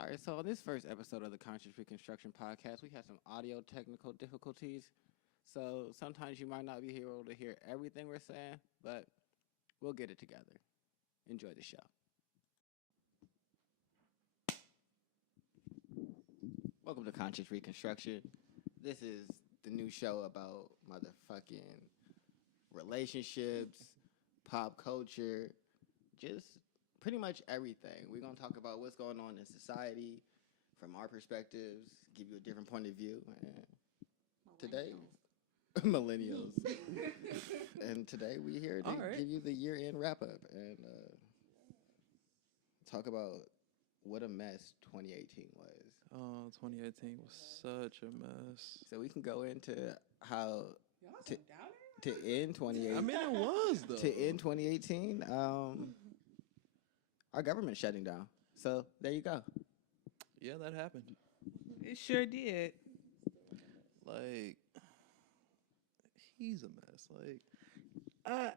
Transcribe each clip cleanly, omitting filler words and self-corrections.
All right, so on this first episode of the Conscious Reconstruction Podcast, we had some audio technical difficulties. So sometimes you might not be able to hear everything we're saying, but we'll get it together. Enjoy the show. Welcome to Conscious Reconstruction. This is the new show about motherfucking relationships, pop culture, just pretty much everything. We're going to talk about what's going on in society from our perspectives, give you a different point of view. And today, millennials. And today we're here to give you the year-end wrap-up and talk about what a mess 2018 was. Oh, 2018 was such a mess. So we can go into how to end 2018. I mean, it was, though. To end 2018, our government's shutting down. So there you go. Yeah, that happened. It sure did. Like, he's a mess. Like,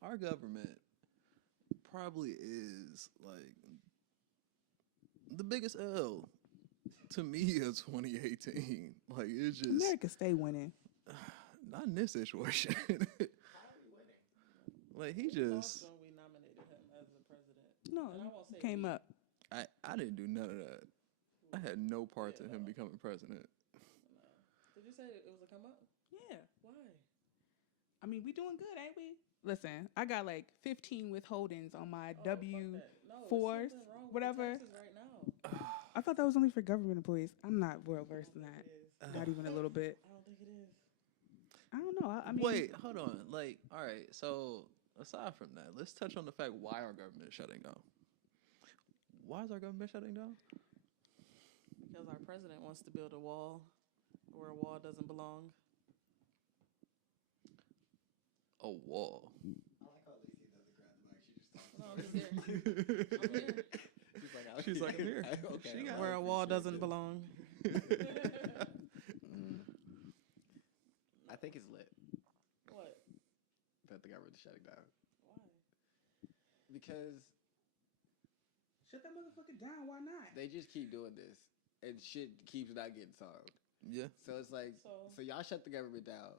our government probably is, like, the biggest L to me of 2018. Like, it's just... America stay winning. Not in this situation. How are we winning? Like, he just... When we nominated him as the president. No, came up. I didn't do none of that. I had no part in him becoming president. No. Did you say it was a come up? Yeah. Why? I mean, we doing good, ain't we? Listen, I got like 15 withholdings on my W-4s, whatever. Right now. I thought that was only for government employees. I'm not well versed in that. Not even a little bit. I don't think it is. I don't know. I mean, Wait, hold on. Like, all right, so aside from that, let's touch on the fact why our government is shutting down. Why is our government shutting down? Because our president wants to build a wall where a wall doesn't belong. A wall. I like how Alicia doesn't grab the mic. She just talks. No, I'm here. She's like, I'm here. Okay. Where a wall doesn't belong. I think it's lit What? that the government's shutting down. Why? Because shut that motherfucker down. Why not? they just keep doing this and shit keeps not getting solved. Yeah. So it's like, so y'all shut the government down.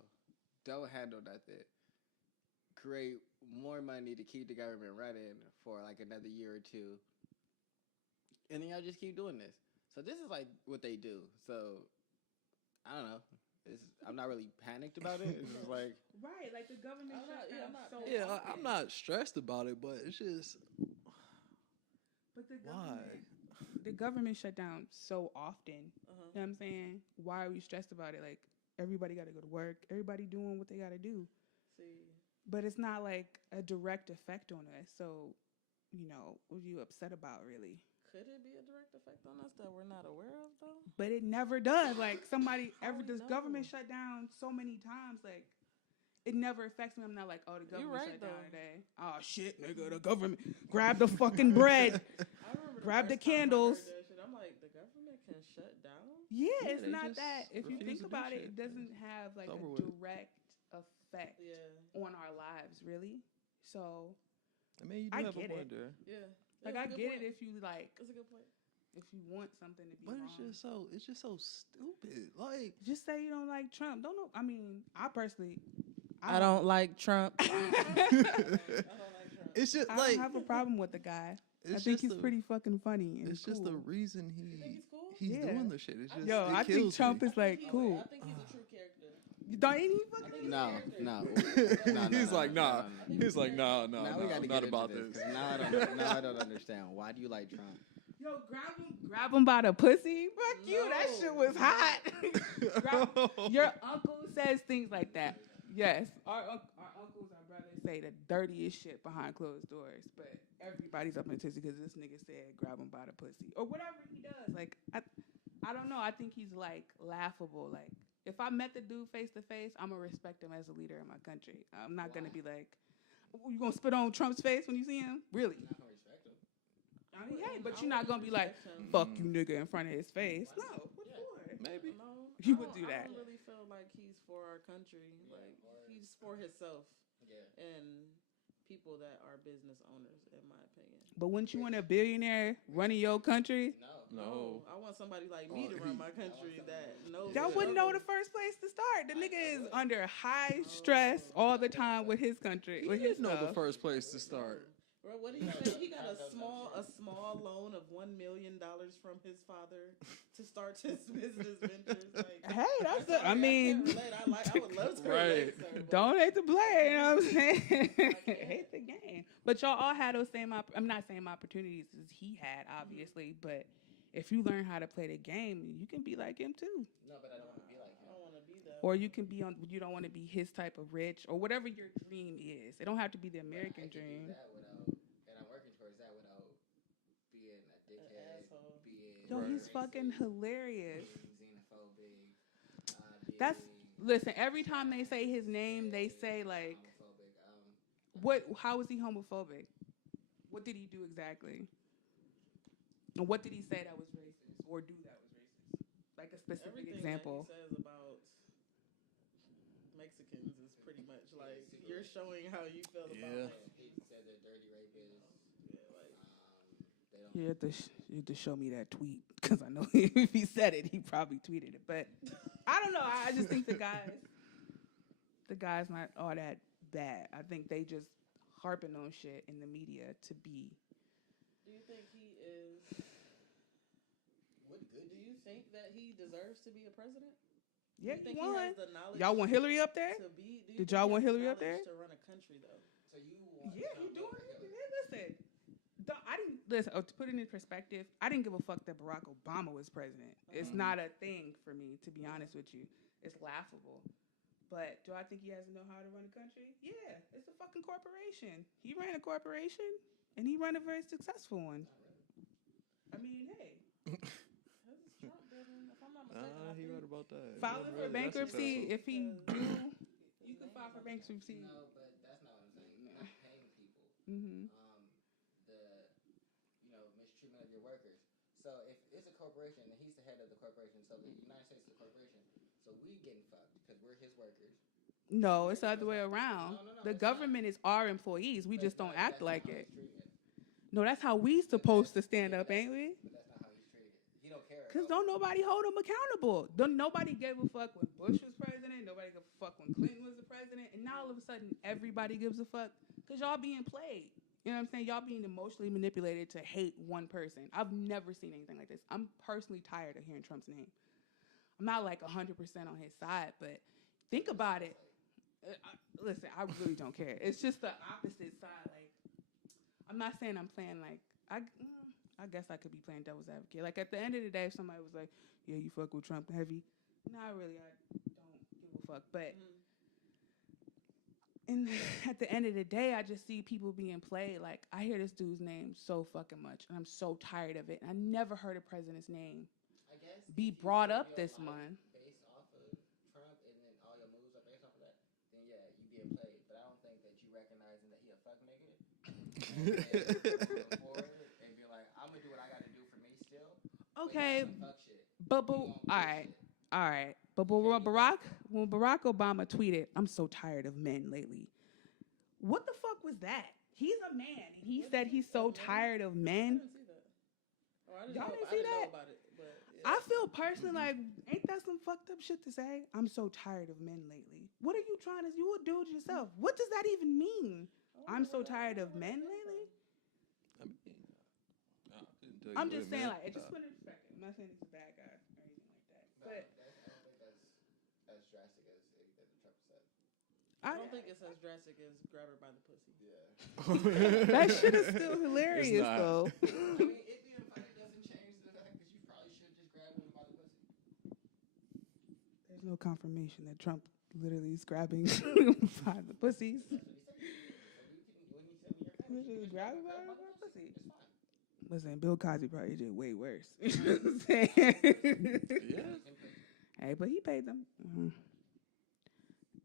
Don't handle nothing. Create more money to keep the government running for like another year or two. And then y'all just keep doing this. So this is like what they do. So I don't know. I'm not really panicked about it. It's just like Right, like the government shut down. Yeah, I'm not stressed about it, but it's just But the why? the government shut down so often. You Uh-huh. know what I'm saying? Why are we stressed about it? Like, everybody got to go to work. Everybody doing what they got to do. See. But it's not like a direct effect on us. So, what are you upset about, really? Could it be a direct effect on us that we're not aware of, though? But it never does. Like, this know? government shut down so many times. Like, it never affects me. I'm not like, oh, the government right, shut down though. today. Oh, shit, nigga, the government. Grab the fucking bread. I remember Grab the first time I heard candles. that shit, I'm like, the government can shut down? Yeah, it's they not just that. If you refuse think to do about it, shit. it doesn't have like It's over a with. direct effect Yeah. on our lives, really. So, I mean, you I do have a get point it. there. Yeah. like, That's I a good get point. it if you like, That's a good point. if you want something to be But wrong. it's just so stupid. Like, Just say you don't like Trump. Don't know. I mean, I personally, I don't like Trump. it's just I like don't have a problem with the guy. I it's think just he's the- pretty fucking funny. And It's just the cool. reason think he's cool? he's Yeah. doing the shit. It's just Yo, it I think kills Trump me. is like cool. I think he's a true character. You don't ain't he fucking? no. He's like, nah. He's like, nah, Now we got to not get about into this. 'cause Now I don't understand. Why do you like Trump? Yo, grab him by the pussy. Fuck you. That shit was hot. Your uncle says things like that. Yes, our uncles, our brothers say the dirtiest shit behind closed doors, but everybody's up in tizzy because this nigga said grab him by the pussy or whatever he does. Like I don't know. I think he's like laughable. Like if I met the dude face to face, I'm gonna respect him as a leader in my country. I'm not gonna be like, you gonna spit on Trump's face when you see him? Really? I mean, hey, but you're not gonna be like, fuck you, nigga, in front of his face. No, what for? Maybe. No, You would do that. I don't really feel like he's for our country. Like he's for himself and people that are business owners, in my opinion. But wouldn't you want a billionaire running your country? No. No. I want somebody like me to run my country that knows. Y'all the wouldn't know the struggle. first place to start. The nigga is under high stress all the time with his country. He with his didn't know the stuff. first place to start. Bro, what did he say? He got a small loan of $1 million from his father to start his business ventures. Like, Hey, that's sorry, I mean, can't relate. I would love to Right. relate, sir, but don't hate the play. You know what I'm saying? can't. Hate the game. But y'all all had those same. I'm not saying opportunities as he had, obviously, but if you learn how to play the game, you can be like him too. No, but I don't want to be like I him. don't want to be that. Or you can be on. You don't want to be his type of rich or whatever your dream is. It don't have to be the American I can dream. do that without, and I'm working towards that without being a dickhead, asshole. being Yo, he's racist, fucking hilarious. being xenophobic. That's being listen. Every time they say his name, they say like, homophobic. "What? How is he homophobic? What did he do exactly? And what did he say that was racist or do that was racist? Like a specific Everything example." that he says about Mexicans is pretty much like you're showing how you feel Yeah. about He said they're dirty rapists. Yeah, like They don't. You have to show me that tweet because I know if he said it, he probably tweeted it. But I don't know. I just think the guy's not all that bad. I think they just harping on shit in the media to be. Do you think he is? What good? Do you think that he deserves to be a president? Yeah, do you think he he won. has the knowledge? Y'all want Hillary up there? To be? Do you Did think y'all he want has the Hillary up there? knowledge to run a country though? So you want? Yeah, he Trump doing over it. Hillary. Listen, I didn't listen. To put it in perspective, I didn't give a fuck that Barack Obama was president. It's not a thing for me, to be honest with you. It's laughable. But do I think he has to know how to run a country? Yeah, it's a fucking corporation. He ran a corporation, and he ran a very successful one. I mean, hey, This is Trump, building, if I'm not mistaken. He right about that. filing for bankruptcy. If he do, you can file for bankruptcy. No, but that's not what I'm saying. You're not paying people. Mm-hmm. The mistreatment of your workers. So if it's a corporation and he's the head of the corporation, so the United States is a corporation, so we getting fucked because we're his workers. No, it's the other way around. No, The it's government is our employees. We just don't act like That's it. not how he's treating it. No, that's how we supposed to stand up, ain't we? But that's not how he's treated. He don't care. Cause don't nobody hold him accountable. Don't nobody gave a fuck when Bush was president. Nobody gave a fuck when Clinton was the president. And now all of a sudden everybody gives a fuck because y'all being played. You know what I'm saying? Y'all being emotionally manipulated to hate one person. I've never seen anything like this. I'm personally tired of hearing Trump's name. I'm not like 100% on his side, but think about it. Listen, I really don't care. It's just the opposite side. Like, I'm not saying I'm playing like I guess I could be playing devil's advocate. Like at the end of the day, if somebody was like, "Yeah, you fuck with Trump heavy," not really. I don't give a fuck. But and at the end of the day, I just see people being played. Like I hear this dude's name so fucking much, and I'm so tired of it. And I never heard a president's name I guess be if you brought live up your this life month. based off of Trump and then all your moves are based off of that, then yeah, you getting played. But I don't think that you recognizing that he a fuck nigga and moving forward and be like, I'm gonna do what I gotta do for me still. Okay, But that's some fuck shit. but You on all right. bullshit. All right. But when Barack Obama tweeted, "I'm so tired of men lately," what the fuck was that? He's a man, and he said he's so tired of I men. didn't see that. Or I Y'all know, didn't I see didn't know that? about it. But yeah. I feel personally like, ain't that some fucked up shit to say? I'm so tired of men lately. What are you trying to? You a dude yourself. What does that even mean? I'm so tired of men lately. I mean, I couldn't tell you I'm what just it saying, meant. like, it just put it in perspective. I'm not saying he's a bad guy or anything like that. No, But I don't think that's as drastic as Trump said. I don't think it's as drastic as grab her by the pussy. Yeah. that shit is still hilarious, not. though. I mean, it being funny doesn't change the fact that you probably should just grab women by the pussy. There's no confirmation that Trump literally is grabbing by the pussies. That's what he said. So when you sit in your family, Just grab her by the the pussy. It's fine. Listen, Bill Cosby probably did way worse. You know what I'm saying? Yeah. Hey, but he paid them.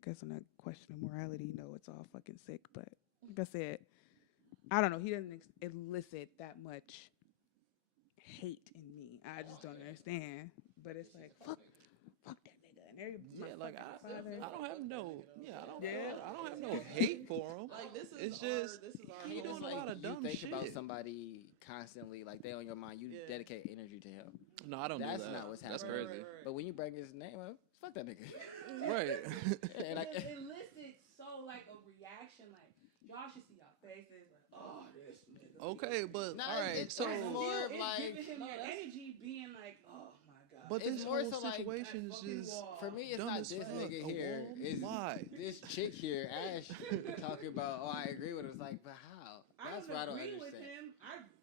Guess on that question of morality, no, it's all fucking sick. But like I said, I don't know. He doesn't elicit that much hate in me. I just don't understand. But it's like, fuck that nigga. And Yeah, like I don't have no. Yeah, Yeah. I don't have no hate for him. Like this is It's our, just this is our he It's doing whole- a lot of dumb you think about shit. somebody constantly, like they on your mind. You Yeah. dedicate energy to him. No, I don't That's do that. not what's That's happening. crazy. But when you bring his name up, fuck that nigga. Right. And I, It elicits so like a reaction, like y'all should see y'all faces, like oh this nigga. Okay, but Nah, all right. it's So, more of it's like giving him No, your that's- energy, being like oh my god. but it's this more whole so like situation is fucking just wall. for me, it's dumb not as this fuck. nigga A here. wall? It's Why? this chick here, Ash, talking about. Oh, I agree with it. It's like, but how? That's what I don't agree with understand. him.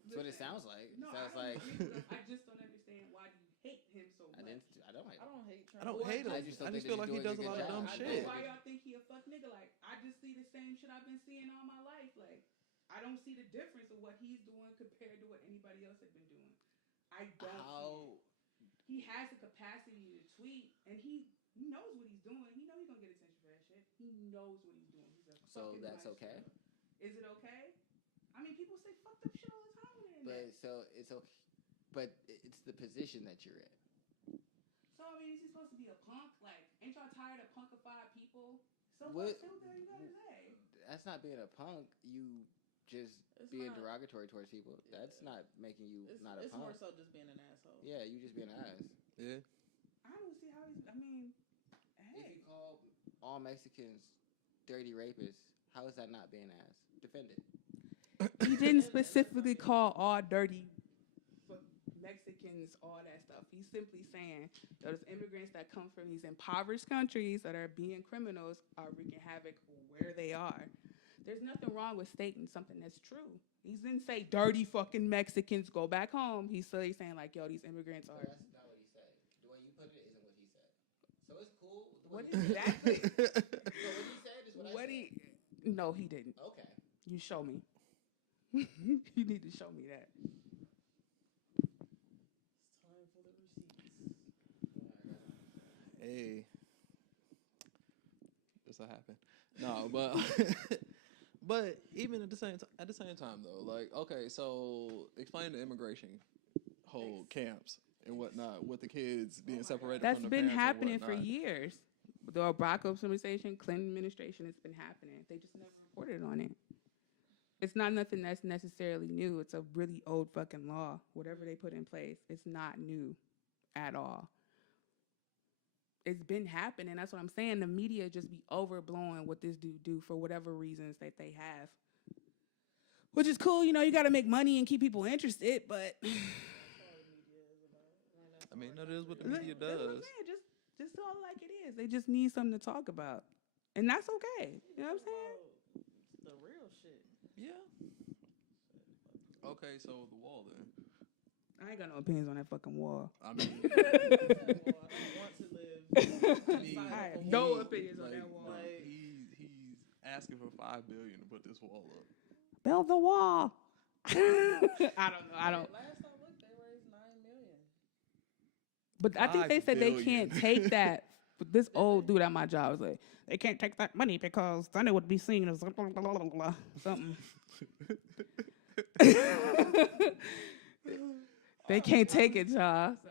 That's what it sounds like. No, Sounds I don't like agree with him. I just don't understand why do you hate him so much. I don't like. I don't hate Trump. I don't Or hate him. I I just just, don't think feel that like he's he doing does a a lot good of dumb job. I shit. know why y'all think he a fuck nigga. Like I just see the same shit I've been seeing all my life. Like I don't see the difference of what he's doing compared to what anybody else had been doing. I don't. See it. He has the capacity to tweet, and he knows what he's doing. He knows he's gonna get attention for that shit. He knows what he's doing. He's a So fucking that's maestro. okay. Is it okay? I mean, people say fucked up shit all the time on the internet. But so it's okay. But it's the position that you're in. So I mean, is he supposed to be a punk? Like, ain't y'all tired of punkified people? So What- what the hell you gotta say? That's not being a punk. You just It's being not- derogatory towards people. That's not making you not a It's more punk. so just being an asshole. Yeah, you just being an ass. Yeah. I don't see how he's. I mean, If hey, you call all Mexicans dirty rapists, how is that not being an ass? Defend it. he didn't specifically call all dirty Mexicans all that stuff. He's simply saying those immigrants that come from these impoverished countries that are being criminals are wreaking havoc where they are. There's nothing wrong with stating something that's true. He didn't say dirty fucking Mexicans go back home. He's saying like, yo, these immigrants But are. that's not what he said. The way you put it isn't what he said. So it's cool. The What way is you that? said it. But what he said is what I said. No, he didn't. Okay. You show me. You need to show me that. It's time for the receipts. Hey. This will happen. No, but but even at the same time though, like okay, so explain the immigration whole camps and whatnot with the kids being separated. That's from the been parents and happening for whatnot. years. The Barack Obama administration, Clinton administration, it's been happening. They just never reported on it. It's not nothing that's necessarily new. It's a really old fucking law. Whatever they put in place, it's not new at all. It's been happening. That's what I'm saying. The media just be overblowing what this dude do for whatever reasons that they have. Which is cool, you know, you got to make money and keep people interested, but I mean, that is what the Look, media that's what I'm does. saying. Just tell it like it is. They just need something to talk about. And that's okay. You know what I'm saying? The real shit. Yeah. Okay, so the wall then. I ain't got no opinions on that fucking wall. I mean, I don't want to live. I mean, I have he- no opinions on like, that wall. Like- he's asking for $5 billion to put this wall up. Build the wall. I don't know. I don't. Last I looked, they raised $9 million. But I think they said they 5 can't billion. take that. But this old dude at my job was like, they can't take that money because then it would be seen as blah, blah, blah, blah, blah, something. They can't take it, y'all. So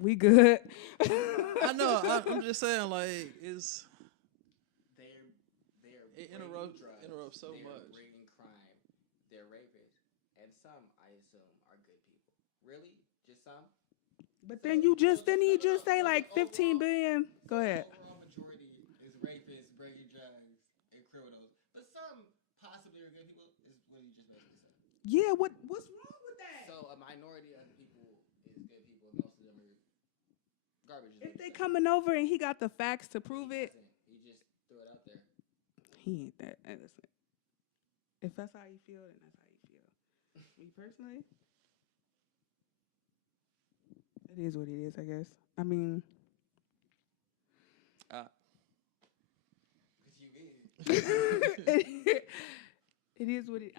we good. I know. I'm just saying, like, it's They're It bringing interrupts- drugs, interrupts so they're much. bringing crime. They're rapists, and some I assume are good people. Really, just some. But then you just didn't he just say like 15 billion? Go ahead. The overall majority is rapists, bringing drugs, and criminals. But some possibly are good people. Is what he just basically said. Yeah, what's wrong with that? So a minority of the people is good people. Most of them are garbage. is If what they he said. coming over and he got the facts to prove He it, doesn't. He just threw it out there. he ain't that. Listen, if that's how you feel, then that's how you feel. Me personally, it is what it is, I guess. I mean, Cause you mean. it is what it.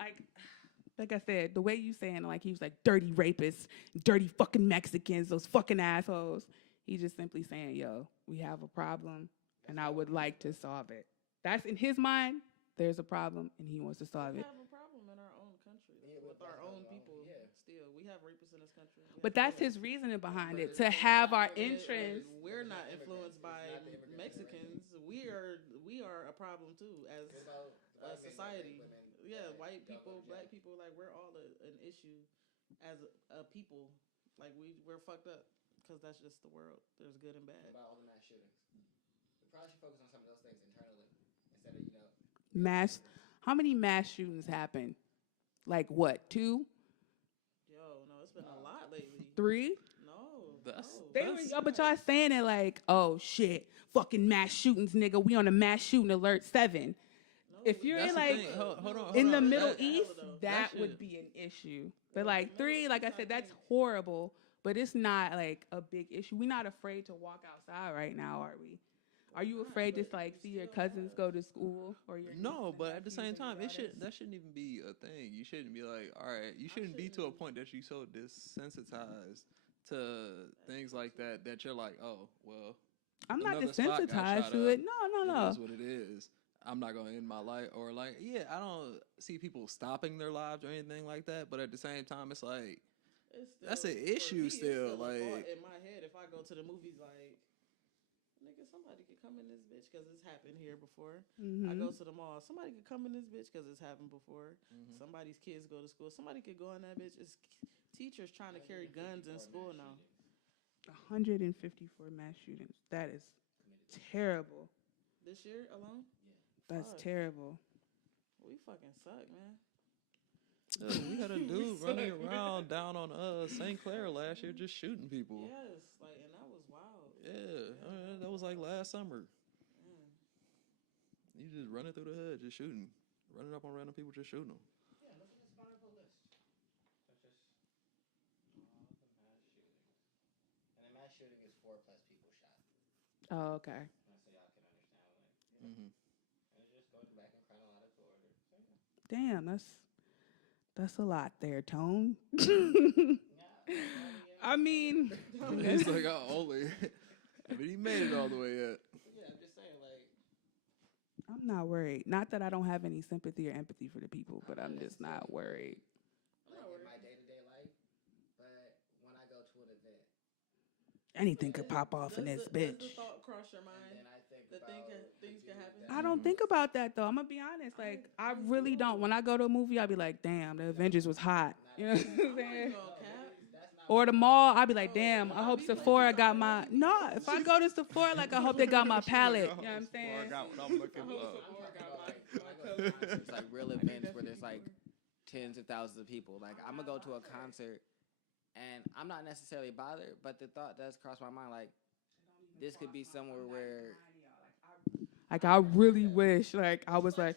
Like I said, the way you saying, like he was like dirty rapists, dirty fucking Mexicans, those fucking assholes. He's just simply saying, "Yo, we have a problem, and I would like to solve it." That's in his mind. There's a problem, and he wants to solve We it. have a problem in our own country Yeah, with but our that's own not wrong. people. Yeah. Still, we have rapists in this country. But that's his reasoning behind it, to have our interests. We're not influenced by Mexicans. We are a problem too as a society. Yeah, white people, black people, like we're all an issue as a people. Like we're fucked up because that's just the world. There's good and bad. What about all the mass shootings? We probably should focus on some of those things internally instead of Mass. How many mass shootings happen? Like what? 2, Yo, no, it's been a lot lately. 3? No, But y'all saying it like, oh shit, fucking mass shootings, nigga. We on a mass shooting alert 7. No, If you're in like in the Middle East, that would be an issue. But like 3, like I said, that's horrible. But it's not like a big issue. We're not afraid to walk outside right now, are we? Are you afraid to like see your cousins go to school or your No, but at the same time, that shouldn't even be a thing. You shouldn't be like, all right, you shouldn't be to a point that you so desensitized to things like that you're like, oh, well, I'm not another spot got desensitized shot to up. it. No. It is what it is. I'm not gonna end my life, or like, yeah, I don't see people stopping their lives or anything like that. But at the same time, it's like that's an issue still. Like in my head, if I go to the movies, like nigga, somebody could come in this bitch because it's happened here before. I go to the mall, somebody could come in this bitch because it's happened before. Somebody's kids go to school, somebody could go in that bitch. It's teachers trying to carry guns in school now. 154 mass shootings. That is terrible. This year alone? That's terrible. We fucking suck, man. we had a dude running around down on St. Clair last year just shooting people. Yes, like, and that was wild. Yeah, that was like last summer. You just running through the hood, just shooting, running up on random people, just shooting them. Yeah, let's start up a list. That's just all the mass shootings. And a mass shooting is 4+ people shot. Oh, okay. So y'all can understand, like, and it's just going back in chronological order. So yeah. Damn, that's a lot there, Tone. I mean, He's like, oh, only. But he made it all the way up. Yeah, I'm just saying, like, I'm not worried. Not that I don't have any sympathy or empathy for the people, but I'm just not worried. like in my day-to-day life, but when I go to an event, Anything could pop off in this bitch. Does the thought cross your mind and I think that things can happen? I don't think about that though. I'm gonna be honest. Like I really don't. When I go to a movie, I'll be like, "Damn, the Avengers was hot." You know what I'm saying? Or the mall, I'll be like, "Damn, I hope Sephora got my." No, if I go to Sephora, like I hope they got my palette. You know what I'm saying? I got what I'm looking for. It's like real events where there's like tens of thousands of people. Like I'm gonna go to a concert, and I'm not necessarily bothered, but the thought does cross my mind, like this could be somewhere where. Like I really wish, like I was like,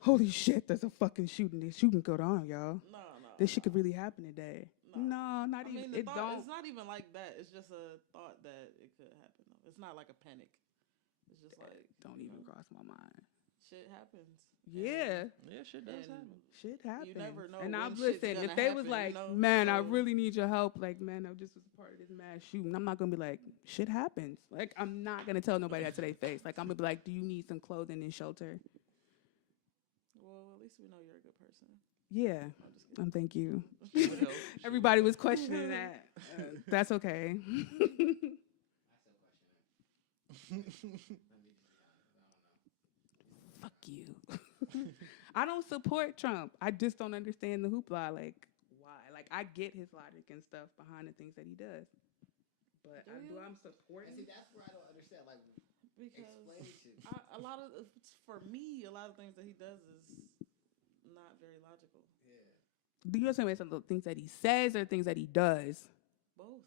holy shit, there's a fucking shooting. This shooting going on, y'all. No. This shit could really happen today. No, not even. It don't. It's not even like that. It's just a thought that it could happen. It's not like a panic. It's just like don't even cross my mind. Shit happens. Yeah. Yeah, shit does happen. Shit happens. You never know. And when I'm shit's listen, gonna if they was happen, like, you know? man, I So- really need your help, like, man, I just was a part of this mass shooting. I'm not gonna be like, shit happens. Like, I'm not gonna tell nobody that to their face. Like, I'm gonna be like, do you need some clothing and shelter? Well, at least we know you're a good person. Yeah. Thank you. She would help. Everybody was questioning that. That's okay. Fuck you. I don't support Trump. I just don't understand the hoopla. Like, why? Like, I get his logic and stuff behind the things that he does. But I'm supporting. And see, that's where I don't understand. Like, Because explain it to me. for me, a lot of things that he does is not very logical. Yeah. Do you understand some of the things that he says or things that he does? Both.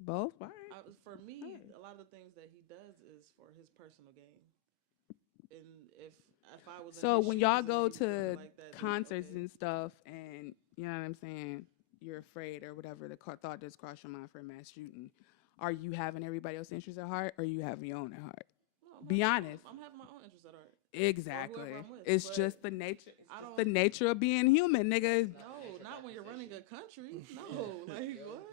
Both? All right. For me, Alright. a lot of the things that he does is for his personal gain. And if I was in So his when shoes y'all and go they do it to like that, then concerts okay. and stuff, and you know what I'm saying, you're afraid or whatever, the thought does cross your mind for a mass shooting. Are you having everybody else's interest at heart, or are you having your own at heart? No, Be honest. I'm having my own interest at heart. Exactly. I'm with, It's but just the nature. I don't- The nature of being human, nigga. No, not when you're running a country. No, like what?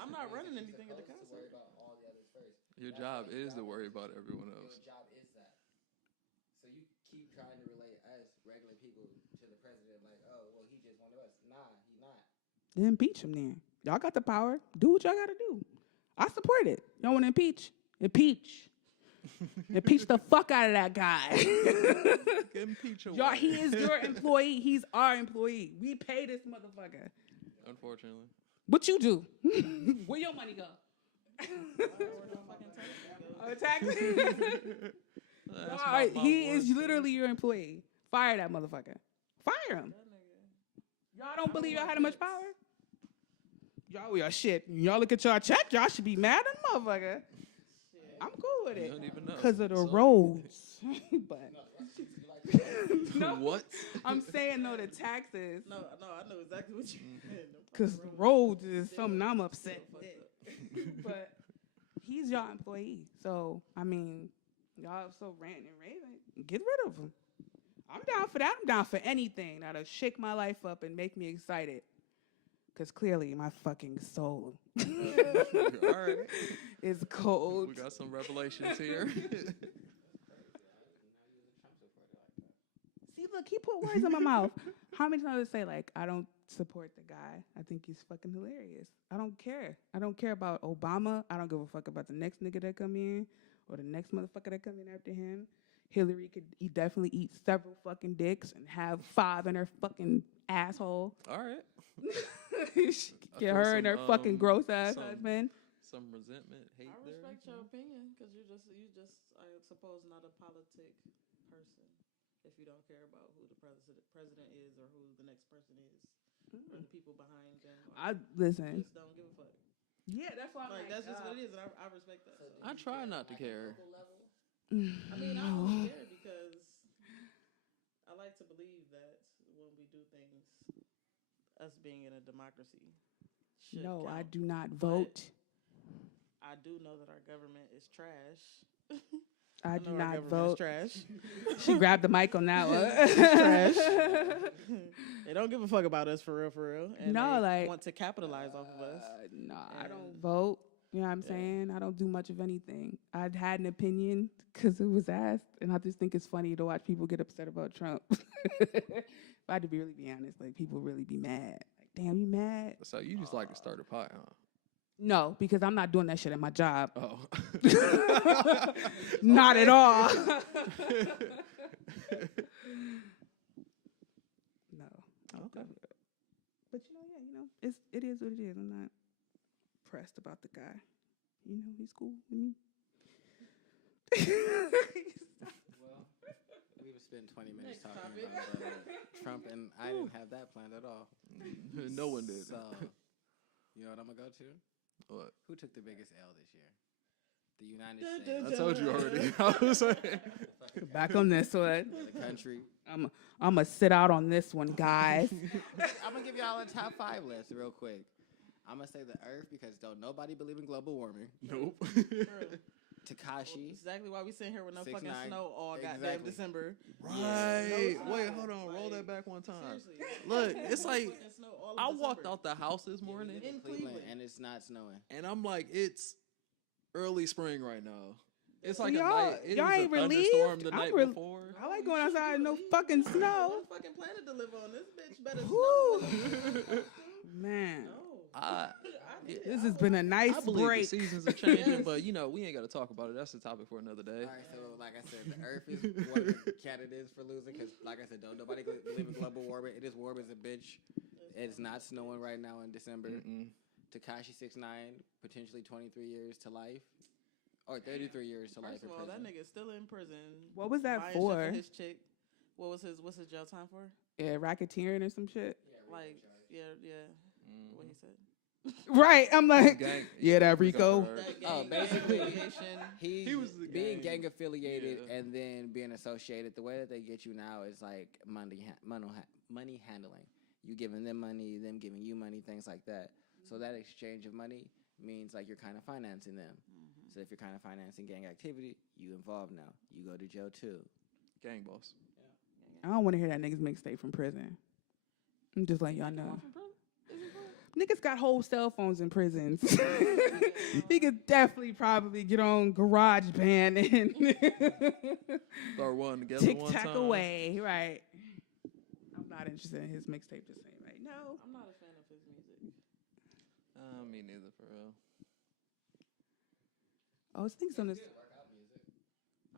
I'm not running anything at the concert. Worry about all the others first. Your job is to worry about everyone Your else. job is that. So you keep trying to relate us, regular people, to the president, like, oh, well, he just one of us. Nah, Then impeach him then. Y'all got the power. Do what y'all got to do. I support it. Y'all want to impeach? Impeach. Impeach the fuck out of that guy. Impeach away. Y'all, he is your employee. He's our employee. We pay this motherfucker. Unfortunately. What you do? Where your money go? Taxes. All right, he is literally your employee. Fire that motherfucker. Fire him. Y'all don't believe y'all had that much power? Y'all shit. Y'all look at y'all check. Y'all should be mad at the motherfucker. I'm cool with You it. don't even know. Because of the So- roads. But no, What? I'm saying no to taxes. No, I know exactly what you meant. Because the roads is something I'm upset with. But he's y'all employee. So, I mean, y'all so ranting and raving. Get rid of him. I'm down for that. I'm down for anything that'll shake my life up and make me excited. Because clearly my fucking soul All right. is cold. We got some revelations here. See, look, he put words in my mouth. How many times I say, like, I don't support the guy. I think he's fucking hilarious. I don't care. I don't care about Obama. I don't give a fuck about the next nigga that come in or the next motherfucker that come in after him. Hillary could definitely eat several fucking dicks and have 5 in her fucking asshole. All right. She I get feel her and her some, fucking gross ass some- husband. Some resentment, hate I there. respect your opinion because you just I suppose not a politic person if you don't care about who the president is or who the next person is or the people behind them. I listen. Just don't give a fuck. Yeah, that's why I'm Like that's just what it is, and I respect that. So. I try not to care. I mean, I only care because I like to believe that when we do things, us being in a democracy. No, I count. do not But vote. I do know that our government is trash. I know do our not government vote. is trash. She grabbed the mic on that one. Trash. They don't give a fuck about us for real. And No, they like- want to capitalize off of us. No, I don't And- vote. You know what I'm saying? I don't do much of anything. I had an opinion because it was asked, and I just think it's funny to watch people get upset about Trump. If I had to be honest, like people really be mad. Like, damn, you mad? So you just like to start a pot, huh? No, because I'm not doing that shit at my job. Oh. Not at all. No. Okay. But it is what it is. I'm not pressed about the guy. You know, he's cool with me. Well, we would spend 20 minutes Next talking topic. about Trump, and I didn't have that planned at all. No one did. So, you know what I'm going to go to? What? Who took the biggest L this year? The United Dun, dun, States. I told you already. I was like, Back on this one. The country. I'm going to sit out on this one, guys. I'm going to give y'all a top 5 list real quick. I'm going to say the Earth because don't nobody believe in global warming. nope. Takashi. Exactly why we sitting here with no 6ix9ine. fucking snow all goddamn Exactly. December. Right. No, Wait, it's hold not. on. Roll Like, that back one time. Seriously. Look, it's like Fucking snow all of I walked December. out the house this morning, In Cleveland. Cleveland, and it's not snowing. and I'm like, it's early spring right now. It's So like y'all- a night. It y'all was a ain't thunderstorm relieved? the I'm night rel- before. I like You going should outside in no believe. fucking Got snow. one fucking planet to live on. This bitch better Whew. snow. Man, I this has been a nice I believe break. the seasons are changing, but we ain't got to talk about it. That's the topic for another day. All right, so like I said, the Earth is one of the candidates for losing because, like I said, don't nobody believe in global warming. It is warm as a bitch. It's not snowing right now in December. Mm-mm. Takashi 6ix9ine, potentially 23 years to life, or 33 years to life First in of all, prison. that nigga's still in prison. What was that buying shit for? His chick. What's his jail time for? Yeah, racketeering or some shit. Like, yeah. What he said. Right, I'm like, Gang- yeah, that Rico Rico. charge. That Oh, gang basically, affiliation. He was the being gang. gang affiliated Yeah. and then being associated. The way that they get you now is like money handling. You giving them money, them giving you money, things like that. So that exchange of money means like you're kind of financing them. So if you're kind of financing gang activity, you involved now. You go to jail too. Gang boss. I don't want to hear that niggas mixtape from prison. I'm just letting y'all know. Niggas got whole cell phones in prisons. He could definitely probably get on GarageBand and Throw one together tic one tac time. away. Right. I'm not interested in his mixtape just saying right now. I'm not a fan of his music. Me neither, for real. I was thinking on this.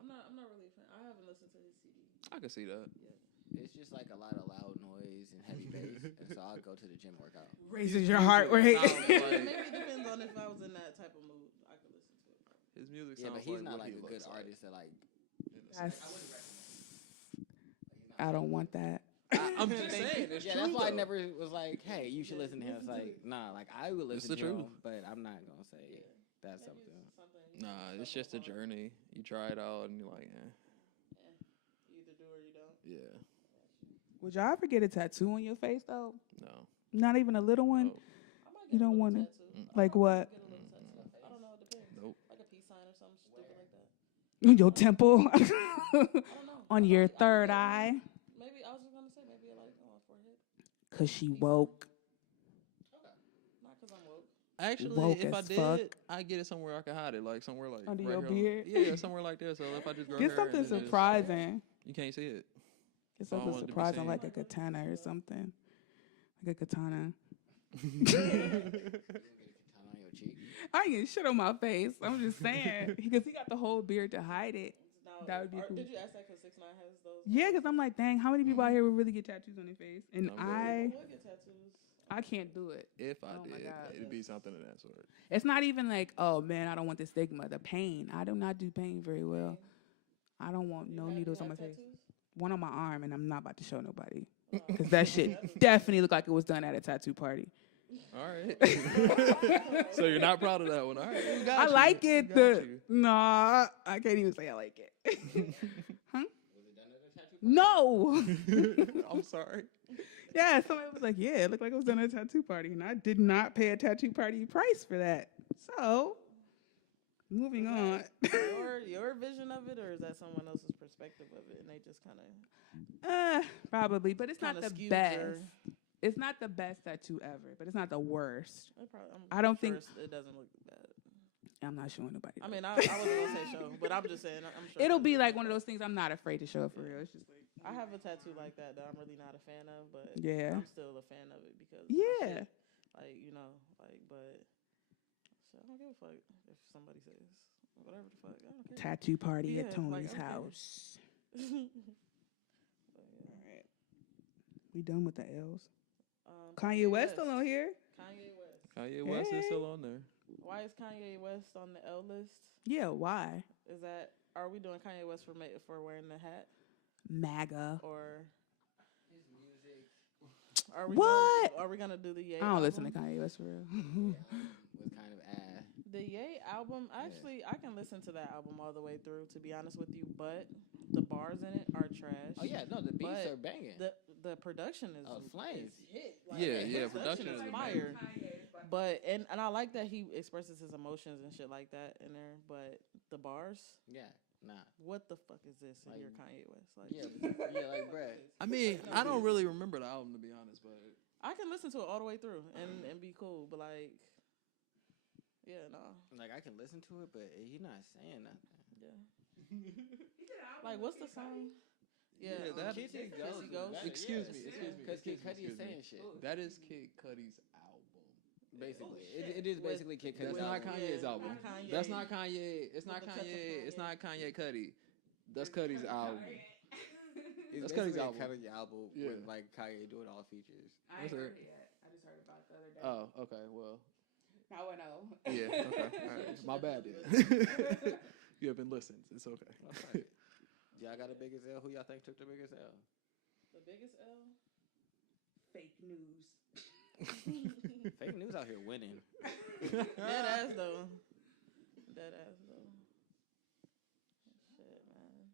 I'm not really a fan. I haven't listened to his CD. I can see that. Yeah. It's just like a lot of loud noise and heavy bass, and so I'll go to the gym workout. Raises your heart rate. Maybe it depends on if I was in that type of mood. I could listen to it. His music Yeah, sounds but he's like not what like he a good looks artist that like. I don't want that. I'm just saying, it's yeah, true. that's why I though. never was like, "Hey, you should listen to him." It's like, nah, like I would listen the to truth. him, but I'm not gonna say that's Maybe something. it's something. Nah, it's just a journey. You try it out and you're like, You either do or you don't. yeah, Would y'all ever get a tattoo on your face though? no. Not even a little one. Nope. I might You get a don't little wanna- tattoo. like I might what? Get a little tattoo. I don't know. It depends. Nope. Like a peace sign or something stupid like that. Your temple. I don't know. On I your might- I might third get one. eye. Maybe I was just gonna say maybe like on my forehead. Cause she woke. Not because I'm woke. Actually, Woke if I as did, fuck. I get it somewhere I can hide it, like somewhere like Under right your here beard? Yeah, somewhere like that. So if I just grow Get hair something and then surprising. you can't see it. Get I don't something want it to be surprising seen. like a katana or something. Like a katana. You gonna get a katana on your cheek? I ain't getting shit on my face. I'm just saying. Because he got the whole beard to hide it. Now, That would be cool. Did you ask that because 6ix9ine has those? Yeah, because I'm like, dang, how many people out here would really get tattoos on their face? And I'm I Would get tattoos. can't do it. If I Oh my did, God. it'd be something of that sort. It's not even like, oh man, I don't want the stigma, the pain. I do not do pain very well. I don't want no needles on my face. One on my arm, and I'm not about to show nobody. Because that shit definitely looked like it was done at a tattoo party. All right. So you're not proud of that one. All right. We got I you. like We it. got The you. Nah, I can't even say I like it. Huh? Was it done at a tattoo party? No. I'm sorry. Yeah, somebody was like, yeah, it looked like it was done at a tattoo party. And I did not pay a tattoo party price for that. So, moving on. Your vision of it, or is that someone else's perspective of it, and they just kind of Probably, but it's not Kinda the skewed best. your- It's not the best tattoo ever, but it's not the worst. I I don't think- it doesn't look bad. I'm not showing nobody. I mean, I wasn't gonna say show, but I'm just saying. I'm sure It'll be like one of those things I'm not afraid to show up for real. It's just like, I have a tattoo like that I'm really not a fan of, but yeah. I'm still a fan of it because my Yeah. shit, like but so I don't give a fuck if somebody says whatever the fuck. I don't care. Tattoo party Yeah, at Tony's okay. house. But, yeah. All right. We done with the L's. Kanye Kanye West still on here? Kanye West. Kanye West is Hey. still on there. Why is Kanye West on the L list? Yeah, why? Are we doing Kanye West for wearing the hat, MAGA. or His music are we What? Are we gonna do the Ye? I don't listen to album? Kanye West for real. was kind of ass. The Ye album. Actually, I can listen to that album all the way through. To be honest with you, but the bars in it are trash. Oh yeah, no, the beats But are banging. The production is Flames. is hit. Yeah, the production is is fire. But and I like that he expresses his emotions and shit like that in there. But the bars, Yeah, nah. what the fuck is this? And Like, you're Kanye West. Like, Yeah, like bruh. I mean, I don't really remember the album to be honest, but I can listen to it all the way through and be cool. But like, yeah, no, Like I can listen to it, but he's not saying nothing. yeah. Like, what's the song? Yeah, that- Kissy Kissy Ghost. Excuse me, Because Kid Cudi is excuse me. saying shit. that is Kid Cudi's album. Basically, shit. it is basically Kid That's Cudi's not album. Kanye's Yeah, album. not Kanye. That's not Kanye. It's not With the touch of Kanye. It's Kanye. not Kanye Cudi. That's Cudi's album. It's That's basically Cudi's album. a Cudi album Yeah. with like Kanye doing all features. I What's ain't that? heard it yet. I just heard about it the other day. Oh, okay. Well, Now I know. yeah. Okay. All right. My bad. Then. You have been listened. It's okay. Okay. Y'all got the biggest L. Who y'all think took the biggest L? The biggest L. Fake news. Fake news out here winning. Dead ass though. Dead ass though. Shit, man.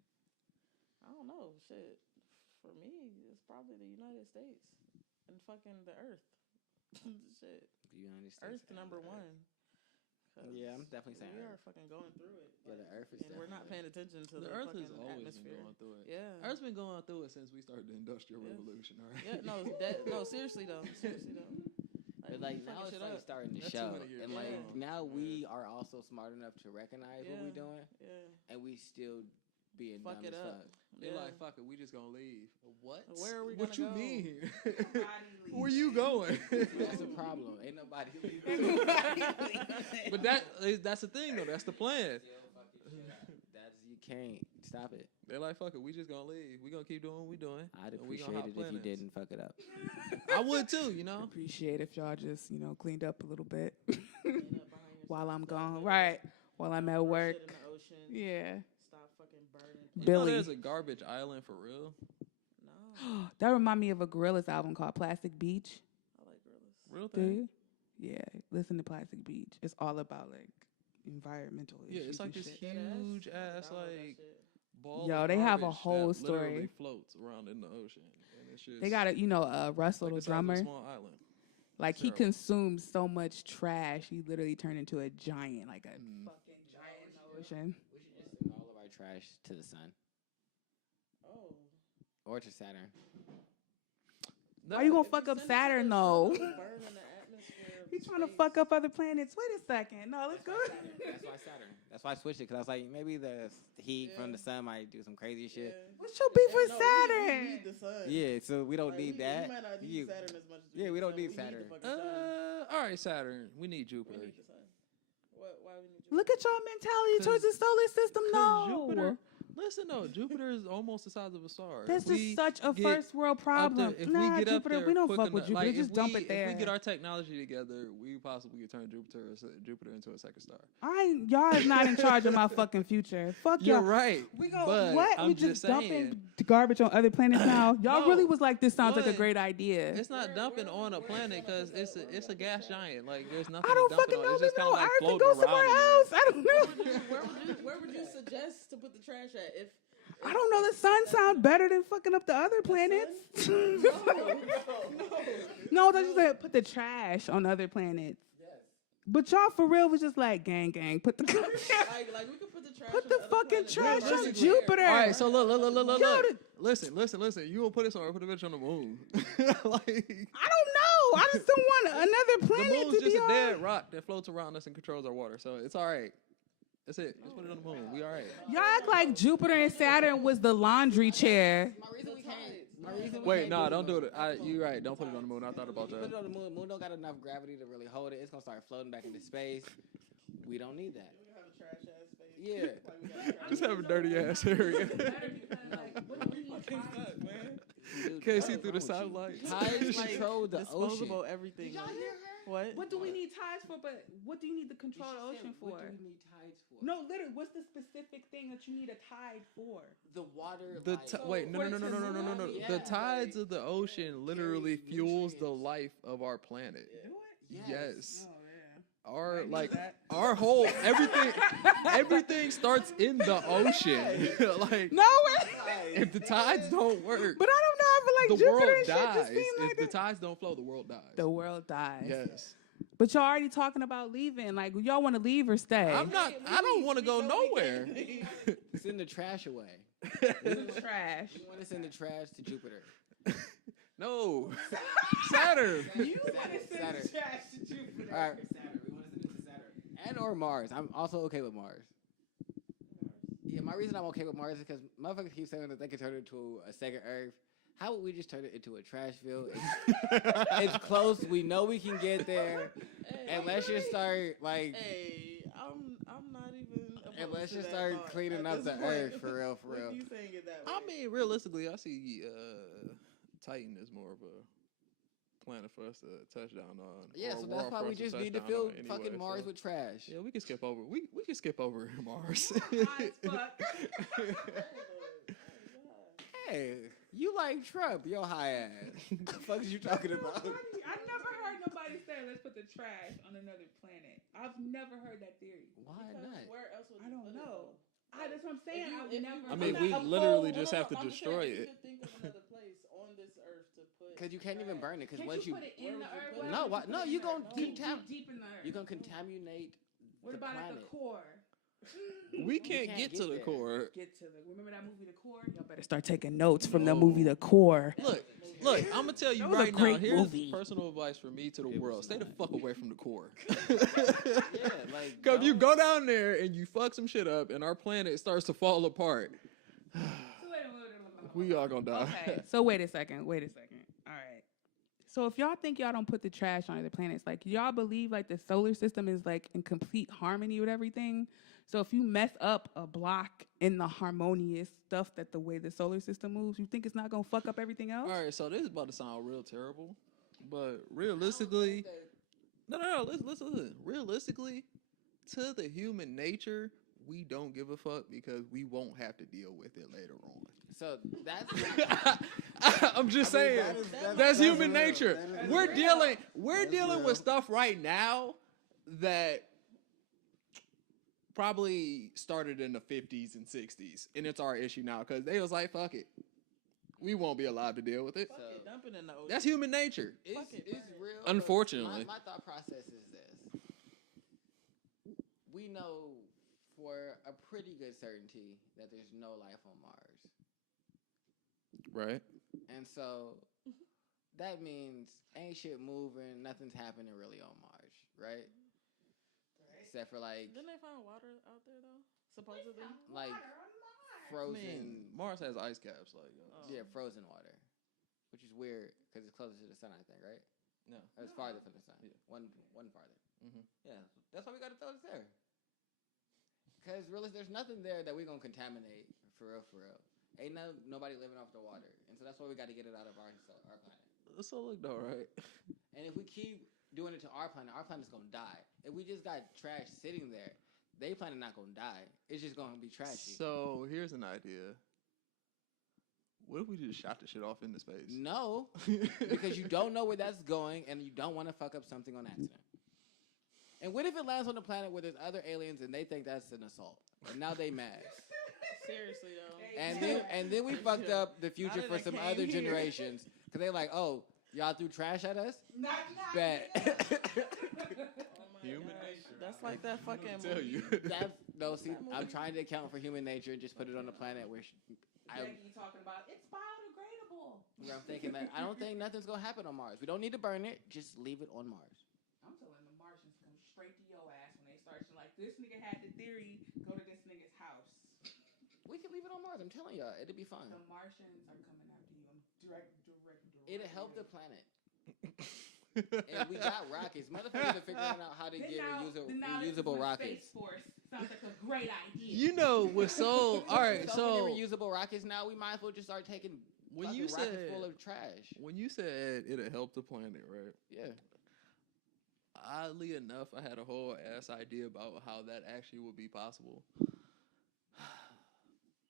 I don't know. Shit. For me, it's probably the United States and fucking the Earth. Shit. The United States. Earth number one. 'Cause Yeah, I'm definitely saying we are Earth. fucking going through it. Yeah, the Earth is and we're not paying attention to The the Earth fucking has always atmosphere. been going through it. Yeah. Earth's been going through it since we started the Industrial Yeah. Revolution. All right. Yeah, no, seriously though. Seriously though. But we like fucking now it's shit like up. starting to That's too show, many years and like ago. now we are also smart enough to recognize what we're Yeah. doing, Yeah. and we still being Fuck dumb it as up. fuck. They're Yeah. like, fuck it, we just gonna leave. What? Where are we What gonna you go? mean? Where you going? That's a problem. Ain't nobody nobody leaving. But that's the thing though. That's the plan. That's you can't stop it. They're like, fuck it, we just gonna leave. We gonna keep doing what we doing. I'd and we appreciate gonna it hop if you planets. didn't fuck it up. I would too, you know. Appreciate if y'all just cleaned up a little bit Clean up behind yourself, while I'm stop gone. littering, Right, while I'm don't at throw work. shit in the ocean, Yeah. stop fucking burning. You know Billy. there's a garbage island for real. No, That remind me of a Gorillaz album called Plastic Beach. I like gorillas. Real Do thing. you? Yeah, listen to Plastic Beach. It's all about like environmental issues. Yeah, it's like and this shit. huge Dead ass Download that like shit. ball. Yo, of they have a garbage whole that literally story. floats around in the ocean, and it's just They got Russell, like the the size of a drummer. small island. Like he terrible. consumes so much trash, he literally turned into a giant, like a Mm. fucking giant in the ocean. We should just send all of our trash to the sun Oh. or to Saturn. Why you gonna If fuck up send it to Saturn the though? sun, it'll burn in the atmosphere of He's trying to space. fuck up other planets. Wait a second. No, let's go. That's why Saturn. That's why I switched it because I was like, maybe the heat from the sun might do some crazy shit. Yeah. What's your beef And with no, Saturn? We need the sun. Yeah, so we don't Like, need we that. might not need You- Saturn as much as Yeah, we don't the need sun. Saturn. We need the fucking sun. All right, Saturn. We need We Jupiter. need the sun. Why we need Jupiter? Look at y'all mentality towards the solar system. 'Cause No, Jupiter. Listen though, Jupiter is almost the size of a star. this If we is such a get first world up problem. there- if Nah, we get Jupiter, up there we don't quick fuck with enough- Jupiter. like, Just if dump we, it there. If we get our technology together, we possibly could turn Jupiter into a second star. Y'all is not in charge of my fucking future. Fuck You're y'all. right. We go but what? I'm We just dumping saying, garbage on other planets now. Y'all No, really was like, this sounds like a but great idea. It's not Where- dumping where- on a where planet is it because gonna it's a put gas the giant. Like there's nothing. I don't to dump fucking it on. know. It's We just kind know of like Earth and floating go around somewhere in there. else. I don't know. Where would you suggest to put the trash at? If I don't know. The sun sound better than fucking up the other planets. no. No, that's just like put the trash on other planets. But y'all for real was just like gang, put the Like we could put the trash. put on the other fucking planets. trash Where on is it? Jupiter. All right, so look. Yo, Listen. You won't put it somewhere. Put the bitch on the moon. Like I don't know. I just don't want another the planet moon's to just be a on. dead rock that floats around us and controls our water. So it's all right. That's it. Just put it on the moon. We all right. Y'all act like Jupiter and Saturn was the laundry chair. Wait, no, don't do it. You right. Don't put it on the moon. I thought about Put it that. on the moon. Moon don't got enough gravity to really hold it. It's gonna start floating back into space. We don't need that. We have a trash ass space. Yeah. Like we got a trash Just have a dirty ass area. fucking suck, man. Can't see through the satellite. Tides Like, control the disposable ocean. everything. Did y'all like- hear her? What? What do we need tides for? But what do you need to control the ocean for? What do we need tides for? No, literally, what's the specific thing that you need a tide for? The water. The like, wait, no. for it to The move, tides like, of the ocean literally carry fuels the nutrients. life of our planet. Yes. Oh yeah. Our knew like that. our whole everything starts in the ocean. Like No way. if the tides don't work, But I don't know. I feel like the Jupiter world and shit dies. just seem If like the tides don't flow, the world dies. the world dies. Yes. But y'all already talking about leaving. Like, y'all want to leave or stay? I'm not. I don't want to go nowhere. Send the trash away. trash. We want to send the trash to Jupiter. No. Saturn. You Saturn, want to send Saturn. trash to Jupiter? All right, Saturn. We want to send it to Saturn and or Mars. I'm also okay with Mars. Yeah, my reason I'm okay with Mars is because motherfuckers keep saying that they can turn it into a second Earth. How would we just turn it into a trash field? It's close. We know we can get there. And let's just start like. Hey, I'm not even. And let's opposed to just that start thought cleaning at up the this point. earth for real, for With real. you saying it that way. I mean, realistically, I see Titan as more of a planet for us to touch down on. Yeah, or so a that's world why for we us just touch need to down fill on anyway, fucking Mars so- with trash. Yeah, we can skip over. We can skip over Mars. Hot as fuck. Hey, you like Trump, yo high ass. The fuck is you talking about? I never heard nobody say let's put the trash on another planet. I've never heard that theory. Why Because not? where else would I you don't put it, know. though? That's what I'm saying. If you- I've if you- never. I mean, I'm we not literally opposed- just have to I'm destroy saying, it. You could think of another place on this earth to put. Because you can't even burn it. Because Can't once you you put it in the Where earth? would you Why No, would why- put no, it you in the gonna earth? Deep, contam- deep in the earth. you're gonna contaminate What the about at planet. the core? We can't get to the there. core. Get to the. Remember that movie, The Core? Y'all better start taking notes from the movie, The Core. Look, I'm gonna tell you That was a right now. great Here's movie. personal advice from me to the world: stay the fuck away from the core. Yeah, like Cause you don't- go down there and you fuck some shit up, and our planet starts to fall apart. We all gonna die. Okay, so wait a second. All right. So if y'all think y'all don't put the trash on other planets, like y'all believe like the solar system is like in complete harmony with everything. So if you mess up a block in the harmonious stuff that the way the solar system moves, you think it's not gonna fuck up everything else? All right, so this is about to sound real terrible, but realistically, no. Listen. Realistically, to the human nature, we don't give a fuck because we won't have to deal with it later on. So that's. I'm just saying that's human real. nature. That is We're real. dealing real. with stuff right now that probably started in the 50s and 60s, and it's our issue now because they was like, fuck it, we won't be allowed to deal with it. Fuck it, dump it in the ocean. That's human nature. It's real. Unfortunately. My thought process is this. We know for a pretty good certainty that there's no life on Mars. Right. And so that means ain't shit moving, nothing's happening really on Mars, right? Except for like Didn't they find water out there though? Supposedly. like I frozen mean, Mars has ice caps, like yeah, frozen water. Which is weird because it's closer to the sun, I think, right? no. It's farther from the sun. Yeah. One farther. Mhm. Yeah. That's why we gotta throw this there. Cause really there's nothing there that we're gonna contaminate for real. Ain't nobody living off the water. And so that's why we gotta get it out of our planet. So look though, right? And if we keep doing it to our planet's gonna die. If we just got trash sitting there, they planet not gonna die. It's just gonna be trashy. So here's an idea. What if we just shot the shit off into space? No, because you don't know where that's going, and you don't want to fuck up something on accident. And what if it lands on a planet where there's other aliens and they think that's an assault, and now they mad? Seriously though. And then we fucked up the future Now for that I some came other here. generations because they're like, oh, y'all threw trash at us. Not Bet. Oh my Human gosh. nature. That's like that fucking tell movie. you. No, see, I'm trying to account for human nature and just put it on a planet where Becky talking about it's biodegradable. where I'm thinking that I don't think nothing's gonna happen on Mars. We don't need to burn it. Just leave it on Mars. I'm telling the Martians come straight to your ass when they start to like this nigga had the theory. Go to this nigga's house. We can leave it on Mars. I'm telling y'all, it'll be fine. The Martians are coming after you. I'm direct. It'll help the planet. And we got rockets. Motherfuckers are figuring out how to get reusable rockets. Space Force sounds like a great idea. You know what's so all right. So many So reusable rockets now. We might as well just start taking when you rockets said full of trash. when you said it'll help the planet, right? Yeah. Oddly enough, I had a whole ass idea about how that actually would be possible.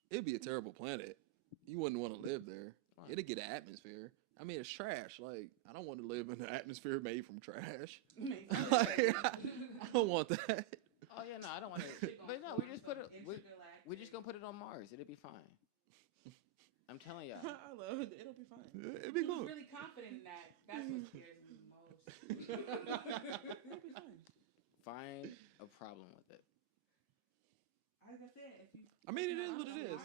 It'd be a terrible planet. You wouldn't want to live there. Why? It'd get an atmosphere. I mean, it's trash. Like, I don't want to live in an atmosphere made from trash. Like, I don't want that. Oh yeah, no, I don't want to. But no, we just put it. We just gonna put it on Mars. It'll be fine. I'm telling y'all. I love it. It'll be fine. It'd be He was cool. really confident in that. That's what scares me most. It'll be fine. Find a problem with it. Like I said, if you, I mean, it is what it is.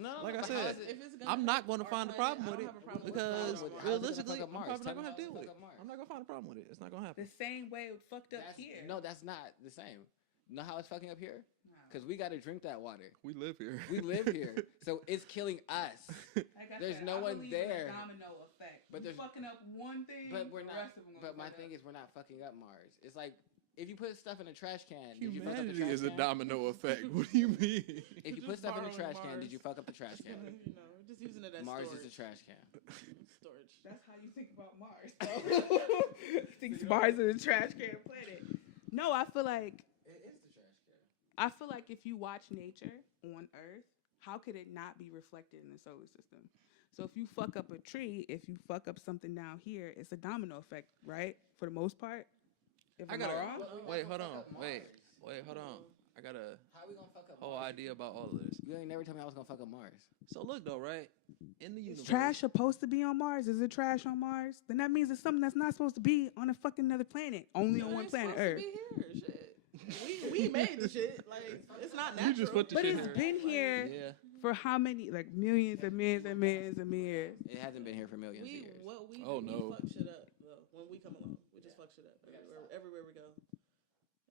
No, Like I but said, how is it- If it's gonna I'm not hurt going to our find a planet, problem I with don't it have a problem with because How is it gonna realistically, fuck up I'm Mars? probably not Tell going to me have to deal how with it's it. gonna fuck up Mars. I'm not going to find a problem with it. It's not going to happen. the same way it fucked up That's- here. No, that's not the same. Know how it's fucking up here? No. Because we got to drink that water. We live here. We live here, so it's killing us. Like I There's said, no I one believe in there. a domino effect. But You there's- fucking up one thing, But we're the not. rest of them But my thing is, we're not fucking up Mars. It's like if you put stuff in a trash can, did you fuck up the Humanity trash is a can? domino effect. What do you mean? If you Just put stuff in a borrowing trash can, Mars. did you fuck up the trash Just can? gonna, you know, just using it as Mars storage. is a trash can. Storage. That's how you think about Mars. Thinks Mars is a trash can planet. No, I feel like It is the trash can. I feel like if you watch nature on Earth, how could it not be reflected in the solar system? So if you fuck up a tree, if you fuck up something down here, it's a domino effect, right? For the most part. If I I'm gotta not wrong. wait. Hold on. Wait. Hold on. I got a How we gonna fuck up whole Mars? idea about all of this. You ain't never told me I was gonna fuck up Mars. So look though, right? In the Is universe, trash supposed to be on Mars? Is it trash on Mars? Then that means it's something that's not supposed to be on a fucking another planet. Only No, on one it's planet, supposed Earth. to be here. Shit. We made the shit. Like it's not natural. You just put the But shit it's here. been here Yeah. for how many? Like millions and millions and millions and millions. It hasn't been here for millions of We years. what we Oh, do, no. we fuck shit up though. When we come along, we just fuck shit up everywhere we go.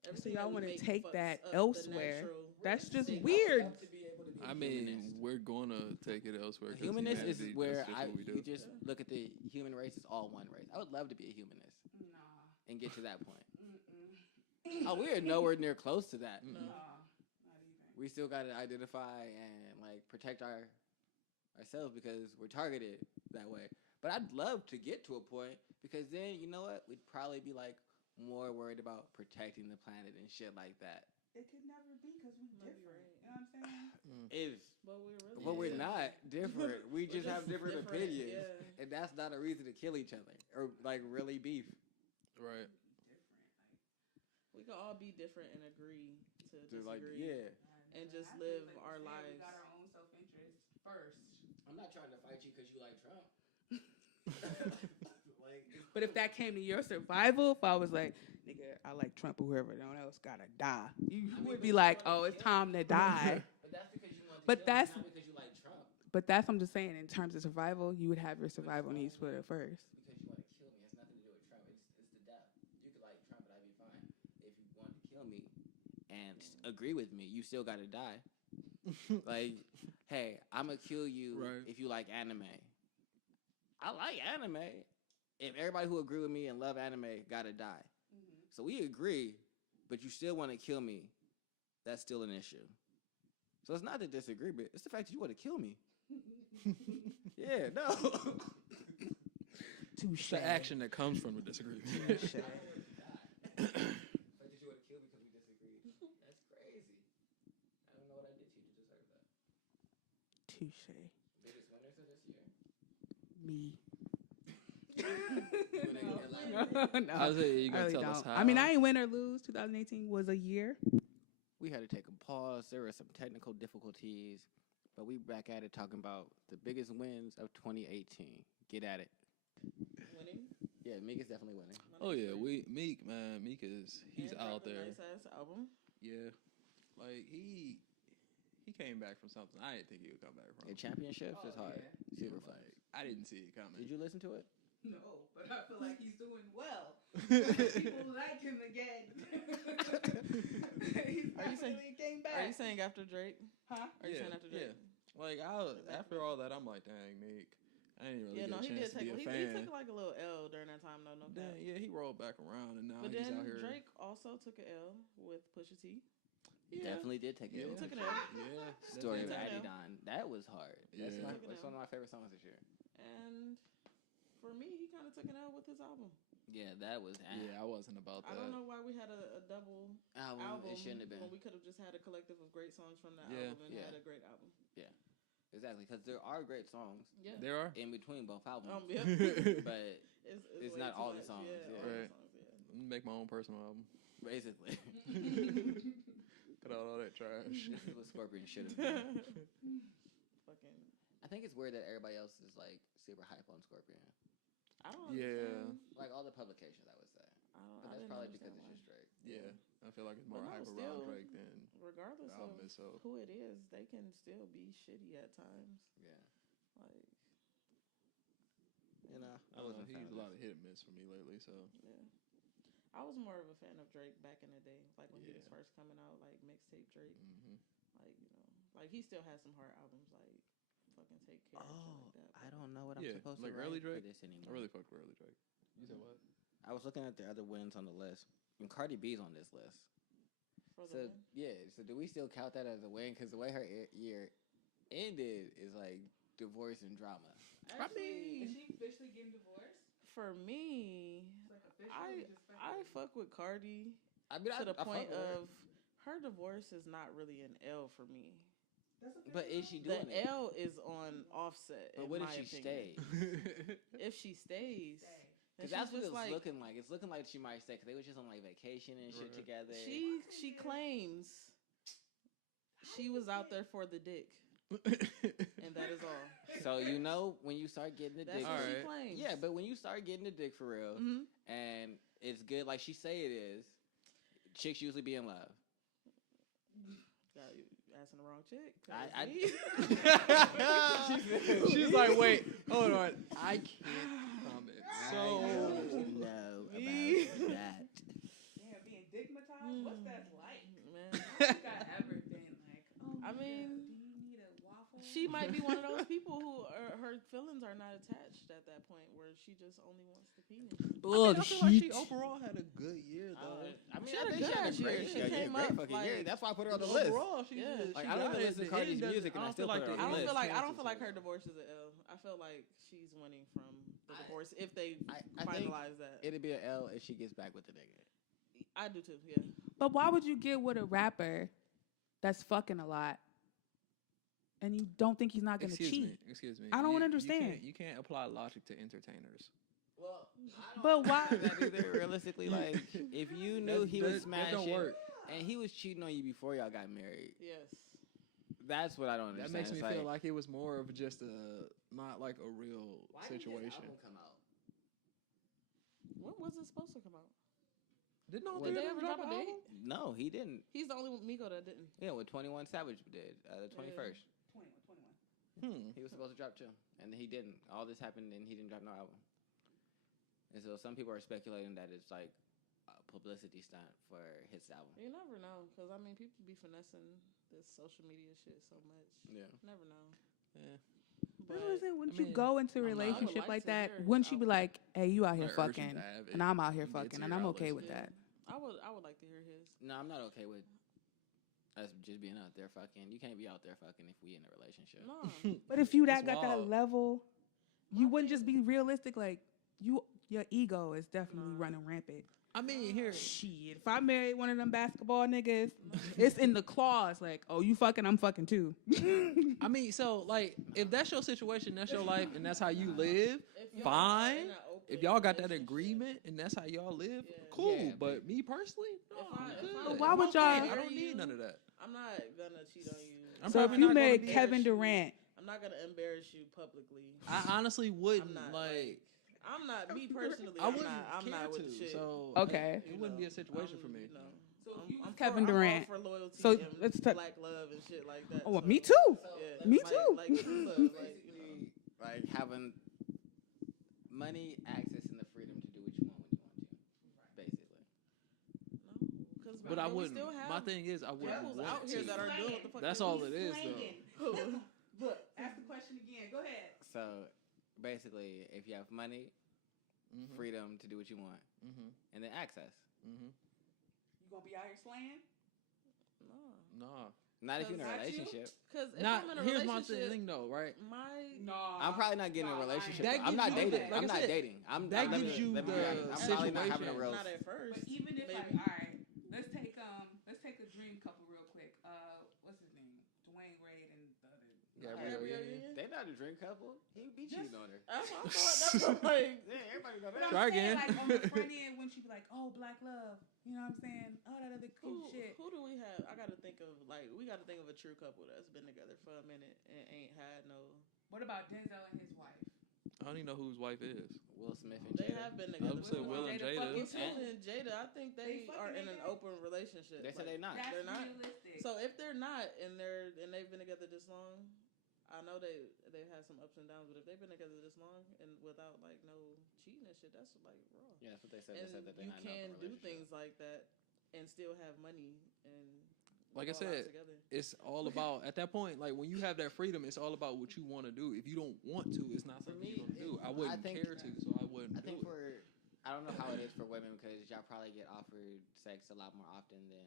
So Everything y'all that we want to make take fucks that up the elsewhere. natural That's just state. weird. a I mean, humanist. we're gonna take it elsewhere. A 'cause humanist is humanity, where that's just what we do. you just look at the human race as all one race. I would love to be a humanist Nah. and get to that point. Mm-mm. Oh, we are nowhere near close to that. Mm-mm. Nah, not even. We still got to identify and like protect ourselves because we're targeted that way. But I'd love to get to a point because then you know what? We'd probably be like more worried about protecting the planet and shit like that. It could never be because we Might be different. right. You know what I'm saying? Is But we're really. but we're Yeah. not different. We We're just have different opinions, Yeah. and that's not a reason to kill each other or like really beef. Right. We can all be different and agree to disagree. Like, yeah, And just I think, live like you our said, lives. We got our own self-interest first. I'm not trying to fight you because you like Trump. Like, But if that came to your survival, if I was like, nigga, I like Trump or whoever, no one else gotta die, you would be like, oh, it's time to die. but that's because you want to. But kill me, that's- not because you like Trump. But that's I'm just saying, in terms of survival, you would have your survival needs put at first. Because you want to kill me, it's nothing to do with Trump. It's the death. You could like Trump, and I'd be fine. If you want to kill me and agree with me, you still got to die. Like, hey, I'm gonna kill you Right. if you like anime. I like anime. If everybody who agree with me and love anime gotta die, so we agree, but you still want to kill me, that's still an issue. So it's not the disagreement; it's the fact that you want to kill me. Yeah, no. Touche. The action that comes from the disagreement. Touche. The fact that you want to kill because we disagree, that's crazy. I don't know what I did to you to deserve that. Touche. Biggest winners of this year? Me. I was saying, you I gonna really tell us don't. how? I mean, I ain't win or lose. 2018 was a year. We had to take a pause. There were some technical difficulties, but we back at it talking about the biggest wins of 2018. Get at it. Winning. Yeah, Meek is definitely winning. Oh yeah, Meek he's And out dropped a there. Nice ass album. Yeah, like he came back from something I didn't think he would come back from. The championships is hard. yeah. Super fun. Like I didn't see it coming. Did you listen to it? No, but I feel like he's doing well. People like him again. He's Are you saying- definitely came Are you back. saying after Drake? Huh? Are you saying after Drake? Like after all that, I'm like, dang, Meek. I didn't really Yeah, no, get a he chance did to take. be a He fan. took like a little L during that time, though. No Then, doubt. yeah, he rolled back around, and now But he's then out here. Drake also took an L with Pusha T. Yeah. Definitely did take it. Yeah. He took an L. Yeah. Story of Definitely. Adidon. That was hard. That's, Yeah. that's one of my favorite songs this year. And for me, he kind of took an L with his album. Yeah, that was Yeah, I wasn't about that. I don't know why we had a double album It shouldn't have been. when we could have just had a collective of great songs from that Yeah. album and Yeah. had a great album. Exactly, because there are great songs Yeah. There are. in between both albums, Yeah. but It's It's way not too all the much. songs, Yeah, yeah. all the Right. songs, yeah. Make my own personal album. basically, Cut out all that trash. this is what Scorpion should have been. Fucking, I think it's weird that everybody else is like super hype on Scorpion. I don't Yeah. understand. Like all the publications, I would say. But I that's didn't probably because understand it's why. just Drake. Yeah, I feel like it's more But no, hype still- around Drake than Regardless the album of itself. who it is, they can still be shitty at times. Yeah. Like, You know, I don't know. He's a lot of hit and miss for me lately. So yeah. I was more of a fan of Drake back in the day, like when he was Yeah. first coming out, like mixtape Drake. mhm. Like, you know, like he still has some hard albums, like fucking Take Care. and shit Oh, like that, I but- don't know what I'm Yeah, supposed like to write early for Drake? this I anymore. really fucked with early Drake. You said what? I was looking at the other wins on the list, and Cardi B's on this list. For the So win. yeah, so do we still count that as a win? Because the way her year ended is like divorce and drama. Actually, is she officially getting divorced? For me, It's like official. I fuck with Cardi I mean, to the I fuck point with her. of her divorce is not really an L for me. But is she The doing it? L is on Offset. But in what if my she opinion. stayed? If she stays, then Because she's that's what just it's like looking like. It's looking like she might stay because they was just on like vacation and shit Right. together. she claims she was out there for the dick, and that is all. So you know when you start getting the That's dick, what she Alright. claims. yeah. But when you start getting the dick for real, Mhm. and it's good like she say it is, chicks usually be in love. God, you asking the wrong chick. I- She's like, wait, hold on. I can't comment. I So don't know Me. about that. Damn, being digmatized. What's that like? man. I don't think I ever been like, oh, I mean, do you need she might be one of those people who her feelings are not attached at that point, where she just only wants the penis. I feel like she overall had a good year though. I mean, She had I a think she had a good great year. She year. came Great up, fucking year. like, That's why I put her on the list. Overall, she Yeah. did. Like, she I don't got even it. listen to The Cardi's end doesn't- music, and I don't still feel put her on the the I list. don't feel like her divorce is an L. I feel like she's winning from the divorce if they I think finalize that. it'd be an L if she gets back with the nigga. I do too. Yeah. But why would you get with a rapper that's fucking a lot and you don't think he's not going to cheat? Excuse me. I don't understand. You can't apply logic to entertainers. Well, But why? Realistically, like, if you knew he was smashing don't work. and he was cheating on you before y'all got married, Yes. that's what I don't That understand. makes me It's feel like it was more of just not like a real why didn't his situation. album come out? When was it supposed to come out? Didn't all Did three they of them ever drop drop an a date? album? No, he didn't. He's the only Miko that didn't. Yeah, what 21 Savage did, the 21st. 21. He was supposed to drop too, and he didn't. All this happened, and he didn't drop no album. And so some people are speculating that it's like a publicity stunt for his album. You never know, because I mean, people be finessing this social media shit so much. Yeah. Never know. Yeah. What But is it? When I you mean, go into a I'm not- I would relationship like like to that, hear his wouldn't you be album. like, hey, you out here I urge you fucking, to have it and I'm out here and get fucking, to and your I'm okay outlets. with Yeah. that? I would like to hear his. No, I'm not okay with us just being out there fucking. You can't be out there fucking if we in a relationship. No. But if you That's got that wild. level, My you wouldn't thing- just be realistic. Like your ego is definitely Nah. running rampant. I mean, here. Shit, if I married one of them basketball niggas, it's in the clause. Like, oh, you fucking, I'm fucking too. I mean, so like, if that's your situation, that's your life, and that's how you live. If y'all Fine. are in a open If y'all got that relationship, agreement and that's how y'all live, Yeah. cool. Yeah, but me personally, no, If I- I'm if good. I- But why if would I y'all- I don't marry need you, none of that. I'm not gonna cheat on you. I'm So if probably you not gonna married be- Kevin embarrass you. Durant, I'm not gonna embarrass you publicly. I honestly wouldn't I'm not like. I'm not me personally. I I'm wouldn't not. I'm care not with to. the shit. So Okay. it wouldn't be a situation for me. You know, So if I'm, you was I'm Kevin for, Durant, I'm all for loyalty so and let's black love and shit like that. oh, so, me too. Yeah, Me like, too. Like true love, like you know. Like having money, access, and the freedom to do what you want when you want to, basically. No, because But I we wouldn't. still have My thing is, I wouldn't couples want out here to. that are doing what the fuck. That's they all do. it is, though. Look, ask the question again. Go ahead. So basically, if you have money, Mhm. freedom to do what you want, Mhm. and then access. Mhm. You gonna be out here slaying? No, Nah. Not if you're in a Not you? relationship. because if Not. I'm in a Here's my relationship, thing, though. Right. my No. I'm probably not getting in a relationship. That I'm not gives you dating. that- I'm like I not said, dating. I'm that let me- gives you let me the be honest. I'm probably not having a situation. real. not at first. But even if maybe. all right, let's take a dream couple real quick. What's his name? Dwayne Wade and the other. Gabrielle Union. They not a drink couple. He be cheating on her. That's what I thought. That's what, like. Yeah, everybody know But that. I'm Try saying, again. like on the front end when she be like, "Oh, black love," you know what I'm saying? Oh, that other cute shit. Who do we have? I gotta think of we gotta think of a true couple that's been together for a minute and ain't had no. What about Denzel and his wife? I don't even know who his wife is. Will Smith and They Jada. have been I together. would say for a Will while. and Jada Jada. fucking Will and Jada, I think they fucking are in an together? open relationship. They said they not. That's They're not. realistic. So if they're not and they've been together this long, I know they've had some ups and downs, but if they've been together this long and without like no cheating and shit, that's like raw. Yeah, that's what they said. And They said that they're you not in an can open do relationship. things like that and still have money and Like I go all out said, together. it's all about at that point. Like when you have that freedom, it's all about what you want to do. If you don't want to, it's not something me, you're gonna do. I I wouldn't think- care to, so I wouldn't I think do it. I don't know how it is for women because y'all probably get offered sex a lot more often than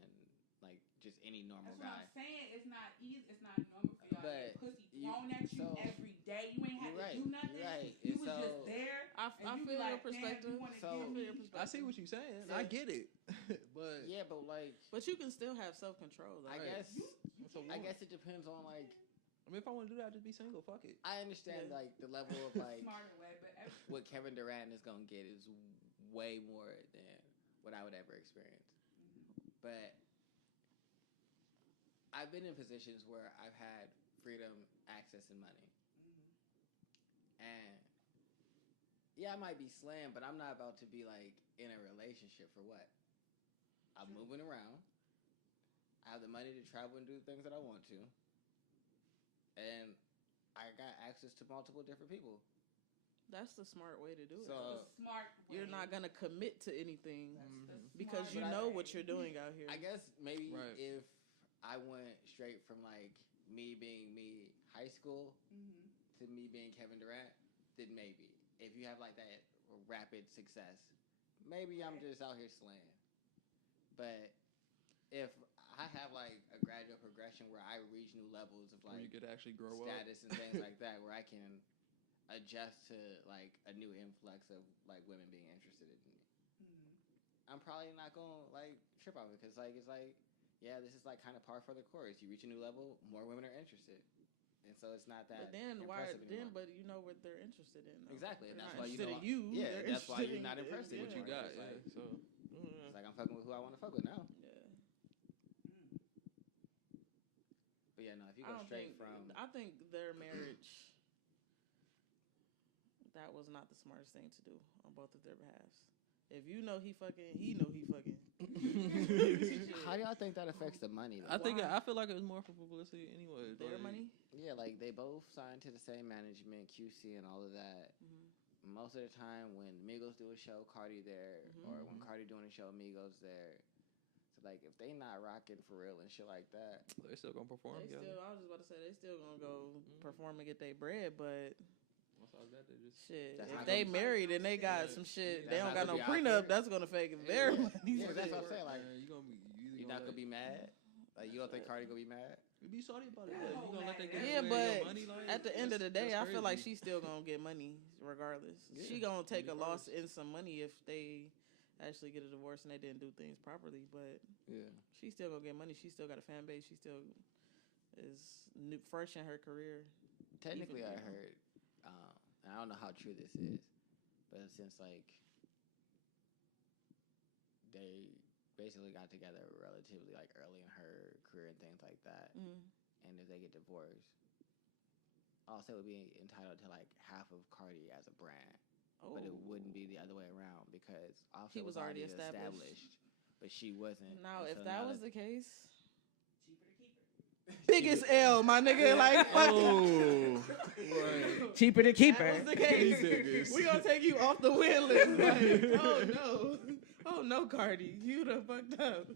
like just any normal That's what guy. I'm saying. It's not easy. It's not normal for y'all to But get pussy you- thrown at you so- every day. You ain't have You're to right, do nothing. you're right. You And was so- just there. I and you feel be your like, damn, perspective. you wanna So- give me- I see what you're saying. Yeah. I get it, but Yeah, but like But you can still have self control. I Right. guess What's a I woman? guess it depends on like I mean, if I want to do that, I'd just be single. Fuck it. I understand Yeah. like the level of like Smarter way, but what Kevin Durant is gonna get is way more than what I would ever experience. But I've been in positions where I've had freedom, access, and money. And yeah, I might be slammed, but I'm not about to be like in a relationship for what? I'm moving around. I have the money to travel and do the things that I want to. And I got access to multiple different people. That's the smart way to do it. So- smart. You're not gonna commit to anything because you But know what you're doing out here. I guess maybe Right. if I went straight from like me being me, high school Mm-hmm. to me being Kevin Durant, then maybe. If you have like that rapid success, maybe I'm just out here slaying. But if I have like a gradual progression where I reach new levels of Where like you could actually grow status up. and things like that, where I can adjust to like a new influx of like women being interested in me, I'm probably not gonna like trip on it because like it's like, yeah, this is like kind of par for the course. You reach a new level, more women are interested, and so it's not that. But then why? impressive Then, anymore. but you know what they're interested in. Though. Exactly, and They're that's not why you interested know. in you. Yeah, They're that's why interested you're not in- impressed with What you anymore. got? It's like, So. it's like I'm fucking with who I want to fuck with now. Yeah. But yeah, no, if you I go don't straight think. from I think their marriage. That was not the smartest thing to do on both of their behalves. If you know he fucking, he know he fucking. how do y'all think that affects the money? Though? I feel like it was more for publicity anyway. Their money. Yeah, like they both signed to the same management, QC, and all of that. Mm-hmm. Most of the time, when Migos do a show, Cardi there, or when Cardi doing a show, Migos there. So like, if they not rocking for real and shit like that, They still gonna perform They together. still. I was just about to say they still gonna go perform and get their bread, but. Outside that, they just Shit, That's if not they gonna- married and they got some shit, they That's don't not got no gonna be prenup. awkward. That's gonna fake their money. Yeah, that's what I'm saying. Like, you gonna be you're not gonna be mad. Like, you don't think Cardi gonna be mad? You be salty about it. But you gonna let that get Yeah, away but your money? Like, at the end of the day, I that's feel like crazy. she's still gonna get money regardless. Yeah. She gonna take a Money loss first. in some money if they actually get a divorce and they didn't do things properly. But Yeah. she still gonna get money. She still got a fan base. She still is fresh in her career. Technically, Even, I heard, and I don't know how true this is, but since like they basically got together relatively like early in her career and things like that, and if they get divorced, Offset would be entitled to like half of Cardi as a brand, but it wouldn't be the other way around because Offset He was already established. but she wasn't. Now, And if so that now was the case, Cheaper biggest L, my nigga. Like, Oh, right. Cheaper to keep that her. was the case. Niggas. We gonna take you off the win list. Like, oh no, Cardi, you done fucked up.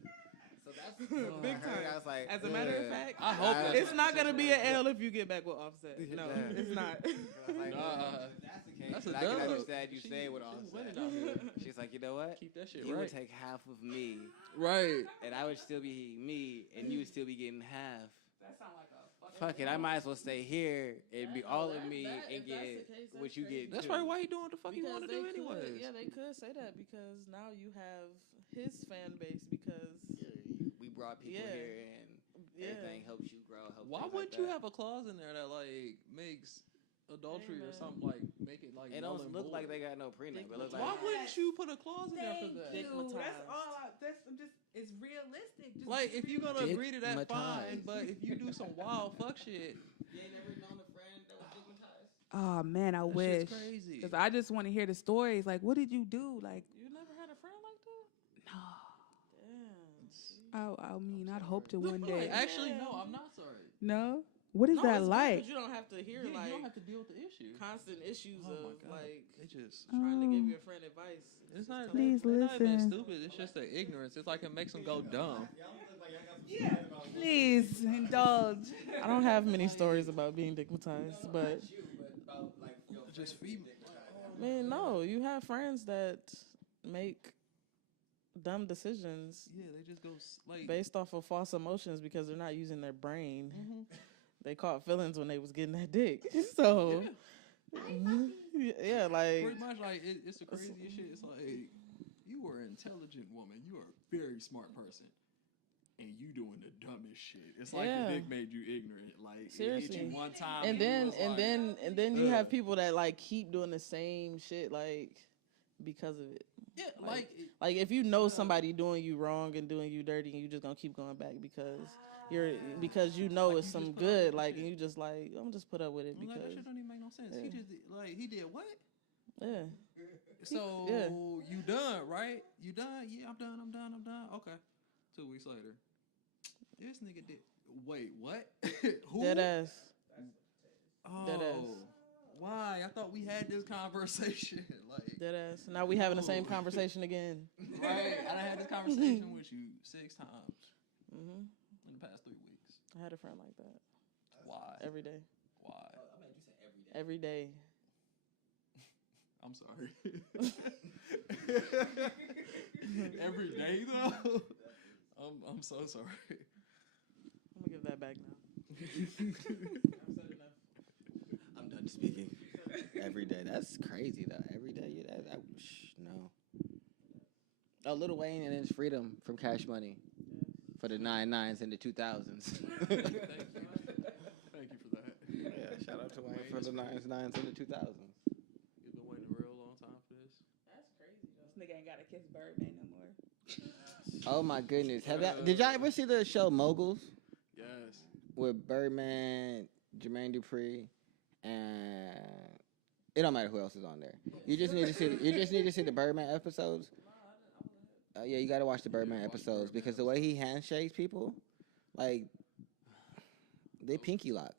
So that's Big time. I was like, As a matter of fact, I hope that's it's not gonna be an L if you get back with Offset. No, Yeah. it's not. Like, Nah. if that's the case. That's a I can dub. understand you She- say it with she's Offset. winning out here. She's like, you know what? Keep that shit You right. would take half of me, Right. and I would still be me, and you would still be getting half. That sound like a Fuck it, I might as well stay here and be all of me That- and if that's get the case, what that's you get. That's too. right. Why he doing what the fuck he want to do they could, anyways? yeah, they could say that because now you have his fan base because We brought people Yeah. here, and everything helps you grow. Helps Why things wouldn't like you that. have a clause in there that like makes adultery Hey, or man. something like make it like It null don't and look void? like they got no prenup. It looks Why like wouldn't you put a clause in there for that? Thank you. That's Stigmatized. all. I'm just. It's realistic. Just Like if you're gonna agree to that, Stigmatized. fine. But if you do some wild fuck shit, you ain't never known a friend that was stigmatized. Oh man, I that wish. shit's crazy. Because I just want to hear the stories. Like, what did you do? Like, you never had a friend like that. no. Damn. I mean, I'd hope to sorry. one day. Actually, no, I'm not sorry. No. What is No, that it's good like? 'cause you don't have to hear Yeah, like you don't have to deal with the issue. constant issues Oh my of God. like They just. trying to give Oh. your friend advice. It's Just not. tell Please They're not even listen. stupid. It's just the ignorance. It's like it makes them go dumb. Please indulge. I don't have many stories about being stigmatized, but Just feed me. man, no, you have friends that make dumb decisions Yeah, they just go like. based off of false emotions because they're not using their brain. Mhm. They caught feelings when they was getting that dick. So yeah, like Pretty much like it's the craziest shit. It's like you are an intelligent woman. You are a very smart person. And you doing the dumbest shit. It's like Yeah. the dick made you ignorant. Like it hit Seriously. you one time. and you then was and like, then and then you have ugh. people that like keep doing the same shit like because of it. Yeah, Like if you know somebody doing you wrong and doing you dirty and you just gonna keep going back because you know Like, it's you some just put up with good the like shit. and you just like I'm just put up with it I'm like, that because shit don't even make no sense. Yeah. He just he did what? yeah. So Yeah. you done, right? You done? Yeah, I'm done. Okay. 2 weeks later, this nigga did. Wait, what? Who? Dead ass. Oh, Dead ass. why? I thought we had this conversation. Like, Dead ass. Now we having the same No. conversation again. right? I done had this conversation with you 6 times hmm in the past 3 weeks. I had a friend like that Why? every day. Why? I mean, you said every day. I'm sorry. Every day though. I'm so sorry. I'm gonna give that back now. I've said enough. I'm done speaking. Every day. That's crazy though. Every day. No. Oh, Lil Wayne and his freedom from Cash Money for the 99's in the 2000s. Thank you. Thank you for that. Yeah, shout out to Wayne for the 99's in the 2000s. You've been waiting a real long time for this. That's crazy though. This nigga ain't gotta kiss Birdman no more. Oh my goodness. Did y'all ever see the show Moguls Yes. with Birdman, Jermaine Dupri, and it don't matter who else is on there. You just need to see the Birdman episodes. Yeah, you gotta watch the Birdman episodes because the way he handshakes people, like they pinky lock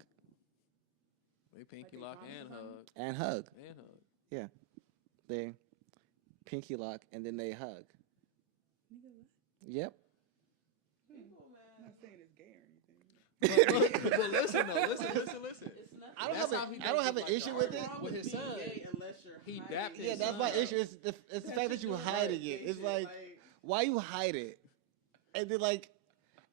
They pinky lock and hug. and hug. And hug. Yeah, they pinky lock and then they hug. Nigga, what? Yep. People, man. I'm not saying it's gay or anything. But listen though, listen. It's nothing. I don't have an issue with it. With his son. Unless you're He hiding dapped it. his Yeah, that's my issue. It's the fact that you hiding it. It's like, why you hide it? And then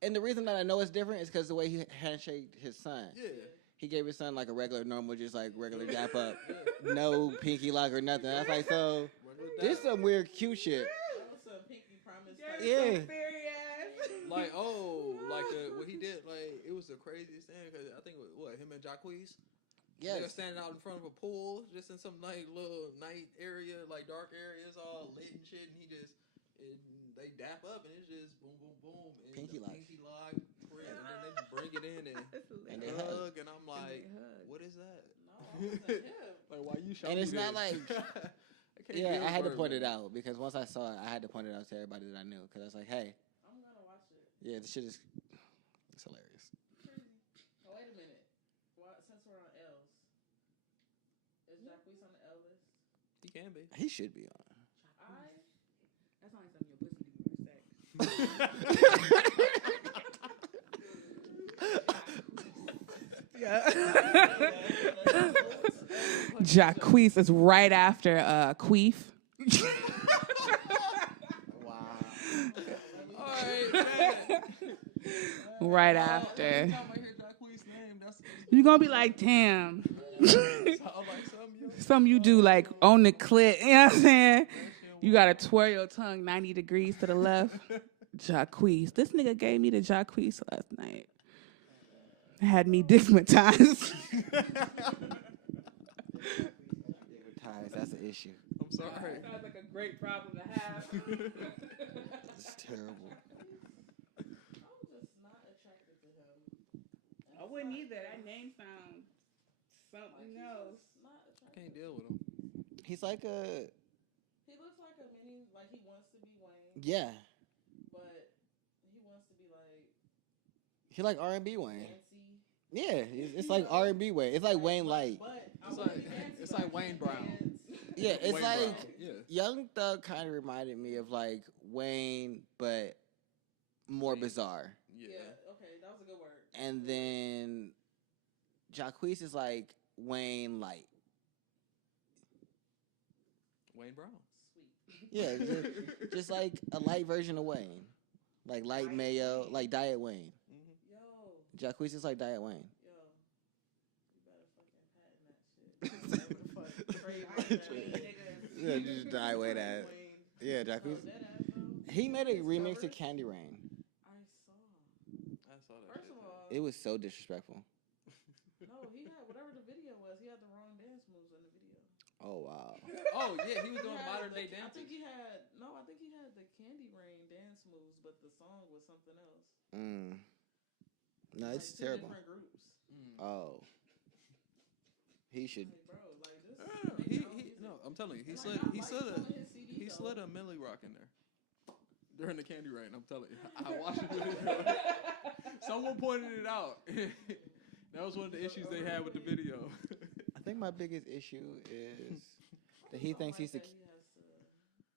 and the reason that I know it's different is because the way he handshaked his son. Yeah. He gave his son like a regular, normal, just like regular dap up, no pinky lock or nothing. I was like, so this some weird cute shit. That was some pinky promise. type Yeah. Like what he did, like it was the craziest thing because I think him and Jacquees. They were Yes. standing out in front of a pool, just in some little night area, like dark areas, all lit and shit. And they dap up, and it's just boom, boom, boom, and Pinky lock. pinky lock, and then they bring it in And and they hug, hug. and I'm like, hug. what is that? No, it wasn't him. Like, why you showing And it's me not this? like- I can't Yeah, deal I had to with point it Birdman. out because once I saw it, I had to point it out to everybody that I knew because I was like, hey, I'm gonna watch it. yeah, this shit is it's hilarious. Crazy. Oh, wait a minute. Since we're on L's, is Jacquees on the L list? He can be. He should be on. That's only something your pussy do more sex. Yeah. Jacquees is right after Queef. Wow. All right, man. Right Every after. time I hear Jacquees' name, that's You're gonna be like, damn. sound like something. Some you do like on the clit. You know what I'm saying? You gotta twirl your tongue 90 degrees to the left. Jacquees. This nigga gave me the Jacquees last night. Had me digmatized. Ties, that's an issue. I'm sorry. Sounds like a great problem to have. It's terrible. I'm just not attracted to him. I wouldn't either. That name sounds something else. Not I attracted. can't deal with him. He's like a He looks like a mini, like he wants to be Wayne, yeah. but he wants to be like He like R&B Wayne. fancy. Yeah, it's like R&B Wayne. It's like Wayne Light. But I It's wanna like- be fancy, it's but I like Wayne can't Brown. dance. Yeah, it's Wayne like Brown. Yeah. Young Thug kind of reminded me of like Wayne, but more Wayne. bizarre. Yeah. Yeah, okay, that was a good word. And then Jacquees is like Wayne Light. Wayne Brown. Sweet. Yeah, just like a light version of Wayne, like light Light mayo, Wayne. like Diet Wayne. Yo, Jacquees is like Diet Wayne. yo, you better fucking patent that shit. Whatever the fuck. Trademark that. Yeah, just Diet Wayne that. Yeah, No, Jacquees. dead ass though. He made a His remix to covers? Candy Rain. I I saw that. First shit. of all, It was so disrespectful. no, he had whatever the video was. He had the wrong dance moves in the video. Oh wow. Oh yeah, he was doing He had modern day I dances. think he had the Candy Rain dance moves, but the song was something else. Mm. No, Like it's two terrible. Different groups. Oh. He should. Like, bro, like this. No, I'm telling you, he And, slid like, I he like slid some a of his CDs, he though. slid a Millie Rock in there during the Candy Rain. I'm telling you, I watched the video. Someone pointed it out. That was one of the issues they had with the video. I think my biggest issue is that he thinks he's the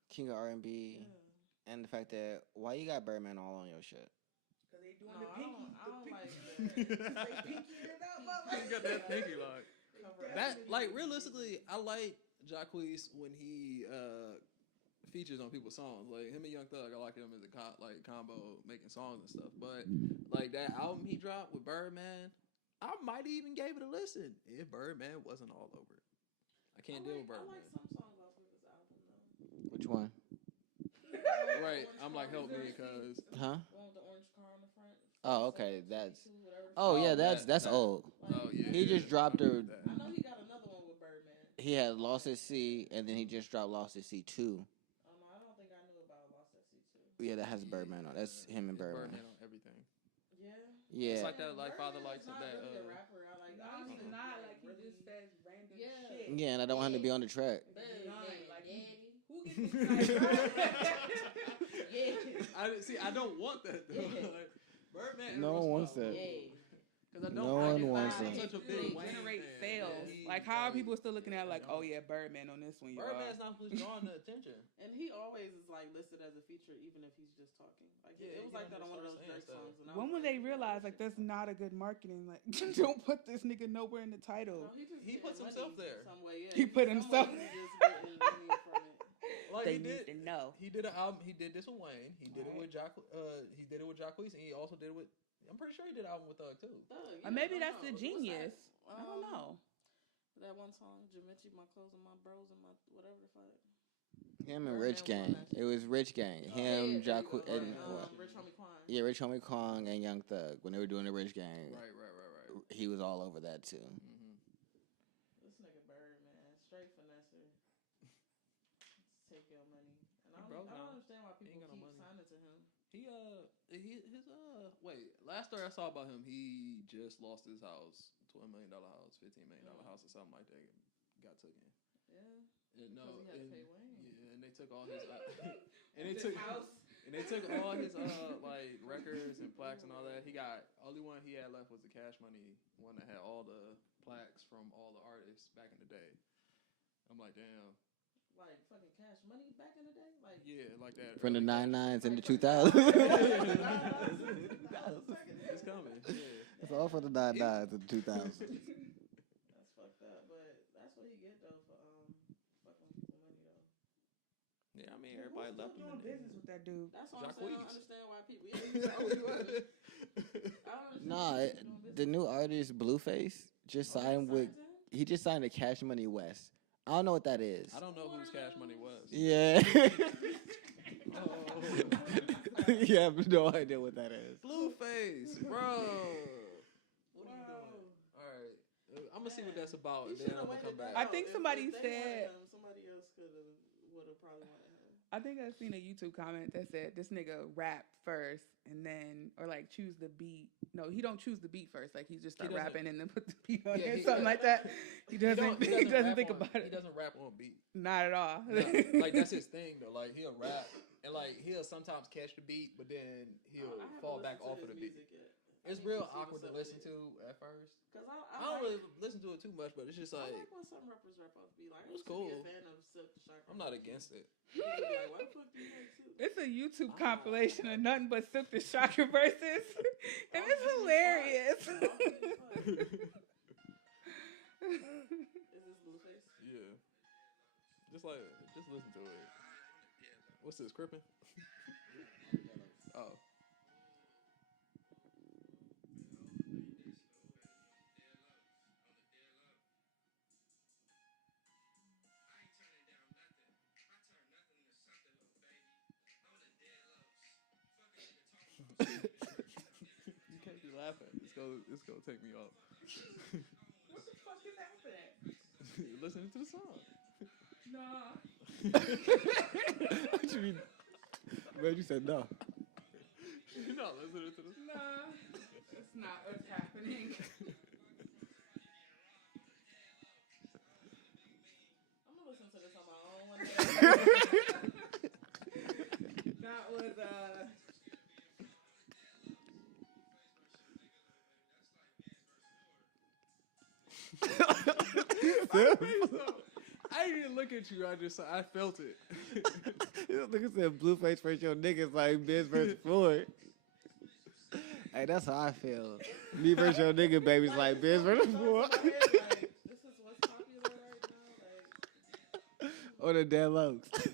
king of R&B, Yeah. and the fact that why you got Birdman all on your shit. Cause they doing No, the pinky. I don't like that. They pinky it up. He got that pinky lock. Cover up. That like realistically, I like Jacquees when he features on people's songs. Like him and Young Thug, I like him as a combo making songs and stuff. But like that album he dropped with Birdman, I might even gave it a listen if Birdman wasn't all over it. I can't deal with I Birdman. like some songs off of his album though. Which one? Right, I'm like, help me, cause Huh? One with the orange car on the front. Oh, okay. That's. 22, whatever. Oh yeah, that's that- old. oh yeah, He just dropped I agree a- with that. I know he got another one with Birdman. He had Lost at Sea, and then he just dropped Lost at Sea 2. Oh no, I don't think I knew about Lost at Sea too. Yeah, that has Birdman on. That's him and It's Birdman. on everything. Yeah. Yeah. It's like that, like Father Likes It. Not That really a rapper. I like. No, honestly, he's not. Like he really- just says random Yeah. shit. Yeah, and I don't want him to be on the track. None, like, Daddy. Who gets excited? Yeah. I don't want that though. Yeah. Like, Birdman. No one wants that. Yeah. Because I No know one I'm wants such that. a big They Wayne generate fan sales. that he- Like how are people still looking at Yeah, like, oh yeah, Birdman on this one? Birdman's not supposed to draw the attention. And he always is like listed as a feature, even if he's just talking. Like Yeah, it was he like that don't on one of start those saying Drake stuff. songs. And I When was will like, they realize like that's not a good marketing? Like don't put this nigga nowhere in the title. No, he just He getting puts himself money there. Some way, yeah. He put Some himself- way He just getting money from it. Like They he need did. to know. He did an album. He did this with Wayne. He did it Right. with he did it with Jacquees, and he also did it with. I'm pretty sure he did an album with Thug too. Thug, Or maybe I that's don't the know. What's genius. that? I don't know. That one song, Jamichi, my clothes and my bros and my whatever the fuck. Him and Birdman Rich was on Gang. that shit. It was Rich Gang. Yeah, Him, there you Jacques, go. and Rich Homie Quan. yeah, Rich Homie Kong and Young Thug when they were doing the Rich Gang. Right. He was all over that too. Mm-hmm. This nigga Bird, man, straight finesser. Take your money. And I broke don't now. understand why He ain't people got no keep money. signing to him. Wait, last story I saw about him, he just lost his house, $12 million house, $15 million house, or something like that. Got taken. Yeah. And Because he had to pay Wayne. Yeah, and they took all his and they His took house. and they took all his like records and plaques and all that. He got only one he had left was the Cash Money one that had all the plaques from all the artists back in the day. I'm like, damn. Like fucking Cash Money back in the day? Like Yeah, like that. From the early 99's in the Like 2000s. It's coming. Yeah. It's all for the 99's in the 2000s. that's fucked up, but that's what he get though for fucking with people money though. Yeah, I mean Who's everybody still left him doing in there. business with that dude. That's what I'm saying. I don't Jacquees. understand why people. Yeah, you know who he was. I don't understand Nah, why people doing business. the new artist Blueface just Oh, they signed with. to him? He just signed to Cash Money West. I don't know what that is. I don't know whose Cash Money was. Yeah. Oh. You have no idea what that is. Blueface, bro. What are you Wow. doing? All right, I'm gonna see what that's about, He and then shoulda I'm gonna come waited back. I think If somebody they wanted said- him, somebody else would have probably wanted him. I think I seen a YouTube comment that said this nigga rap first and then or like choose the beat. No, he don't choose the beat first. Like he just start doesn't. rapping and then put the beat on Yeah, it, he- something like that. He doesn't. He doesn't rap think on- about He it. doesn't rap on beat. Not at all. No, like that's his thing though. Like he'll rap and like he'll sometimes catch the beat, but then he'll I haven't fall back listened to off of his the beat. music yet. I It's need real to see awkward to what's up listen with it. to at first. Cause I I don't really listen to it too much, but it's just I like like when some rappers rap off beat. Like I It's used to be a cool. fan of Silk the Shocker. I'm not against it. Like, why the fuck do you like Silk? It's a YouTube Ah. compilation of nothing but Silk the Shocker verses, and it's All hilarious. Is this Blueface? Yeah, just listen to it. What's this, Crippin'? Oh. You can't be laughing. It's gonna take me off. What the fuck is happening? Listening to the song. Nah. What you mean? Man, you said no. You're not listening to the song. Nah. That's not what's happening. I'm gonna listen to this on my own one day. That was I didn't even look at you. I felt it. Look at that Blueface versus your niggas like Biz versus Floyd. Hey, that's how I feel. Me versus your nigga, baby's like biz versus boy. This is what's popular right now. Like, Or the dead lows. I would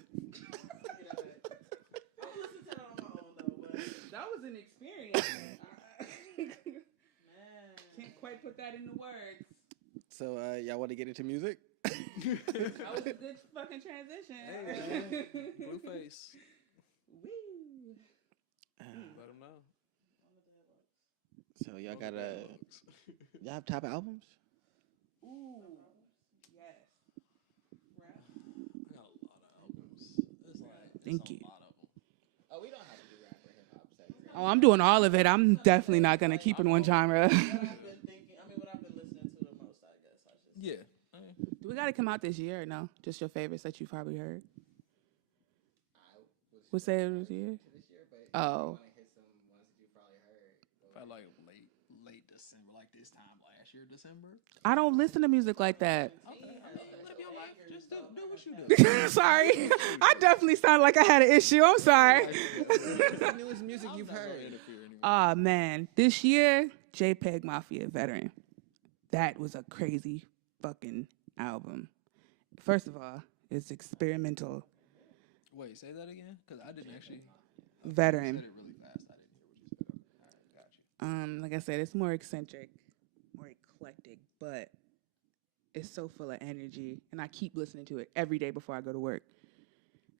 listen to that on my own though, but That was an experience. man, Can't quite put that into words. So, y'all want to get into music? That was a good fucking transition. Blueface. Woo. Let him know. So y'all got y'all have top albums? Ooh. Yes. Right. I got a lot of albums. It's like Thank you. a lot of them. Oh, we don't have to do rap or hip hop segment. Oh, I'm doing all of it. I'm definitely not gonna keep in one genre. what I've been thinking. I mean, what I've been listening to the most, I guess. I should say. Yeah. Do we gotta come out this year or no? Just your favorites that you've probably heard. What say it was here? Oh. Probably like late December, like this time last year, December. I don't listen to music like that. Okay. Live your life. Just do what you do. Sorry. I definitely sound like I had an issue. I'm sorry. What's the newest music you've heard? Ah, man. This year, JPEG Mafia Veteran. That was a crazy fucking album. First of all, it's experimental. Wait, say that again? Because I didn't actually. Veteran. Said it really fast. I didn't hear what you said. All right, got you. Like I said, it's more eccentric, more eclectic, but it's so full of energy. And I keep listening to it every day before I go to work.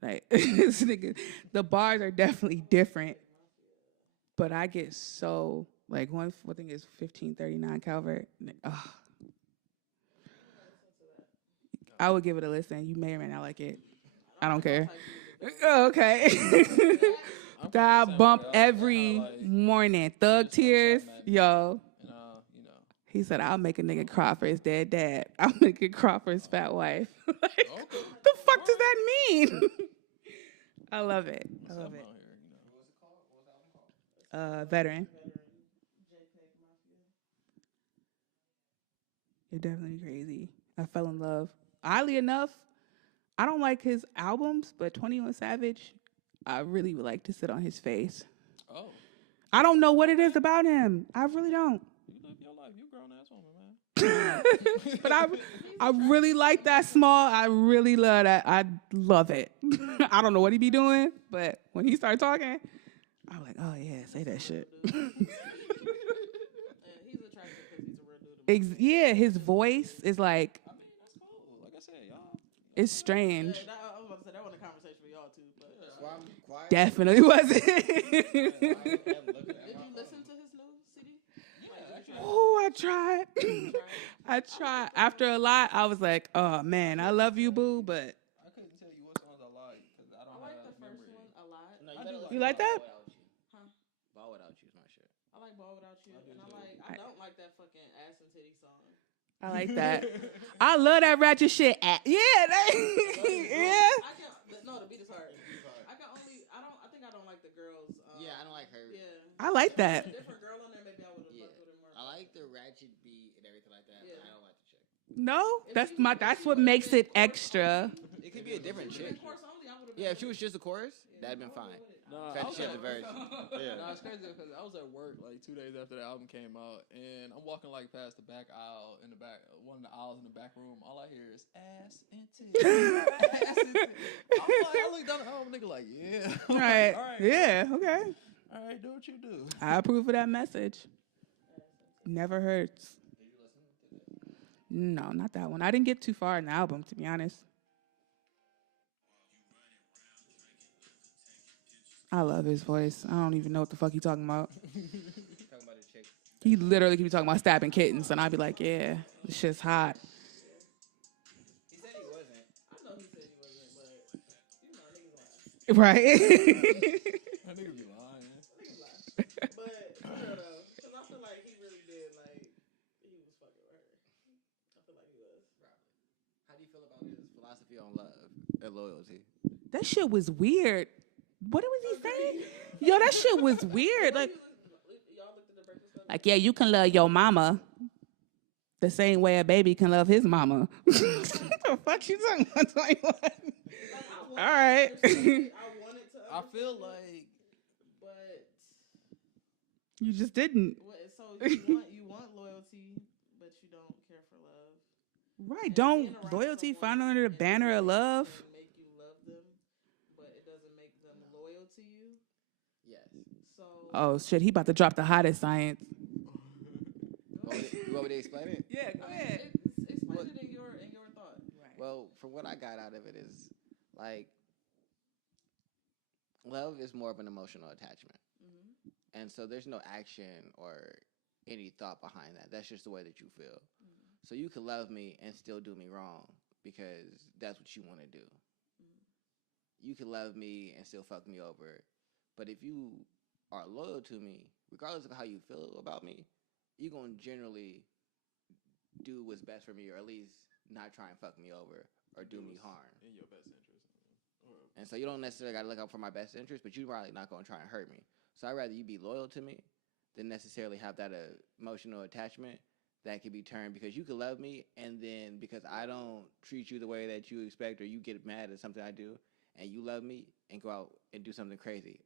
Like, this nigga, the bars are definitely different, but I get so, like, one thing is 1539 Calvert. Oh. I would give it a listen. You may or may not like it. I don't care. Oh, okay. That I bump every morning. Thug Tears, yo. You know. He said, I'll make a nigga cry for his dead dad. I'll make a cry for his fat wife. Like, what the fuck does that mean? I love it. I love it. Veteran. You're definitely crazy. I fell in love. Oddly enough, I don't like his albums, but 21 Savage, I really would like to sit on his face. Oh. I don't know what it is about him. I really don't. You live your life. You grown ass woman, man. But I really like that small. I really love that. I love it. I don't know what he be doing, but when he started talking, I'm like, oh yeah, say that shit. He's attractive because he's a real dude. Yeah, his voice is like, I mean, that's cool. Like I said, y'all. it's strange. I was about to say that wasn't a conversation for y'all too, but Definitely wasn't. did you listen to his new CD? Oh, I tried. I tried. After a lot, I was like, oh man, I love you, boo, but I couldn't tell you what songs I like because I don't I like have the first memory. one a lot. You like that? Huh? Ball Without You is my shit. I like Ball Without You, and I don't like that fucking ass and titty song. I like that. I love that ratchet shit. Yeah, yeah. No, the beat is hard. I think I don't like the girls. Yeah, I don't like her. Yeah. I like that. A different girl on there, maybe I would have fucked with her more. I like the ratchet beat and everything like that, but I don't like the chick. No, that's what makes it extra. It could be a different chick. Chorus only, I would've Yeah, if she was just a chorus, that'd been fine. No, Fact she had the verse. No, it's crazy because I was at work like 2 days after the album came out, and I'm walking like past the back aisle in the back, one of the aisles in the back room. All I hear is ass and titties. Ass and titties. I looked down at the album, nigga, like, yeah, Right. all right, Yeah. Okay. all right, do what you do. I approve of that message. Never hurts. No, not that one. I didn't get too far in the album, to be honest. I love his voice. I don't even know what the fuck he talking about. Talking about a chick. He literally could be talking about stabbing kittens, and I'd be like, yeah, this shit's hot. He said he wasn't. I know he said he wasn't, but you know niggas lie. Right. That nigga be lying. Niggas lie. But for real though, because I feel like he really did he was fucking with her. I feel like he was. How do you feel about his philosophy on love and loyalty? That shit was weird. What was he saying? Yo, that shit was weird. Like, Y'all looked at the Breakfast Club? yeah, you can love your mama the same way a baby can love his mama. What the fuck you talking about, 21? All right. I wanted to. I feel like, But You just didn't. So you want loyalty, but you don't care for love. Right. And being Don't around loyalty someone find under the in this banner of love. situation make you love them, but it doesn't make them loyal to you. Yes. So Oh shit, he about to drop the hottest science. go ahead. You want me to explain it? Yeah, I mean, explain it in your thought. Right. Well, from what I got out of it is like love is more of an emotional attachment. Mm-hmm. And so there's no action or any thought behind that. That's just the way that you feel. Mm-hmm. So you could love me and still do me wrong because that's what you want to do. Mm-hmm. You can love me and still fuck me over. But if you are loyal to me, regardless of how you feel about me, you're going to generally do what's best for me or at least not try and fuck me over or do me harm. In your best interest. And so you don't necessarily got to look out for my best interest, but you're probably not going to try and hurt me. So I'd rather you be loyal to me than necessarily have that emotional attachment that can be turned because you could love me and then because I don't treat you the way that you expect or you get mad at something I do and you love me and go out and do something crazy.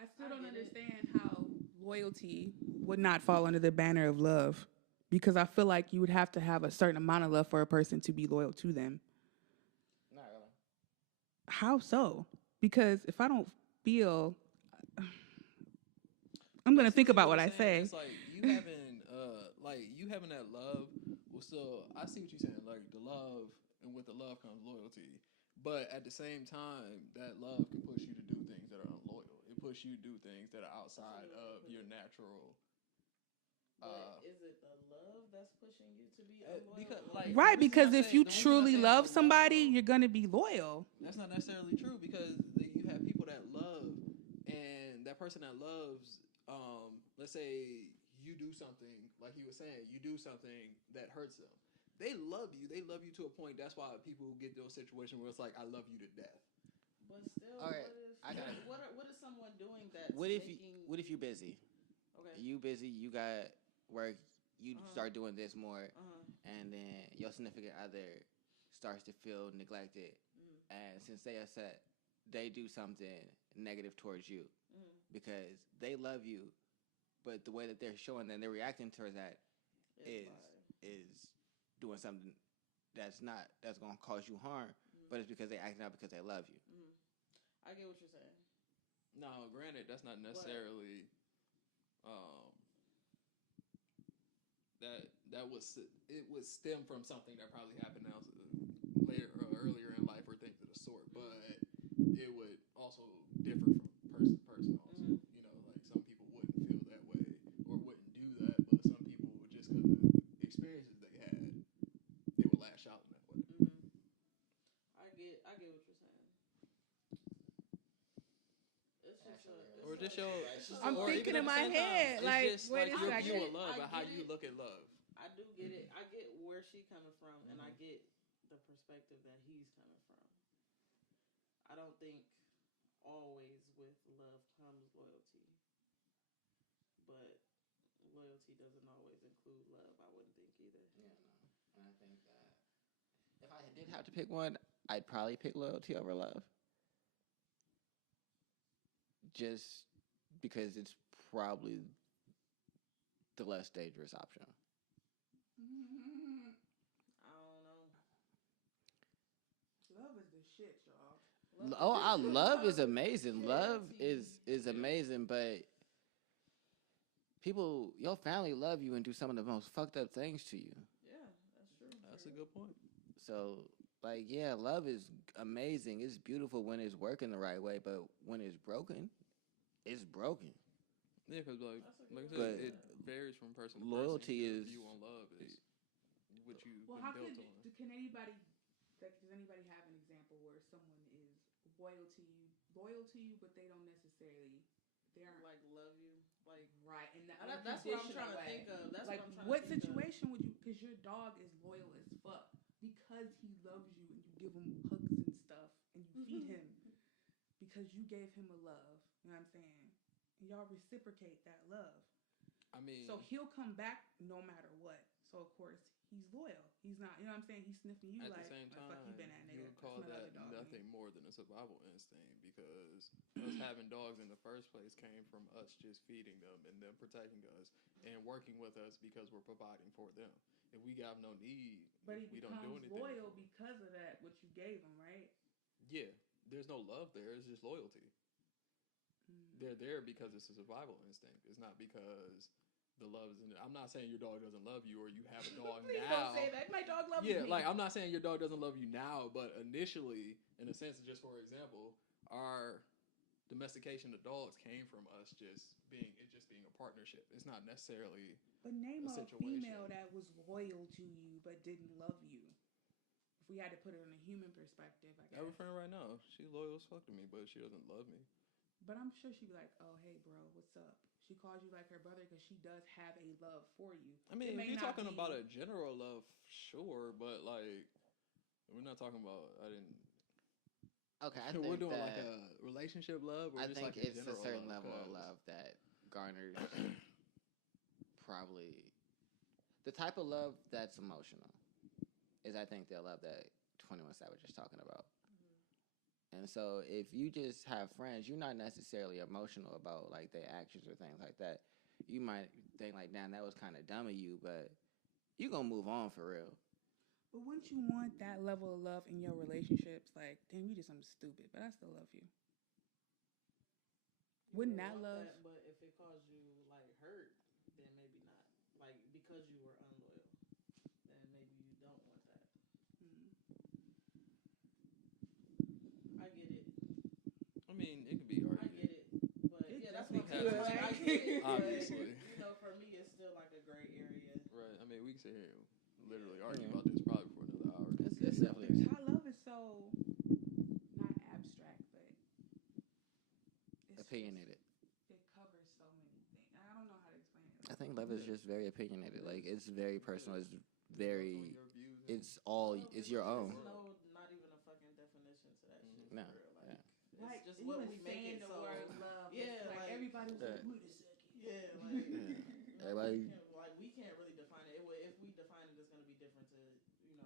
I still don't understand how loyalty would not fall under the banner of love because I feel like you would have to have a certain amount of love for a person to be loyal to them. Not really. How so? Because if I don't feel, I'm gonna think about what I say. It's like you having that love will still. I see what you're saying. Like the love, and with the love comes loyalty. But at the same time, that love can push you to do things that are unloyal. It pushes you to do things that are outside of your natural. But is it the love that's pushing you to be unloyal? Right, because if you truly love somebody, you're gonna be loyal. That's not necessarily true because you have people that love, and that person that loves, let's say you do something like he was saying, you do something that hurts them. They love you. They love you to a point. That's why people get those situations where it's like, I love you to death. But still, all right, what is someone doing that's what if making... what if you're busy? Okay. You busy, you got work, you start doing this more, and then your significant other starts to feel neglected. And since they are set, they do something negative towards you because they love you, but the way that they're showing and they're reacting towards that is doing something that's going to cause you harm, but it's because they're acting out because they love you. I get what you're saying. No, granted, that's not necessarily that would stem from something that probably happened later or earlier in life or things of the sort, but it would also differ from person to person also. You know, like some people wouldn't feel that way or wouldn't do that, but some people would just because of experiences they had, they would lash out in that way. I get what you're saying. I'm thinking in my head, like, wait a second. You will love, but how you look at love. I do get it. I get where she's coming from, and I get the perspective that he's coming from. I don't think always with love comes loyalty, but loyalty doesn't always include love. I wouldn't think either. Yeah, no. And I think that if I did have to pick one, I'd probably pick loyalty over love. Just because it's probably the less dangerous option. I don't know. Love is the shit, y'all. Love is amazing. Love is amazing, but people, your family love you and do some of the most fucked up things to you. Yeah, that's true. That's a good point. So, like, yeah, love is amazing. It's beautiful when it's working the right way, but when it's broken, it's broken. Yeah, because like I said, it varies from person to person. Loyalty is view on love is what you've been built on. Can anybody? Does anybody have an example where someone is loyal to you, but they don't necessarily, they aren't like love you, like right? And that's what I'm trying to think of. That's like what situation would you? Because your dog is loyal as fuck because he loves you and you give him hugs and stuff and you feed him because you gave him a love. You know what I'm saying? And y'all reciprocate that love. I mean, so he'll come back no matter what. So of course he's loyal. He's not, you know what I'm saying? He's sniffing you At like, the same "Where the time, fuck you been at, you nigga? would I call smell that other dog in nothing here." more than a survival instinct because us having dogs in the first place came from us just feeding them and them protecting us and working with us because we're providing for them. If we have no need, But he we don't do becomes anything. loyal because of that, what you gave him, right? Yeah, there's no love there. It's just loyalty. They're there because it's a survival instinct. It's not because the love is in it. I'm not saying your dog doesn't love you or you have a dog Please now. don't say that. My dog loves Yeah, me. like I'm not saying your dog doesn't love you now, but initially, in a sense, just for example, our domestication of dogs came from us just being a partnership. It's not necessarily But name a a situation. female that was loyal to you but didn't love you. If we had to put it in a human perspective, I I have a guess. friend right now. She's loyal as fuck to me, but she doesn't love me. But I'm sure she'd be like, "Oh, hey, bro, what's up?" She calls you like her brother because she does have a love for you. I mean, It if may you're not talking be- about a general love, sure, but like we're not talking about. I didn't. Okay, I We're think doing that like a relationship love, or I just think like a it's a general certain love, level of 'cause- love that garners probably the type of love that's emotional is I think the love that 21 Savage is talking about. And so if you just have friends, you're not necessarily emotional about like their actions or things like that. You might think like, damn, that was kind of dumb of you, but you gonna move on for real. But wouldn't you want that level of love in your relationships? Like, damn, you did something stupid, but I still love you. Wouldn't that want love? that, but if it caused you like hurt, then maybe not. Like because you were unloyal, then maybe you don't want that. I get it. I mean, it could be I argued. get it. But It yeah, that's what I'm definitely saying. could. Like, I get it. Obviously. But, you know, for me, it's still like a gray area. Right. I mean, we can sit here and literally argue Yeah. about this probably for another hour. It's definitely High love is so not abstract, but it's opinionated. It covers so many things. I don't know how to explain it. I think love is just very opinionated. Like it's very personal. It's very. Your views and- It's all. It's your own. There's no, not even a fucking definition to that shit. No, For real. Like, yeah. it's Like just even what we make saying it the so. word love. Yeah, like like- everybody was like, Yeah. wait a second. Yeah, like. Everybody- we can't really define it. If we define it, it's gonna be different to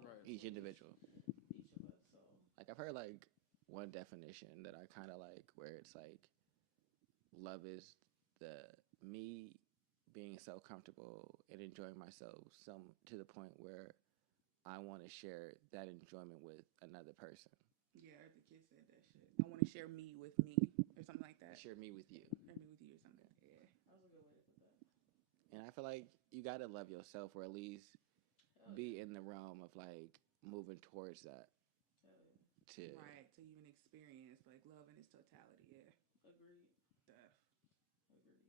Right. Each individual. each of us. So Like I've heard like one definition that I kind of like, where it's like, love is the me being so comfortable and enjoying myself to the point where I want to share that enjoyment with another person. Yeah, I heard the kid said that shit. I want to share me with me or something like that. Share me with you. Share me with you or something. Yeah. that was a good way to put that. And I feel like you gotta love yourself, or at least Hell be yeah. in the realm of like moving towards that. Hell yeah. To Right. To even experience like love in its totality. Yeah. Agreed. Stuff. Agreed.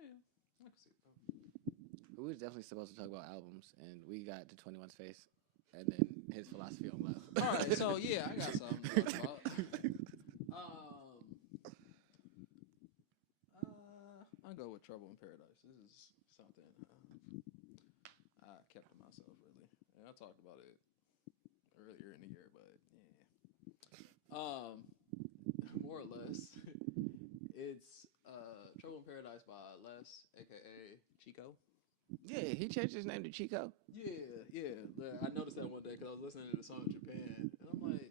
Yeah, I can see that. we was definitely supposed to talk about albums, and we got to 21's face, and then his philosophy on love. All right, so yeah, I got something to talk about. I'll go with Trouble in Paradise. This is something I kept to myself, really. And I talked about it earlier in the year, but yeah. More or less, it's Trouble in Paradise by Les, a.k.a. Chico. Yeah, he changed his name to Chico. Yeah. I noticed that one day because I was listening to the song in Japan, and I'm like,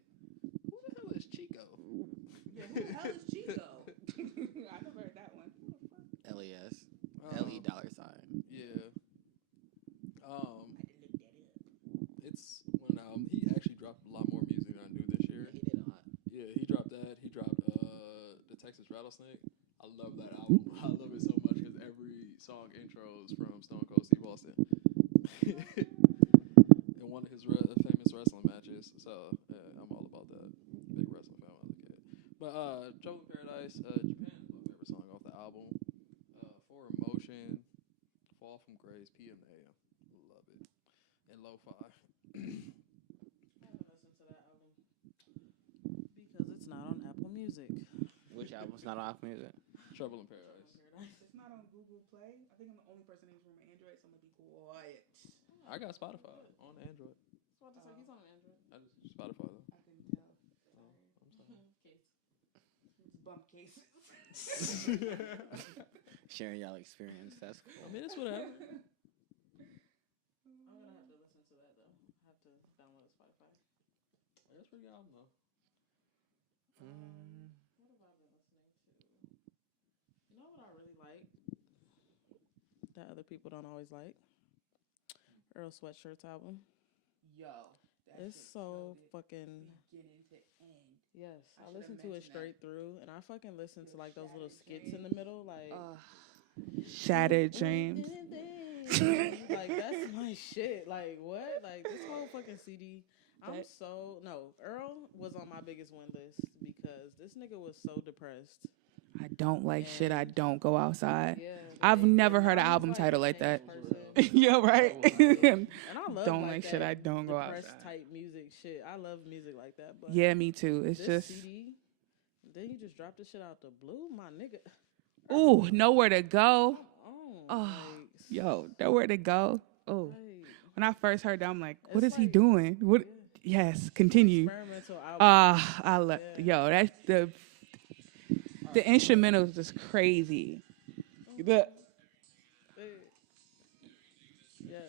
who the hell is Chico? Yeah. Who the hell is Chico? I never heard that one. Who the fuck? LES. LE dollar sign. Yeah. I had to look that up. It's one album. He actually dropped a lot more music than I do this year. He did a lot. Yeah, he dropped that. He dropped the Texas Rattlesnake. I love that album. I love it so much because every song intros from Stone Cold Steve Austin in one of his famous wrestling matches. So yeah, I'm all about that. Big wrestling fan when I was a kid. But Trouble in Paradise, Japan is my favorite song off the album. For Emotion, Fall from Grace, PM to AM. Love it. And Lo-Fi. I haven't listened to that album because it's not on Apple Music. Which album's not off music? Trouble in Paradise. It's not on Google Play. I think I'm the only person in this room with Android, so I'm gonna be quiet. I got Spotify on Android. I was about to say he's on Android. I just Spotify though. I couldn't tell. Oh, I'm sorry. Case. It's bump cases. Sharing y'all experience. That's cool. I mean, it's whatever. pretty album though. What have I been listening to? You know what I really like that other people don't always like? Earl Sweatshirt's album. Yo, that It's shit so killed it fucking. beginning to end. Yes, I I shoulda listened to it mentioned that. straight through, and I fucking listened to like those little Shattered skits in the Dreams. middle, like Shattered Dreams. like that's my shit. Like what? Like this whole fucking CD. Earl was on my biggest win list because this nigga was so depressed. I don't like shit. I And- don't go outside. Yeah, I've never and heard now an he's, album like, title a like that. changed person. Yo, right? And I love Don't like like that shit. I don't go depressed outside. type music shit. I love music like that. But Yeah, me too. It's this just CD, then you just dropped this shit out the blue, my nigga. ooh, nowhere to go. Oh, Oh, like, yo, nowhere to go. Oh, like, when I first heard that, I'm like, what It's is he like- doing? What? yeah. Yes, continue. Experimental album. I love. Yeah. Yo, that's the instrumentals is crazy. The Yes.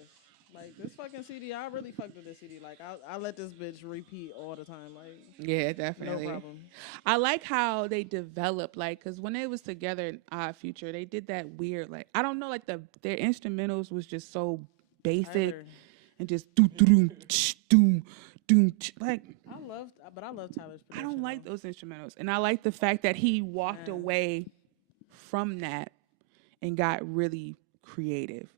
Like this fucking CD, I really fucked with this CD. Like I let this bitch repeat all the time. Like yeah, no definitely. problem. I like how they developed, like, cause when they was together in Odd Future, they did that weird, like, I don't know, like their instrumentals was just so basic Tyler, and just doom doom doom doom. Like, I love Tyler's production. I don't like though. those instrumentals, and I like the fact that he walked Man. away from that and got really creative.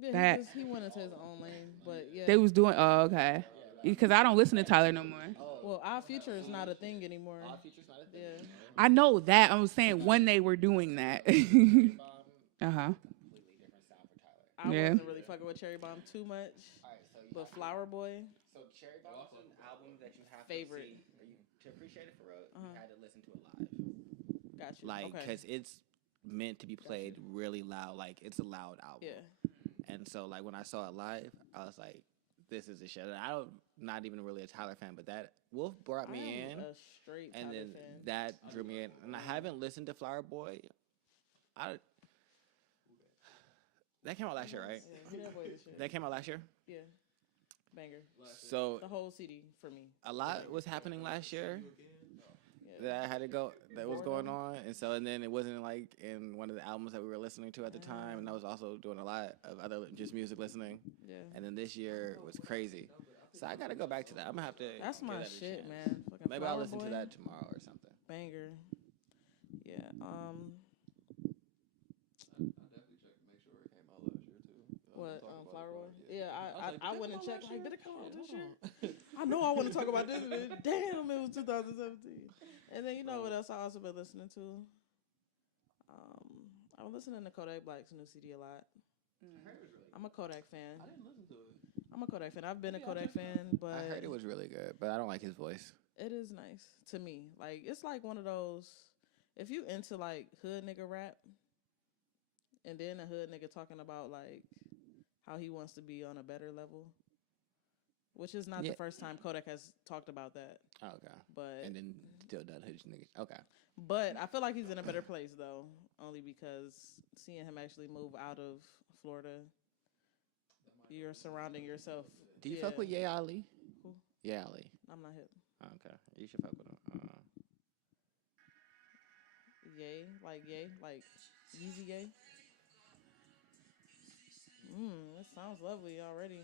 Yeah, that- he went into his own lane. But yeah, They was doing, oh, okay, because I don't listen to Tyler no more. well, Our Future is not a thing anymore. Features not a thing. Yeah. I know that. I was saying when they were doing that. Uh huh. Completely different sound for Tyler. I Yeah. wasn't really fucking with Cherry Bomb too much, All right, so you but Flower Boy. So Cherry Bomb's an album that you have Favorite. to see, or you, to appreciate it for real. Uh-huh. You had to listen to it live, Got you. like okay. because it's meant to be played really loud. Like it's a loud album. Yeah. And so like when I saw it live, I was like, "This is the shit." And not even really a Tyler fan, but that Wolf brought me I am in, a straight and Tyler then fan. that drew me in. And I haven't listened to Flower Boy. That came out last year, right? Yeah, that boy this year. That came out last year. Yeah. Banger. So The whole CD for me. a lot was happening last year Yeah. that I had to go, that was going on, and then it wasn't like in one of the albums that we were listening to at the time, and I was also doing a lot of other just music listening, Yeah. and then this year was crazy, so I gotta go back to that. I'm gonna have to. That's give my that a shit, chance. man. Fucking Maybe I'll Flower listen Boy, to that tomorrow or something. Banger. Yeah. I definitely checked to make sure it came out last year too. What? Talk about Flower it, Boy? but Yeah. I was went and like, checked. did Like, it did it come out this year? year? I know I want to talk about this. But damn, it was 2017. And then you know what else I also been listening to? I've been listening to Kodak Black's new CD a lot. I'm a Kodak fan. I didn't listen to it. I'm a Kodak fan. I've been a Yeah, I Kodak checked it fan, but I heard it was really good, but I don't like his voice. it is nice to me. Like it's like one of those. If you into like hood nigga rap, and then a hood nigga talking about like how he wants to be on a better level, which is not Yeah. the first time Kodak has talked about that. Oh, okay, But and then still done his niggas. Okay, but I feel like he's in a better place though, only because seeing him actually move out of Florida, you're surrounding yourself. do you Yeah. fuck with Ye Ali? Who? Ye Ali. I'm not hip. Okay, you should fuck with him. Yay, like Yeezy Yay. That sounds lovely already.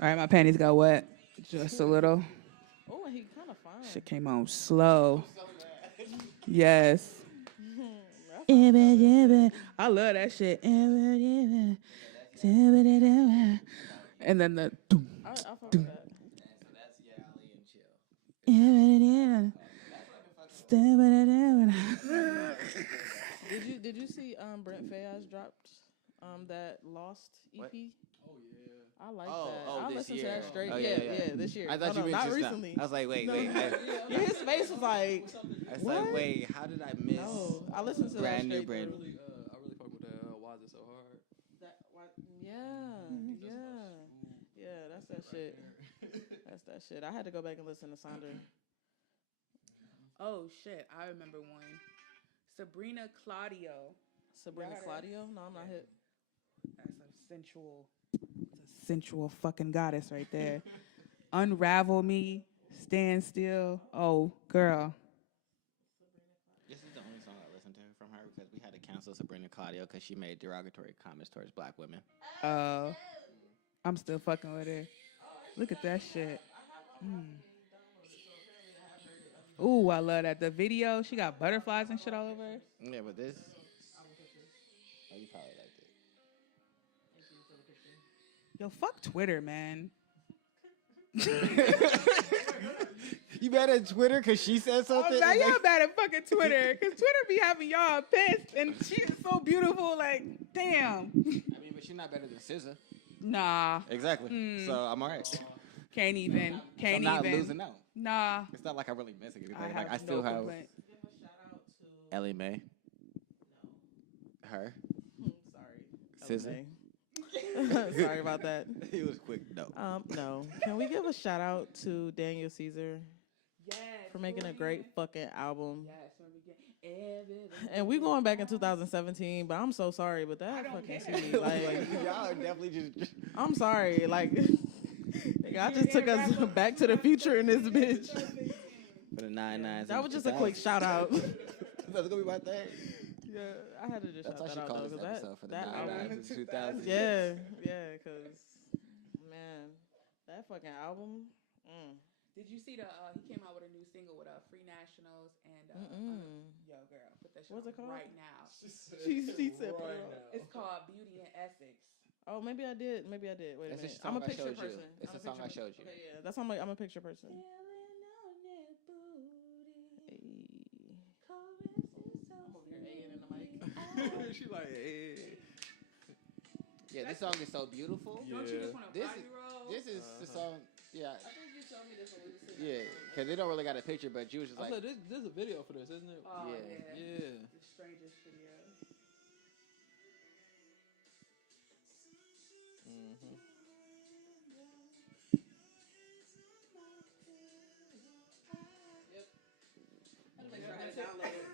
All right, my panties got wet just a little. Oh, and he kind of fine. Shit came on slow. Yes. That's all I love that shit. And then the doom. I fuck with that. So that's Ye Ali and chill. Did you see Brent Fayez dropped that Lost EP? What? Oh yeah. I like Oh, that. oh, I this listened to year. that straight. Oh, yeah, yeah. this year. I thought Oh, you no, meant not just recently. I was like, wait, No. wait. Yeah, his face was like, I was What? like, wait, how did I miss? no. I listened to Brand that new straight brand. through. I really fuck with that. Why is it so hard? Yeah, that's that shit. That's that shit. I had to go back and listen to Sonder. Oh shit, I remember one. Sabrina Claudio. Sabrina Got her. Claudio? No, I'm not hip. That's a sensual fucking goddess right there. Unravel Me, Stand Still. Oh, girl. This is the only song I listened to from her because we had to cancel Sabrina Claudio because she made derogatory comments towards black women. I'm still fucking with her. Look at that shit. Ooh, I love that. The video, she got butterflies and shit all over her. Yeah, but this. Oh, you probably liked it. Yo, fuck Twitter, man. You mad at Twitter because she said something? Now y'all mad at fucking Twitter, because Twitter be having y'all pissed, and she's so beautiful, like, damn. I mean, but she's not better than SZA. Nah. Exactly. So I'm all right. Can't even. I'm not losing out. Nah. It's not like I'm really missing anything. I Like I have still no have complaint. Give a shout out to Ellie Mae. Her. Sorry. SZA. Sorry about that. He was quick. No. No. Can we give a shout out to Daniel Caesar Yes. for making a great fucking album? Yes, when we get everything. And we going back in 2017, but I'm so sorry, but that fucking CD, like, y'all are definitely just. I'm sorry, like, y'all just took us back to the future in this bitch. For the 99's. That was just a quick shout out. That's gonna be my thing. Yeah, I had to just That's why shout she that out called though, this 'cause episode for the that album, 99's in 2000. yeah, cause man, that fucking album. Did you see he came out with a new single with Free Nationals and yo girl, put that shit What's on it called? right now. She said put it on. It's called Beauty and Essex. Oh, maybe I did. Wait a That's minute. the I'm a song I picture showed you. person. It's I'm the song I picture showed you. Okay, yeah, that's I'm a picture person. Hey. I'm over here A in the mic. She like, hey. Yeah, this song is so beautiful. Don't you just want to This body is roll? this is the song. Yeah, I think you showed me this when we was sitting. yeah, because they don't really got a picture, but you was just I like, said, there's a video for this, isn't it? Oh, Yeah. Yeah. The strangest video. Mm-hmm. I had to make sure I had it downloaded.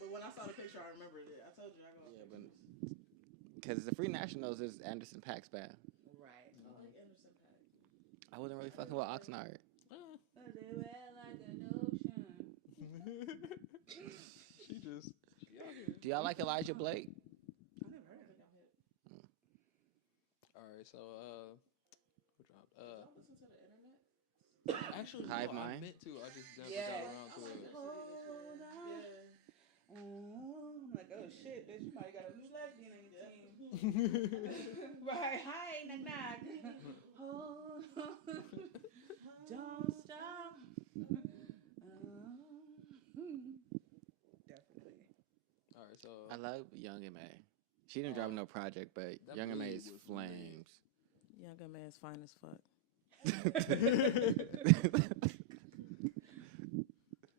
But when I saw the picture, I remembered it. I told you I go. yeah, but because the Free Nationals is Anderson .Paak's band. Right. I like Anderson .Paak. I wasn't really fucking with Oxnard. She just. Do y'all like Elijah Blake? I never heard of it. All right, so who dropped? Y'all listen to the internet? Actually, Hive no, I Mind? meant to. I just never Yeah. got around to it. I'm like, oh shit, bitch, you might got a new lesbian on your team. Right, hi, knock knock. Hold on, don't stop. Definitely. All right, so I love Young and May. She didn't drop no project, but That Young and May bleed is was flames. Younger man's fine as fuck.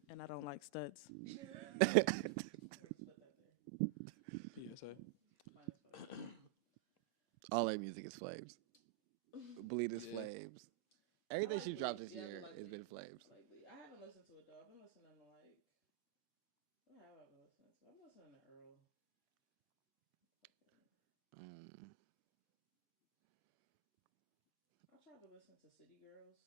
And I don't like studs. PSA. All her music is flames. Bleed is Yeah. flames. Everything like she dropped Bleed. this Yeah, I year do like has Bleed. been flames. Like, I haven't listened to it though. I've been listening to like. What have I been listening to? I've been listening to Earl. I tried to listen to City Girls.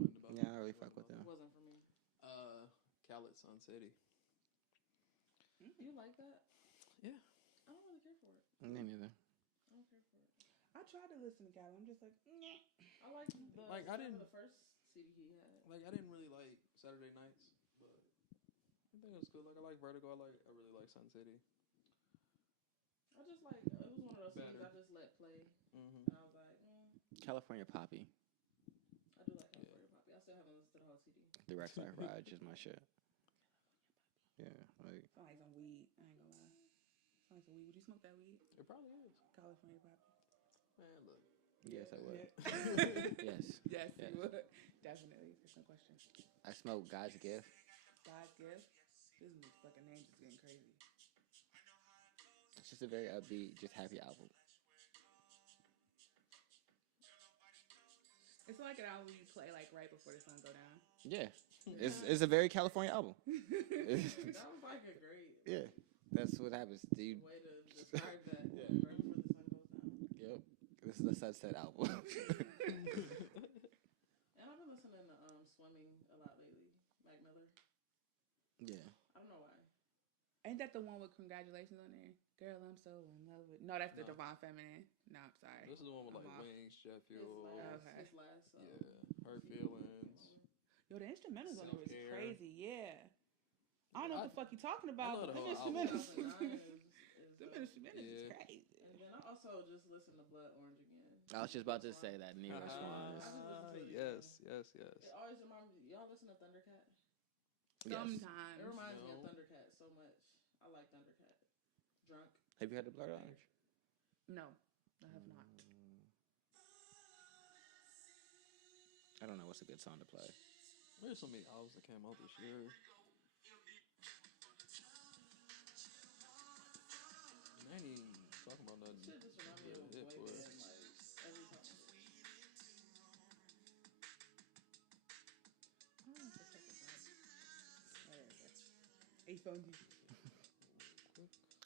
Wasn't for me. Yeah, I really fuck with them. Wasn't for me. Khaled, Sun City. You like that? Yeah. I don't really care for it. Me neither. I don't care for it. I tried to listen to Cali. I'm just like, nyeh. I like the Like, I didn't- the first CD he had. Like, I didn't really like Saturday Nights, but I think it was good. Like, I like Vertigo. I really like Sun City. I just like it was one of those things Better. I just let play, Mm-hmm. and I was like, California Poppy. I do like California Poppy. I still haven't listened to the whole CD. The Rexar Ride is my shit. Yeah, like sound like some weed. I ain't gonna lie. Sound like some weed. Would you smoke that weed? It probably is. California Poppy. Man, look. yes, I would. Yeah. Yes, Yes, Yes. you would. Definitely. There's no question. I smoke God's gift. God's gift. This fucking name's just getting crazy. It's just a very upbeat, just happy album. It's like an album you play like right before the sun go down. Yeah, it's a very California album. That was like a great Yeah, that's what happens. Do you, way to describe that. Yeah. Right before the sun goes down. yep. This is the Sunset album. And I've been listening to Swimming a lot lately. Mac Miller. Yeah. I don't know why. Ain't that the one with congratulations on there? Girl, I'm so in love with. No, that's the Devon Feminine. No, I'm sorry. This is the one with I'm like off. Wings, Sheffield. Okay. His last song. Yeah, Her Feelings. Yo, the instrumentals on it was Self-care. crazy. Yeah. I don't know what the fuck you talking I about, love but the them whole album. instrumentals. Them instrumentals is Yeah. crazy. And then I also just listened to Blood Orange again. I was just about to say that newest one is. Yes. It always reminds me. Y'all listen to Thundercat? Yes. Sometimes. It reminds me of Thundercat so much. I like Thundercat. Drunk. Have you had the Blood Orange? No, I have not. I don't know what's a good song to play. There's so many albums that came out this year. I ain't even talking about nothing. Shit just remind me of a boy band, like, every time I hear it. I don't know if it's like a drop. Oh, there it is. He found you.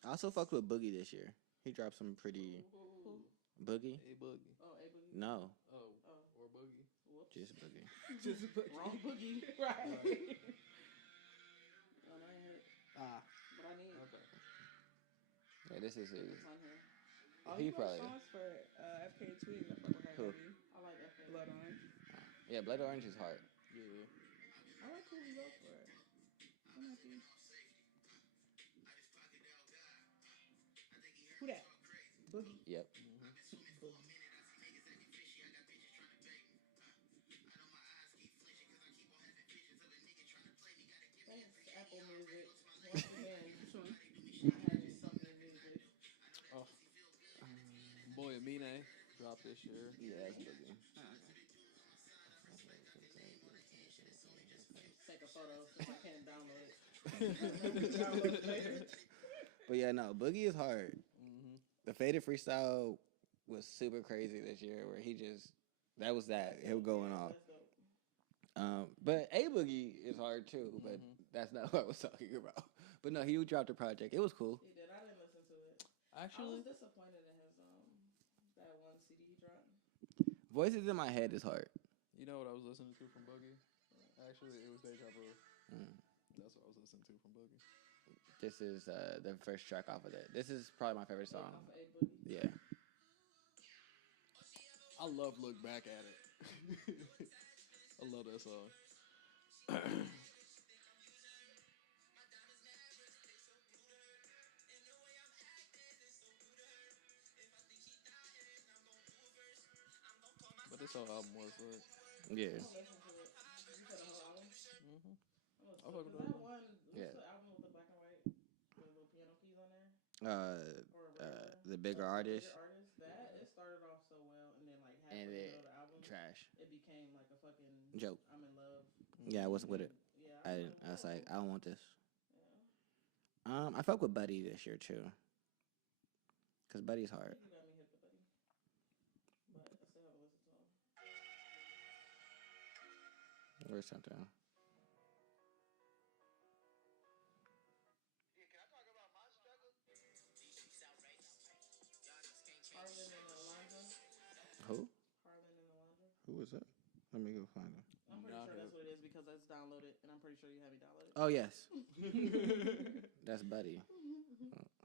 I also fucked with Boogie this year. He dropped some pretty. Who? Boogie? A Boogie. Oh, A Boogie? No, Oh, or Boogie. Whoops. just Boogie. Just Boogie. Wrong Boogie. Right. No, I ain't heard it. Ah. But I need it. Okay. Yeah, this is his. It's on here. Oh, He he wrote probably. songs for FK and Tweet. I fuck with her Who? heavy. I like FA. Blood Orange. Yeah, Blood Orange is hard. Yeah. I like who he wrote for it. Who might be? Who that? Boogie. Yep. Boogie. Thanks, Apple Music. Once again, Sure. not having something music. Oh. Boy Amine dropped this year. Yeah, that's Boogie. Take a photo since I can't download it. Download it later. But yeah, no, Boogie is hard. Mm-hmm. The Faded Freestyle was super crazy this year, where he just that was that it was going off. That's dope. But A Boogie is hard too, but that's not what I was talking about. But no, he dropped a project. It was cool. He did. I didn't listen to it. I Actually, was disappointed in his that one CD he dropped. Voices in My Head is hard. you know what I was listening to from Boogie? Actually, it was Deja Vu. Mm. That's what I was listening to from Boogie. This is the first track off of that. This is probably my favorite song. Off of A Boogie. Yeah. I love Look Back at It. I love that song. But this whole album was like, Yeah. I'm gonna listen to it. You said the whole album? mm-hmm. I'm gonna listen to it. That one, what's Yeah. the album with the black and white? The little piano keys on there? Or The Bigger Artist. Bigger Artist. That, it started off so well, and then like halfway And through it the album, trash. it became like a fucking Joke. I'm in love. Yeah, I wasn't with it. Yeah, I was like, I don't want this. yeah. I fuck with Buddy this year too. Cause Buddy's I hard. think you got me hip to Buddy, but I still haven't listened to him. Where's something? Harlan and Alondra. Who? Harlan and Alondra. Who is that? Let me go find him. I'm pretty Not sure that's hip. what it is because it's downloaded, and I'm pretty sure you have me downloaded. Oh yes, that's Buddy.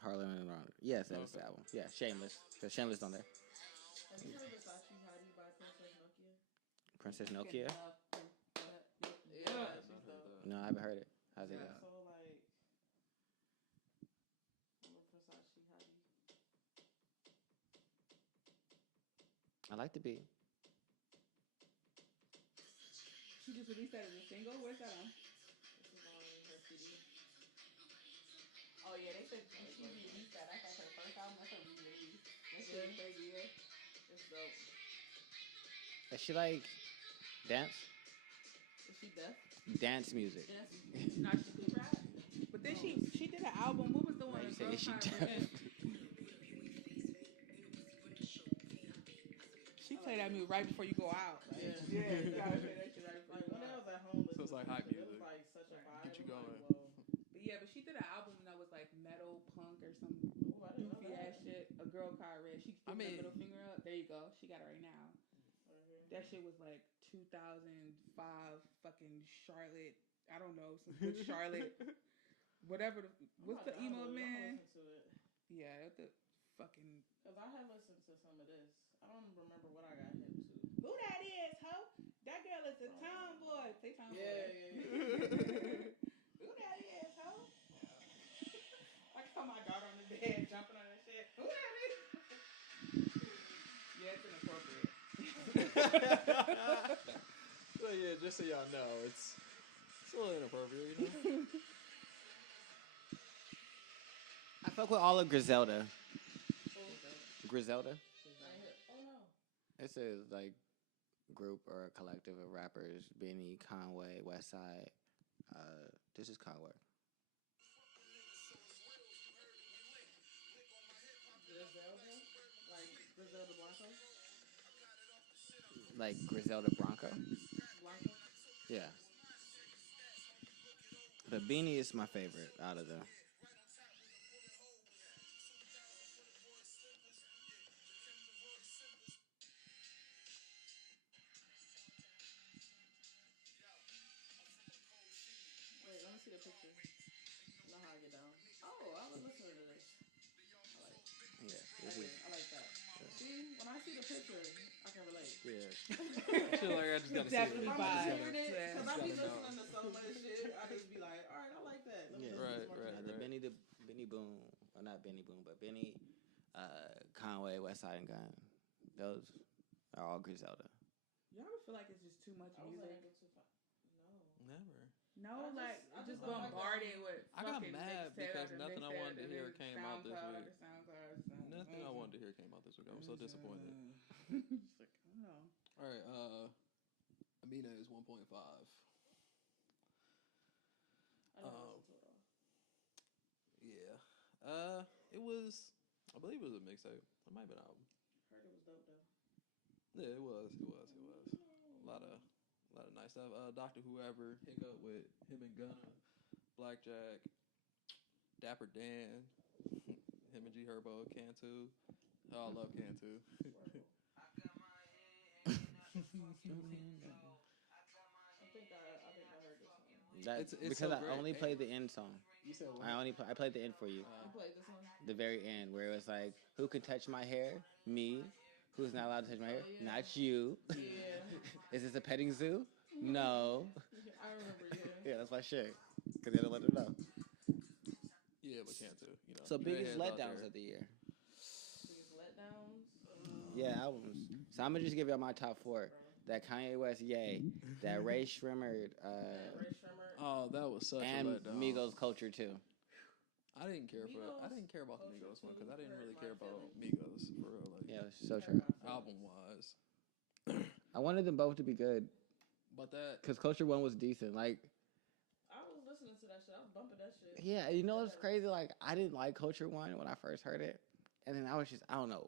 Harlan and Ron. Yes, that's the album. Yeah, Shameless. Cause Shameless on there. Have you heard of Versace Hottie by Princess Nokia? Princess Nokia. Yeah, she's dope. No, I haven't heard it. How's it go? So like, Versace Hottie. I like the beat. She just released that as a single. Where's that on? This is on her CD. Oh yeah, they said she released that. That's like her first album. That's her re-release. That's her third year. It's dope. Is she like dance? Is she deaf? Dance music. Yes. No, she did rap. But then she did an album. What was the one? Why you say, is she Girl deaf? Time? She play that music right before you go out. Like, Yeah. you gotta play that shit right before Like you when go I out. was at home, So it's like hype it was music. like such a vibe. Get you I'm going. like, whoa. But yeah, but she did an album that was like metal punk or some Ooh, I didn't know goofy ass that. shit. shit. A girl card red. She I sticking her mean- middle finger up. There you go. She got it right now. Right here. That shit was like 2005 fucking Charlotte. I don't know, some good Charlotte. Whatever the what's the emo man? Listen to it. Yeah, what the fucking Cause I had listened to some of this. I don't remember what I got hip to. who that is, ho? That girl is a tomboy. Say tomboy. Yeah. Who that is, ho? I saw my daughter on the bed jumping on that shit. Who that is? Yeah, it's inappropriate. Well, yeah, just so y'all know, it's a little inappropriate, you know. I fuck with all of Griselda. Oh Griselda. no. It's a like group or a collective of rappers. Benny, Conway, Westside. This is Conway. Griselda? Like Griselda Blanco? Like Griselda Bronco. Blanco? Yeah. But Beanie is my favorite out of them. Wait, let me see the picture. You know how I get down. Oh, I was listening to this. I like Yeah. right here. I like that. See, when I see the picture, I can relate. Yeah. I feel like I just gotta Definitely see it. I'm vibe. just hearing it Yeah. because I be Gotta know. listening to so much shit. I just be like, all right, I like that. Let me Yeah. listen to Right, this more right, tonight. The Benny Boom, or not Benny Boom, but Benny, Conway, Westside, and Gun. Those are all Griselda. Y'all ever feel like it's just too much I was music? able to find. No. Never. No, I just just don't like bombarded with I got fucking mad mixtape because after nothing I mixtape wanted to and hear then came out this SoundCloud week. after SoundCloud. Nothing I wanted to hear came out this week. I was so disappointed. It's like, I don't know. All right, Amina is 1.5. I never listened to it all. Yeah. It was. I believe it was a mixtape. It might have been an album. Heard it was dope though. Yeah, it was. A lot of nice stuff. Doctor Whoever, Hiccup with him and Gunna, Blackjack, Dapper Dan, him and G Herbo, Cantu. Oh, I love Cantu. I think I heard this one. That's It's because so I great. only played the end song. You said what? I played the end for you. You played this one? The very end where it was like, who can touch my hair? Me. Who's not allowed to touch my hair? yeah. Not you. Yeah. Is this a petting zoo? No. I remember, yeah. Yeah, that's my shit. Because they don't let them know. Yeah, but Cantu. You know. So you biggest heads out letdowns there. of the year. Biggest letdowns? Yeah, albums. So I'm gonna just give y'all my top four. That Kanye West, yay. That Ray Shrimmer, Ray Shrimmer. Oh, that was such and a letdown. Migos Culture too. I didn't care for. I Migos didn't care about the Culture Migos one because I too didn't really hurt care my about feelings. Migos for real. Like Yeah, it was so true. album wise. I wanted them both to be good But that because Culture One was decent. Like, I was listening to that shit. I was bumping that shit. yeah, you know what's crazy? Like, I didn't like Culture One when I first heard it, and then I was just, I don't know,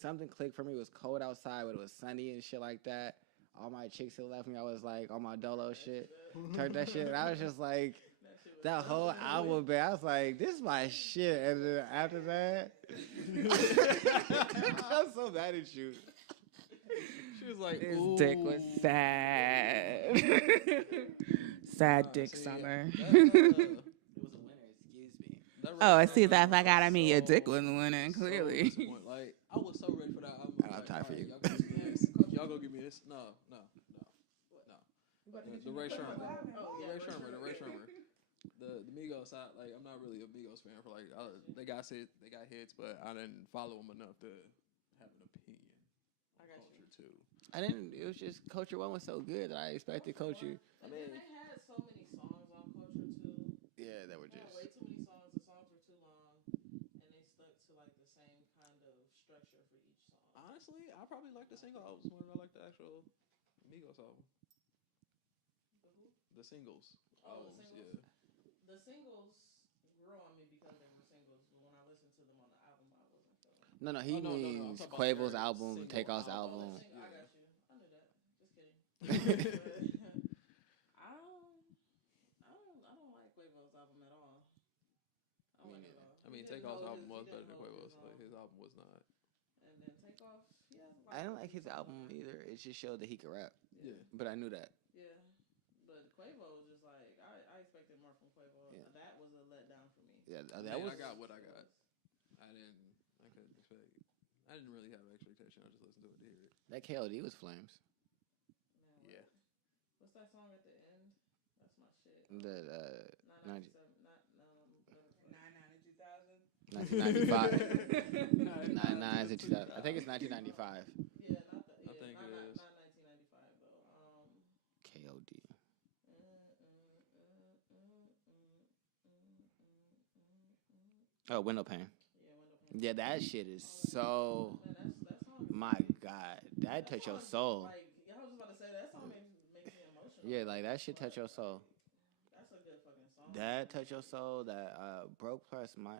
something clicked for me. It was cold outside, but it was sunny and shit like that. All my chicks that left me, I was like, on my dolo shit, turned that shit, and I was just like, that whole album, man, I was like, this is my shit. And then after that, I'm so mad at you. she was like, His ooh. dick was sad. Sad dick See, summer. It was a winner, excuse me. Oh, I see that. If I got, I mean, your dick was winning, so clearly. disappointed. Like, I was so ready for that album. I don't have time for you. Y'all go give me this. Y'all go give me this. No. The Ray Sherman. Oh, yeah, The Ray Sherman. The Migos, I'm not really a Migos fan for like they got hits, but I didn't follow them enough to have an opinion. I got you. Culture too. I didn't. It was just Culture One was so good that I expected Culture. And then they had so many songs on Culture too. Yeah, that were They had just. way too many songs. The songs were too long, and they stuck to like the same kind of structure for each song. Honestly, I probably like the single albums more than I like the actual Migos album. The singles. Oh, the albums, singles? yeah. The singles grew on me because they were singles, but when I listened to them on the album, I wasn't feeling it. No, he Oh, no, I'm means talking about Quavo's their album, single Takeoff's album. album. I got you. I knew that. Just kidding. I don't like Quavo's album at all. I don't like it at all. I mean, Takeoff's album was better than Quavo's. Like, his album was not. And then Takeoff, he has a lot I didn't of like his songs album on there. either. It just showed that he could rap. Yeah. But I knew that. Yeah. But Quavo was just like, I expected more from Quavo. Yeah. That was a letdown for me. Yeah, I that mean, was. I got what I got. I couldn't expect. I didn't really have an expectation. I just listened to it to hear it. That KOD was flames. Man, Yeah. What's that song at the end? That's my shit. The 997, 99 and 2000. 99's in 2000. I think it's 1995. Yeah, not the. I think it is. Not 1995 though. KOD. Oh, Window Pane. Yeah, Window Pane. Yeah, that shit is so. Man, that song. My God, that touch your soul. Like, I was just about to say that song makes me emotional. Yeah, like that shit touch your soul. That's a good fucking song. That touch your soul. That broke plus my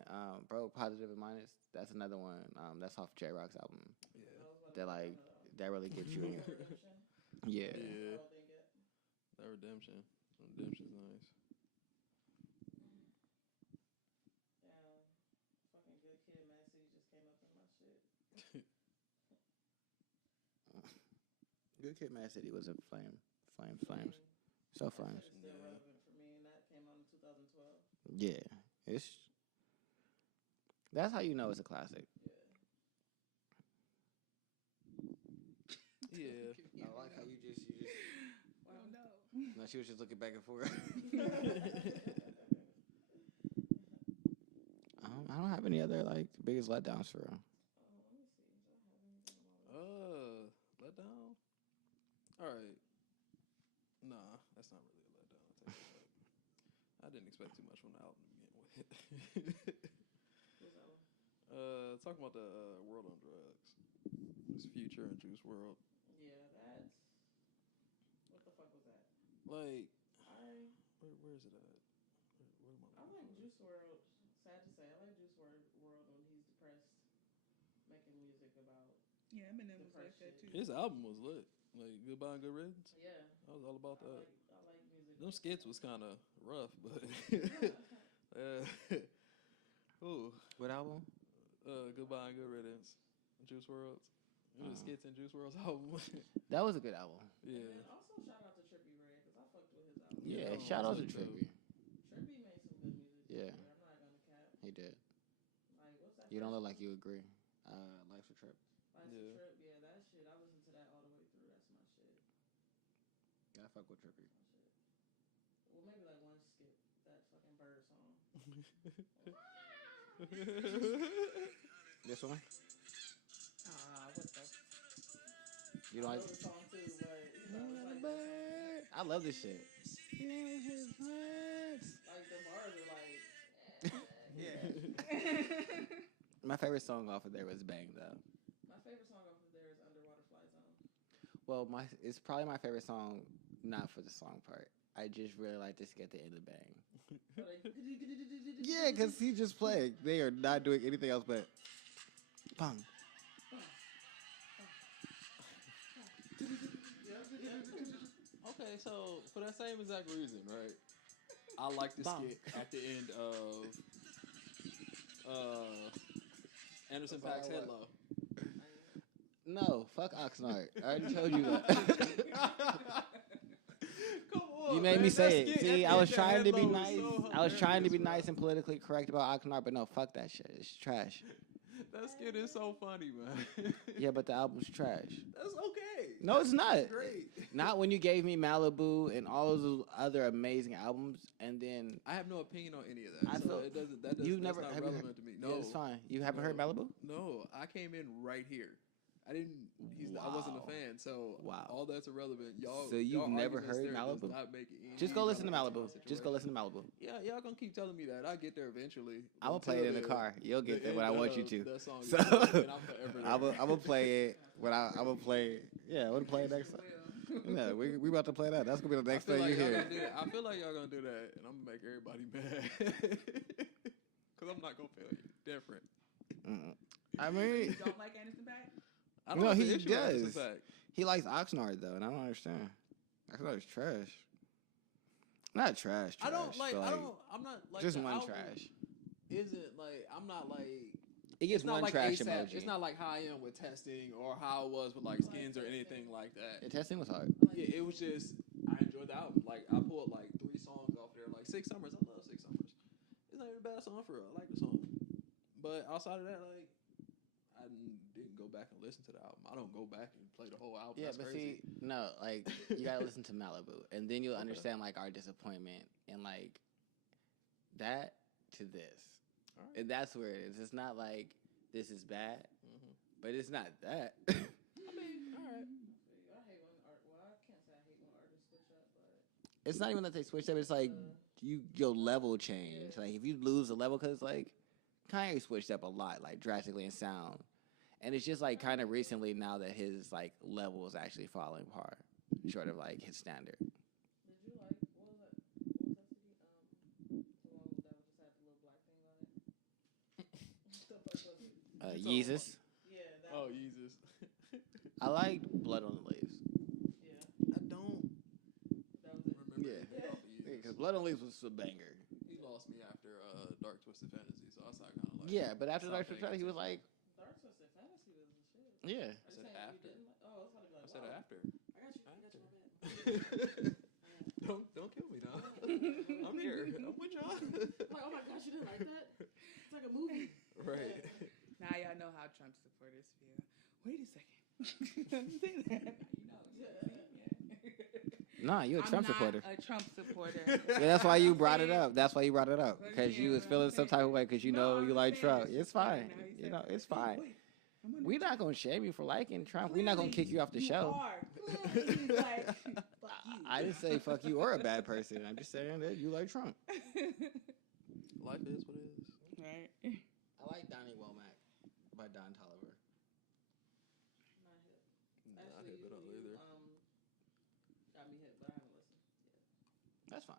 broke positive and minus. That's another one. That's off J Rock's album. Yeah. That like that really gets you in. Yeah. Yeah. That Redemption. Redemption's nice. Fucking Good Kid, Mad City just came up in my shit. Good Kid, Mad City was a flames. So flames. It's still relevant for me, and that came out in 2012. Yeah, it's. That's how you know it's a classic. Yeah. I like how you just. Oh no. No, she was just looking back and forth. I don't have any other like biggest letdowns for real. Let me see. Do I have anything on my list? Let down. All right. Nah, that's not really a letdown. I take it back. I didn't expect too much from the album to begin with. Who's that one? Talking about the World on Drugs. It's Future and Juice WRLD. Yeah, that's. What the fuck was that? Like, I where is it at? What am I I like looking for? Juice WRLD. Sad to say, I like Juice WRLD when he's depressed, making music about. Yeah, Eminem was like that too. His album was lit. Like, Goodbye and Good Riddance. Yeah. I was all about that. I like music. Them skits was kind of rough, but. Ooh. What album? Goodbye and Good Riddance. Juice WRLD. It was skits in Juice WRLD's album. That was a good album. Yeah. And also shout out to Trippie Redd because I fucked with his album. Yeah, Yeah, shout out to so Trippie. Trippie made some good music. Yeah. I'm not gonna cap. He did. Like, what's that? You don't first look like you agree. Life's a Trip. Life's Yeah. a Trip. Yeah, that shit. I listened to that all the way through. That's my shit. Yeah, I fuck with Trippie. My shit. Well, maybe like one skip. That fucking bird song. This one? What the? You don't I like? know the song too, but you know, it's like, I love this shit. like the bars are like. Yeah. My favorite song off of there was Bang though. My favorite song off of there is Underwater Fly Zone. Well, it's probably my favorite song, not for the song part. I just really like to get the end of Bang. Yeah, because he just playing. They are not doing anything else but bang. Okay, so for that same exact reason, right? I like the skit at the end of Anderson .Paak's Head Low. No, fuck Oxnard. I already told you that. Come on, You made man, me say that it. skit See, at I the was end of trying to Head be Low is nice. so I was trying to be hilarious, nice bro. and politically correct about Oxnard, but no, fuck that shit. It's trash. That skit is so funny, man. Yeah, but the album's trash. That's okay. No, it's not. That's great. Not when you gave me Malibu and all those other amazing albums, and then I have no opinion on any of that. I so feel- it doesn't. That's you've not never have you relevant heard- to me. yeah, No, it's fine. You haven't heard No. Malibu? No, I came in right here. I didn't. I wasn't a Wow. fan, so Wow. all that's irrelevant. Y'all. So you've y'all never arguments heard there does Malibu? not make any Just go listen to relevance Malibu. my Just go situation. listen to Malibu. Yeah, y'all gonna keep telling me that. I get there eventually. I'm gonna play it in the Until car. You'll get the there when I end want you of to. That song So is done, and I'm forever there. I'm gonna play it when I'm gonna play it. Yeah, I'm gonna play it next time. Yeah, we about to play that. That's gonna be the next I feel thing like you y'all hear. gonna do that. I feel like y'all gonna do that, and I'm gonna make everybody mad. Cause I'm not gonna feel you. Different. I mean, You don't like Anderson .Paak? I No, have an he issue with it, it's a does. fact. he likes Oxnard though, and I don't understand. Oxnard's trash. Not trash. I don't like. but, I don't. I'm not like just the one album. trash. isn't like I'm not like. It gets It's not one like trash ASAP. emoji. It's not like how I am with testing or how it was with like skins or anything like that. The testing was hard. Yeah, it was just I enjoyed the album. Like I pulled like 3 songs off there. Like 6 Summers. I love 6 Summers. It's not even a bad song for real. I like the song. But outside of that, like I didn't go back and listen to the album. I don't go back and play the whole album. Yeah, That's but crazy. see, no, like you gotta listen to Malibu, and then you'll understand like our disappointment and like that to this, All right. and that's where it is. It's not like this is bad, Mhm. but it's not that. I mean, all right. I hate when art. Well, I can't say I hate when artists switch up, but It's not even that they switched up. It's like your level change. Like if you lose a level, because like Kanye switched up a lot, like drastically in sound, and it's just like kind of recently now that his like level is actually falling apart, short of like his standard. did you like what was that? What was that CD? The one that was just had the little black thing on it. The fuck was it? Yeezus. Yeah. That Oh, one. Jesus. I liked Blood on the Leaves. Yeah. I don't That was it. remember Yeah. anything about the Because Yeezus. Blood on the Leaves was a banger. He lost me after Dark Twisted Fantasy, so I started kind of like. Yeah, but after Stop Dark paying Twisted, he was like, Dark Twisted Fantasy was the shit. yeah. I said You're saying after. You didn't like, oh, I was about to be like, I said wow. after. I got you. I got you. My bad. Don't kill me now. I'm here. I'm with y'all. I'm like, oh my gosh, you didn't like that? It's like a movie. Right. Now y'all know how Trump supporters feel. Wait a second. Don't say that. You know. Nah, you a Trump supporter. I'm not a Trump supporter. Yeah, that's why you brought it up. That's why you brought it up. Because you was feeling some type of way because you know you like Trump. It's fine. You know, it's fine. We're not going to shame you for liking Trump. We're not going to kick you off the show. Clearly, like, fuck you. I didn't say fuck you or a bad person. I'm just saying that you like Trump. Life is what it is. Right. I like Donnie Womack by Don Tolliver. Not hit. Nah, I Actually, hit that up you, either. got me hit, but I haven't listened. That's fine.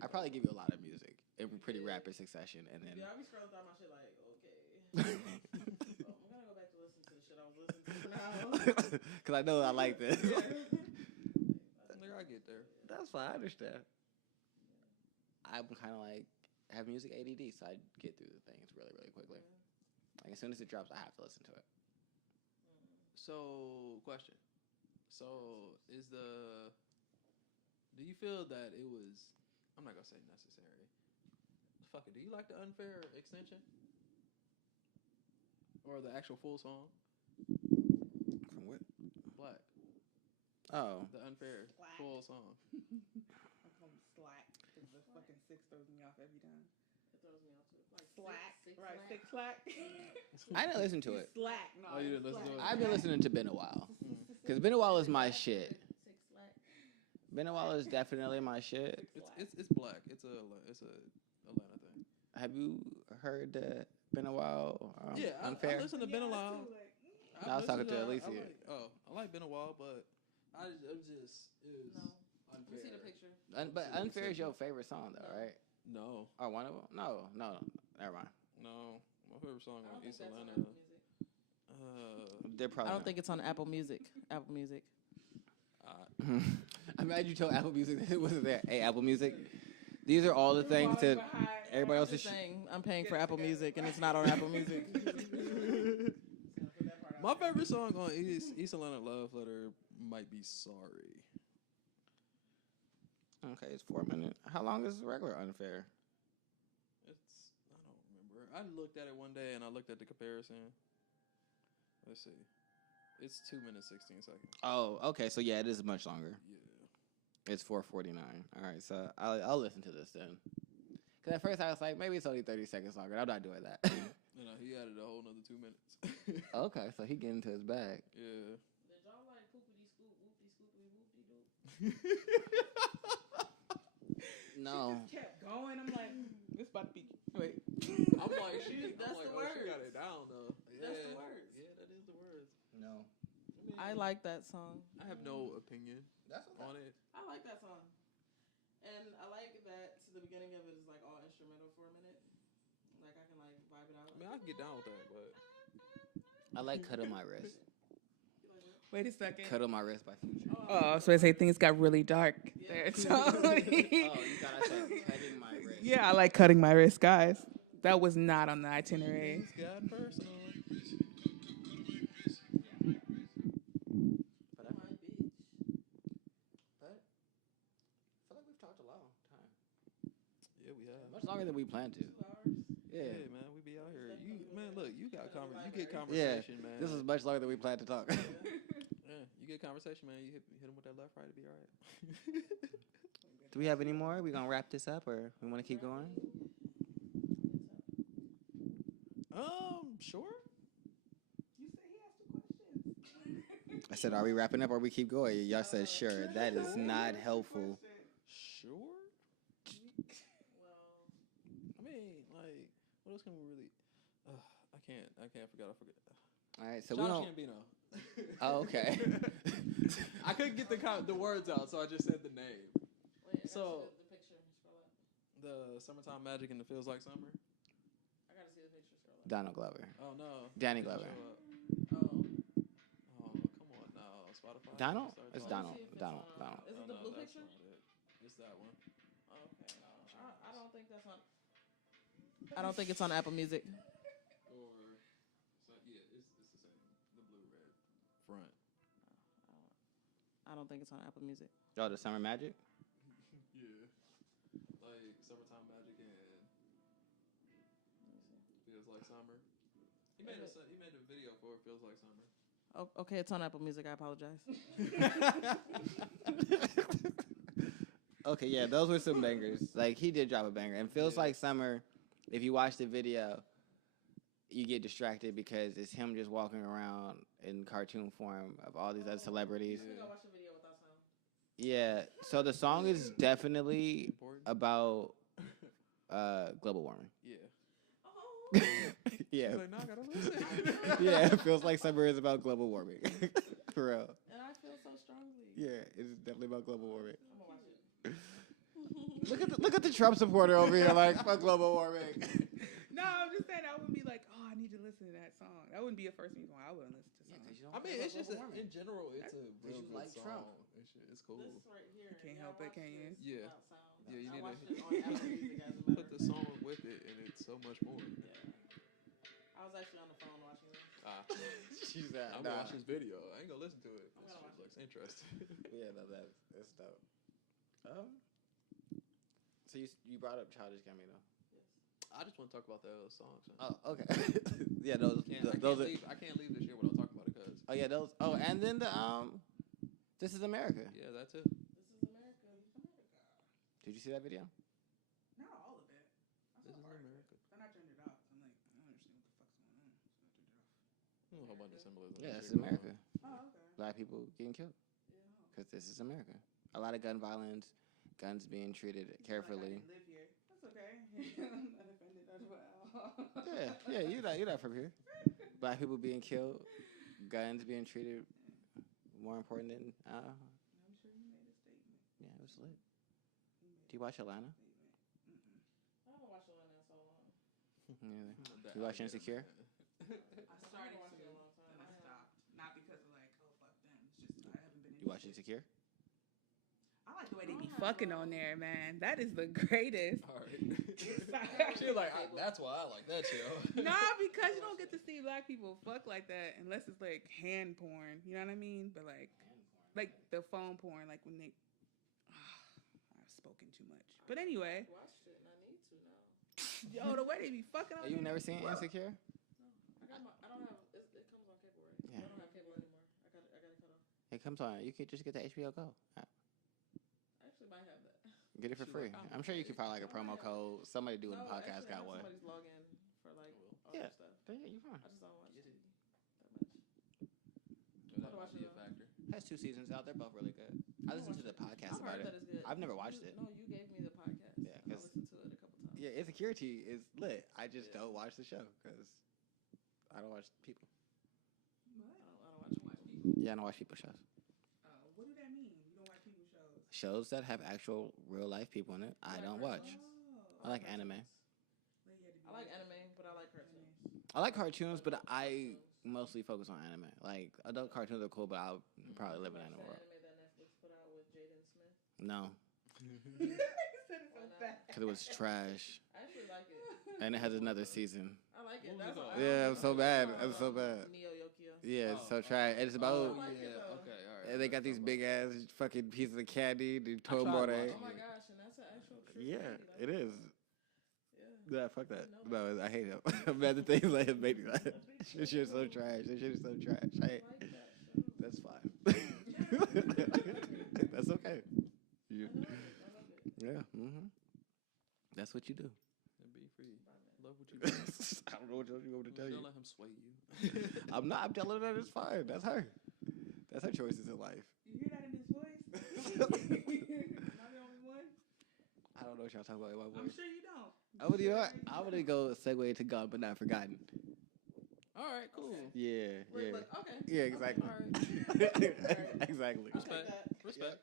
I probably give you a lot of music in pretty rapid succession, and then Yeah, I be scrolling through my shit like, okay. So I'm gonna go back to listen to the shit I was listening to now. because I know I like this. Nigga, I get there. That's fine. I understand. I'm kind of like have music ADD, so I get through the things really, really quickly. Like as soon as it drops, I have to listen to it. So, question. So, do you feel that it was, I'm not going to say necessary. Fuck it. Do you like the Unfair extension? Or the actual full song? From what? Black. Oh, The Unfair Black. full song. I call him Slack because the fucking 6 throws me off every time. It throws me off too. Like Slack. six Right, slack. 6 Slack. I didn't listen to it. Slack. No, Oh, you it's didn't listen to Slack. it? I've been listening to Ben a while because Ben a while is my shit. Six slack. Ben a while is definitely my shit. It's black. It's a Atlanta thing. Have you heard Ben a while? Yeah, Unfair. I listen to Ben a while. No, I was talking to Alicia. I like Ben a while, but it was No. Let me unfair. see the picture. But Unfair is your favorite song, though, No. right? No, Or one of them? No. Never mind. no. My favorite song I on don't think East that's on Atlanta. Apple Music. They're probably. I don't think it's on Apple Music. Apple Music. I'm glad you told Apple Music that it wasn't there. Hey, Apple Music. These are all the things that everybody else I'm is. just saying, I'm paying for Apple Music and it's not on Apple Music. My favorite song on East Atlanta Love Letter might be Sorry. Okay, it's 4 minutes. How long is regular Unfair? I don't remember. I looked at it one day and I looked at the comparison. Let's see. It's 2 minutes 16 seconds. Oh, okay. So yeah, it is much longer. Yeah. It's 4:49. All right, so I'll listen to this then. Because at first I was like, maybe it's only 30 seconds longer. I'm not doing that. No, he added a whole nother 2 minutes. Okay, so he getting into his bag. Yeah. Did y'all like poopity scoop, whoopty scoopity whoopty doo? No. She just kept going. I'm like, it's about to be. Wait. I'm like, That's the she got words. it down though. That's the words. Yeah, that is the words. No. I like that song. I have no opinion That's on it. I like that song. And I like that the beginning of it is like all instrumental for a minute. Like I can like vibe it out. I mean, I can get down with that, but I like Cuddle My Wrist. You like what? Wait a second. Cuddle My Wrist by Future. Oh, so I say things got really dark there, Oh, Tony. you thought I said cutting my wrist. Yeah, I like cutting my wrist, guys. That was not on the itinerary. Things got personal. But I My bitch. feel like we've talked a long time. Yeah, we have. Much longer than we planned to. 2 hours. Yeah. Yeah, man, we be out here. You man, look, you got you get Yeah. conversation, man. This is much longer than we planned to talk. Yeah, you get conversation, man. You hit them with that left, right, to be all right. Do we have any more? We gonna wrap this up, or we want to keep going? Sure. You said he asked 2 questions. I said, are we wrapping up or we keep going? Y'all said, sure. That is not helpful. Sure. Well, I mean, like, what else can we really? I can't. I forgot. All right, so Josh we don't. Gambino. Oh, okay. I couldn't get the words out, so I just said the name. wait, I gotta So- see the picture. Scroll up. The Summertime Magic and It Feels Like Summer. I gotta see the picture. Scroll up. Donald Glover. Oh no. Danny Didn't Glover. show up. Oh. Oh, come on now, Spotify. Donald? Start It's talking. Donald. See if it's Donald. on, Donald. Is Oh, it the no, blue that's picture? not it. It's that one. Okay, no. I don't think that's on. I don't think it's on Apple Music. Or yeah, it's the same. The blue red front. I don't think it's on Apple Music. Oh, the Summer Magic? Yeah. Like Summertime Magic and Feels Like Summer. He made a video for It Feels Like Summer. Oh, okay, it's on Apple Music. I apologize. Okay, yeah, those were some bangers. Like, he did drop a banger. And Feels Yeah. Like Summer, if you watch the video, you get distracted because it's him just walking around in cartoon form of all these other celebrities. Let me go watch the video without sound. Yeah, so the song is definitely Important. about global warming. Yeah. Oh. Yeah. He's like, no, I gotta listen. Yeah, it feels like summer is about global warming. For real. And I feel so strongly. Yeah, it's definitely about global warming. I'm gonna watch it. Look at the Trump supporter over here, like fuck global warming. No, I'm just saying I wouldn't be like, oh, I need to listen to that song. That wouldn't be a first music song I wouldn't listen to. Song. I mean, it's just in general, it's a real you good like song. Trump. It's cool. This right here. You can't y'all help it, watch can you? this Yeah. without sound. Yeah, you I need watched to it on Apple Music as a matter Put the of fact. song with it, and it's so much more. Yeah. I was actually on the phone watching this. She's that. I'm gonna watch this video. I ain't gonna listen to it. I'm This gonna shit watch looks interesting. Yeah, no, that's dope. So you brought up Childish Gambino. I just want to talk about the other songs. Oh, okay. Yeah, those those are. I can't leave this year without talking about it, cause Oh yeah, those. Oh, and then the This Is America. yeah, that's it. This is America. Did you see that video? Not all of it. This is America. Then I turned it off. I'm like, I don't understand what the fuck's going on. So I turned it off. A whole bunch of symbolism. Yeah, and This shit Is going on. America. Oh, okay. Black people getting killed because this is America. A lot of gun violence, guns being treated carefully. I live here. That's okay. I'm not offended as well. Yeah, you're not from here. Black people being killed, guns being treated more important than. I'm sure you made a statement. Yeah, it was lit. Do you watch Atlanta? I haven't watched Atlanta in so long. You watch Insecure? I started watched to, it a long time. then I stopped. Not because of like, oh fuck them. It's just I haven't been. You watch Insecure? I like the way they be fucking on there, man. That is the greatest. All right. She was like, that's why I like that show. Nah, because you don't get to see black people fuck like that unless it's like hand porn. You know what I mean? But like the phone porn, like when they. I've spoken too much. But anyway, I watched it and I need to now. yo, the way they be fucking on. Oh, you there. never seen Insecure? I don't have. It comes on cable, right? Yeah. I don't have cable anymore. I got it cut off. It comes on. You could just get the HBO Go app. I actually might have that. Get it for free. I'm sure you could find like a promo code. Somebody doing the podcast got one. Somebody's login for like all Yeah. their stuff. Yeah, you're fine. I just don't watch Get TV it. that much. That might be a factor. Has 2 seasons out. They're both really good. I listened to the podcast I've about heard it. that it's good. I've never watched it. No, you gave me the podcast. Yeah, I 'cause- listened to it a couple times. Yeah, Insecurity is lit. I just Yeah. don't watch the show because I don't watch people. What? I don't watch people. Yeah, I don't watch people shows. What do that mean? You don't watch people shows? Shows that have actual real life people in it, I don't watch. Oh. I like anime. I like anime, but I like cartoons. I like cartoons, but I mostly focus on anime. Like adult cartoons are cool, but I'll probably live in an Watch anime that world. anime that Netflix put out with Jaden Smith. No, He said it so fast. because it was trash. I actually like it. And it has another season. I like it. What was That's it called? Yeah, I'm so bad. I'm so um, bad. Neo Yokio. Yeah, it's so Oh, trash. And it's about. I like it, yeah. though. Okay, all right. And they got these big ass fucking pieces of candy. The tried tomorrow. watching Oh my it. gosh, and that's an actual true Yeah, candy. That's it is. wild. Yeah. Yeah, fuck that. I didn't know No, I hate him. I'm mad that things like him make me laugh. This shit's so trash. This shit is so trash. I hate. I like that show. That's fine. That's okay. You, I love it. yeah. Mm-hmm. That's what you do. And be free. Bye, man. Love what you do. I don't know what else you want me to tell you. Don't let him sway you. I'm not. I'm telling her that it's fine. That's her. That's her choices in life. You hear that in his voice? Am I the only one? I don't know what y'all talking about in my I'm voice. sure you don't. You know what? I'm gonna go segue to Gone but Not Forgotten. All right, cool. Yeah, Wait, yeah, look, okay. yeah, exactly. All right. Exactly. I'll take Respect. that. Respect.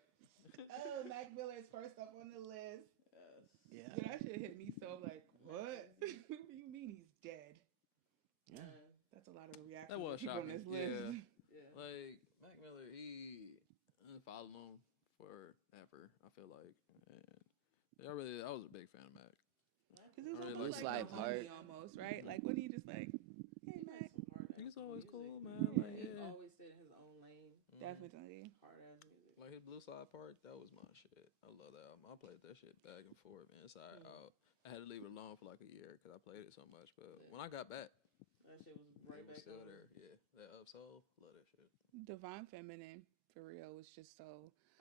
Oh, Mac Miller is first up on the list. Yes. Yeah. Yeah, that shit hit me so like, what? What do you mean he's dead? Yeah. That's a lot of the reaction That was people on shocking. this list. Yeah. Yeah. Like Mac Miller, he followed him forever. I feel like, and I was a big fan of Mac. Cause it was I really almost like like Blue a Slide homie almost, right? Like when he just like, hey Mac, He's always cool, man. Yeah. Like, He yeah. always stayed in his own lane. definitely. Hard ass music. Like his Blue Slide Park, that was my shit. I love that album. I played that shit back and forth, inside out. I had to leave it alone for like a year because I played it so much. But when I got back, That shit was right it was back still on. there. Yeah, that Up Soul, love that shit. Divine Feminine for real was just so.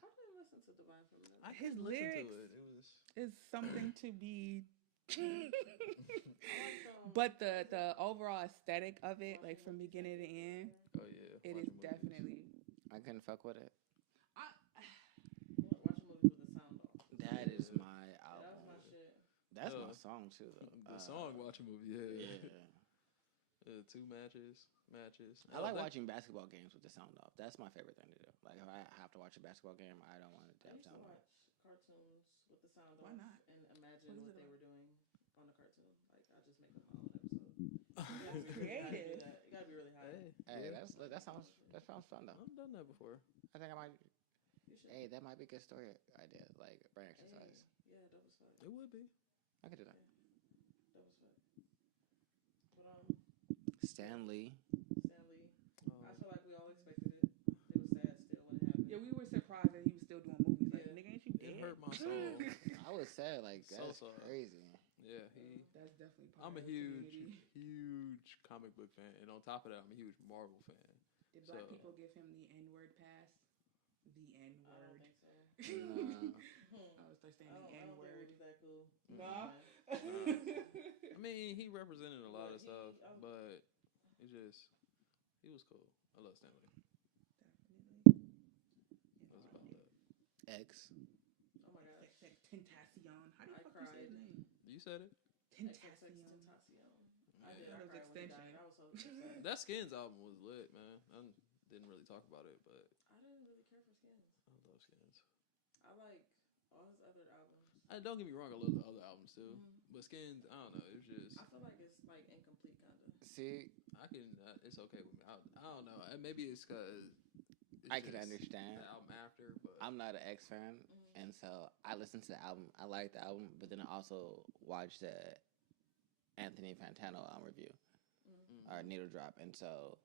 I didn't listen to Divine Feminine. I His couldn't listen lyrics- to it. It was Is something to be. I like But the overall aesthetic of it, like from beginning to end, oh yeah, it watching is movies. definitely. I couldn't fuck with it. watching movies with the sound off. That is my Yeah, that album. was my shit. That's my Uh, song too, though. The song watching movie, yeah. Yeah. Two matches. I like watching basketball games with the sound off. That's my favorite thing to do. Like if I have to watch a basketball game, I don't want it to I have used to sound off. watch cartoons with the sound Why off not? and imagine What is what it they about? were doing on the cartoon. Like I just make up my own episode. That's creative. You gotta be really high. Hey, yeah. that sounds fun though. I've done that before. I think I might. You should. Hey, that might be a good story idea. Like brain Hey, exercise. yeah, dope as fuck. It would be. I could do that. Dope as fuck. But Stan Lee. Stanley, I feel like we all expected it. It was sad still when it happened. Yeah, we were surprised that he was still doing movies. Like, Yeah. nigga, ain't you It dead? hurt my soul. I was sad. Like So that's sorry. crazy. Yeah, he. That's definitely part I'm a of the community. huge comic book fan, and on top of that, I'm a huge Marvel fan. Did black So- people give him the N-word pass? The I don't N-word. think so. I was thirsty I in don't the think N-word. it was that cool. Nah. I mean, he represented a lot of But stuff, he- but it just he was cool. I love Stanley. Definitely. That's about that. X. Oh my gosh. Tentacion. How do you I fuck you say cried. his name? You said it. Tentacion. Tentacion. I Yeah. did. I That was cried when he extension. died. I was so upset. That Skins album was lit, man. I didn't really talk about it, but I didn't really care for Skins. I love Skins. I like all his other albums. Don't get me wrong, I love the other albums too, Mhm. but Skins, I don't know. It's just I feel like it's like incomplete, kinda. See, I can. It's okay with me. I don't know. Maybe it's because I can understand. the album after, but I'm not an X fan, and so I listened to the album. I like the album, but then I also watched the Anthony Fantano review or Needle Drop, and so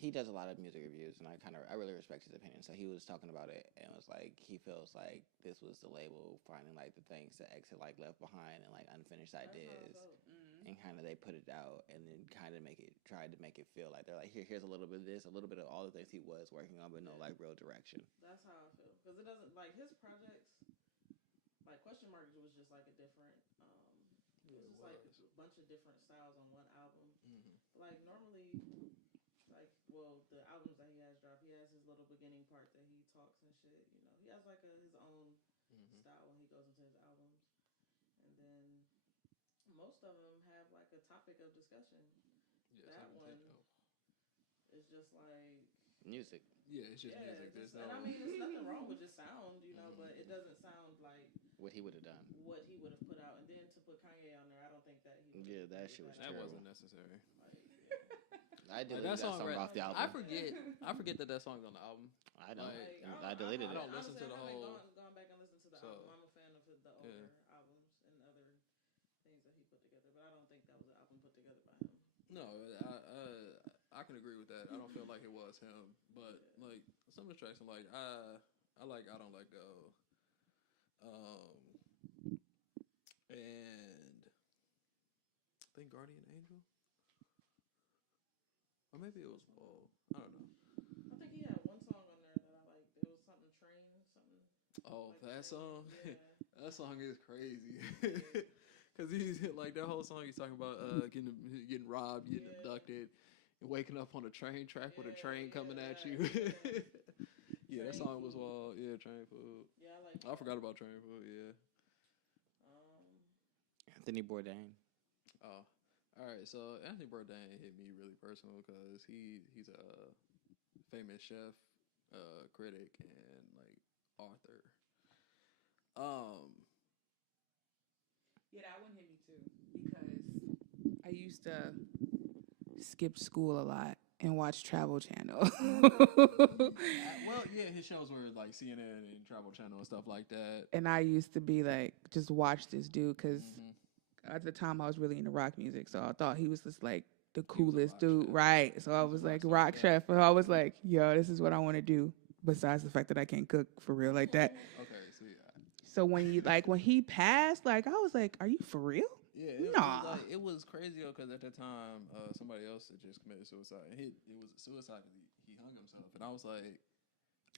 he does a lot of music reviews, and I really respect his opinion. So he was talking about it and was like, he feels like this was the label finding like the things that X had like left behind and like unfinished That's how I ideas, felt. and kind of they put it out and then kind of tried to make it feel like they're like, here's a little bit of this, a little bit of all the things he was working on, but no like real direction. That's how I feel. Because it doesn't, like, his projects, like, Question Mark was just, like, a different, it was just, like, a bunch of different styles on one album. But, like, normally, like, well, the albums that he has dropped, he has his little beginning part that he talks and shit, you know. He has, like, his own style when he goes into his albums. And then most of them have, like, a topic of discussion. That one is just, like... Music. Yeah, it's just music. There's no. And I mean, there's nothing wrong with just sound, you know, but it doesn't sound like What he would have done. what he would have put out. And then to put Kanye on there, I don't think that he. Yeah, that shit was That terrible. wasn't necessary. Like, yeah. I deleted that song right- off the album. I forget that song's on the album. I don't. like, I deleted I it. don't listen honestly, to the I haven't whole- gone back and listened to the So, album. I'm a fan of the older albums and other things that he put together, but I don't No, I can agree with that. I don't feel like it was him, but like some of the tracks, I'm like I like I Don't Let Go, and I think Guardian Angel, or maybe it was Whoa. I don't know. I think he had one song on there that I liked. It was something train, something. Oh, Like that train. song, Yeah. that song is crazy. Cause he's like that whole song. He's talking about getting robbed, getting abducted, and waking up on a train track with a train coming at you. Yeah, that Train song was Food. wild. Yeah, Train Food. Yeah, I like. I forgot about Train Food. Yeah. Anthony Bourdain. Oh, all right. So Anthony Bourdain hit me really personal because he's a famous chef, critic, and like author. Um, Yeah, that one hit me too because I used to skip school a lot and watch Travel Channel. well, yeah, his shows were like CNN and Travel Channel and stuff like that. And I used to be like, just watch this dude because at the time I was really into rock music, so I thought he was just like the coolest dude, chef. right? So I was like rock chef, and I was like, yo, this is what I want to do. Besides the fact that I can't cook for real like that. Okay, so yeah. So when he passed, like I was like, are you for real? Yeah, Nah. it was crazy because at that time, somebody else had just committed suicide. It was a suicide because he hung himself, and I was like,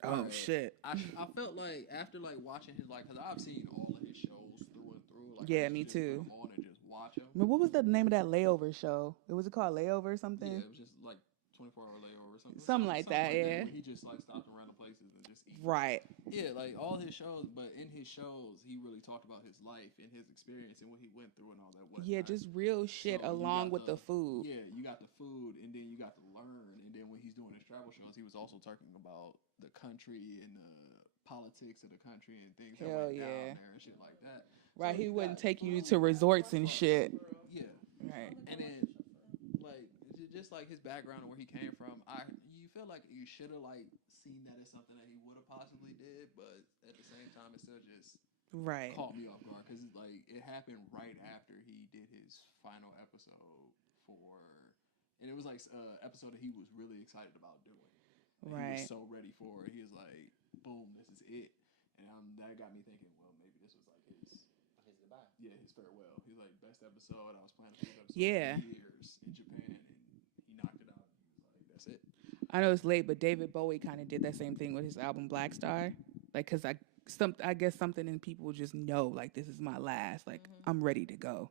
Oh right. shit. I felt like after like watching his because I've seen all of his shows through and through. Like, Yeah, I me used to just too. put 'em on and just watch them. I mean, what was the name of that layover show? Was it called Layover or something? Yeah, it was just like 24-hour layover or something. Something like that, yeah. Where he just like stopped in random places and just eat. Right. Yeah, like all his shows, but in his shows, he really talked about his life and his experience and what he went through and all that. Yeah, just real shit So along with the food. Yeah, you got the food, and then you got to learn, and then when he's doing his travel shows, he was also talking about the country and the politics of the country and things that went down there and shit like that. Right, So he wouldn't take you food. to resorts and shit. Yeah, Right. and then like just like his background and where he came from, you feel like you should have like seen that as something that he would have possibly did, but at the same time, it still just Right. caught me off guard because like it happened right after he did his final episode and it was like episode that he was really excited about doing. Right. He was so ready for it. He was like, boom, this is it, and that got me thinking, well, maybe this was like his goodbye. Yeah, his farewell. He's like, best episode. I was planning for this episode for years in Japan, and he knocked it out. He was like, that's it. I know it's late, but David Bowie kind of did that same thing with his album Black Star. Like, cause I guess something in people just know, like, this is my last. Like, I'm ready to go.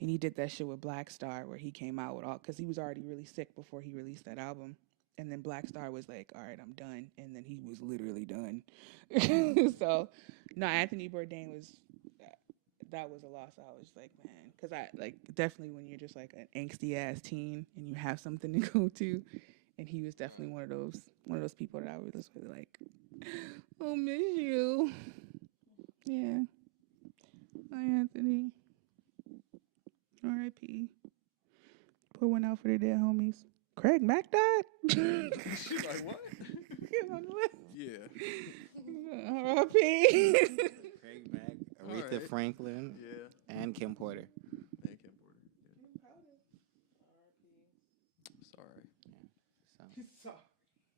And he did that shit with Black Star where he came out with because he was already really sick before he released that album. And then Black Star was like, all right, I'm done. And then he was literally done. So, no, Anthony Bourdain that was a loss. I was like, man, because I like definitely when you're just like an angsty ass teen and you have something to go to, and he was definitely one of those people that I was just really like, oh, miss you. Yeah. Hi, Anthony. R.I.P. Put one out for the dead homies. Craig Mack died. She's like, what? Yeah. R.I.P. Craig Mack, Aretha Franklin, and Kim Porter. And Kim Porter. Yeah. Sorry.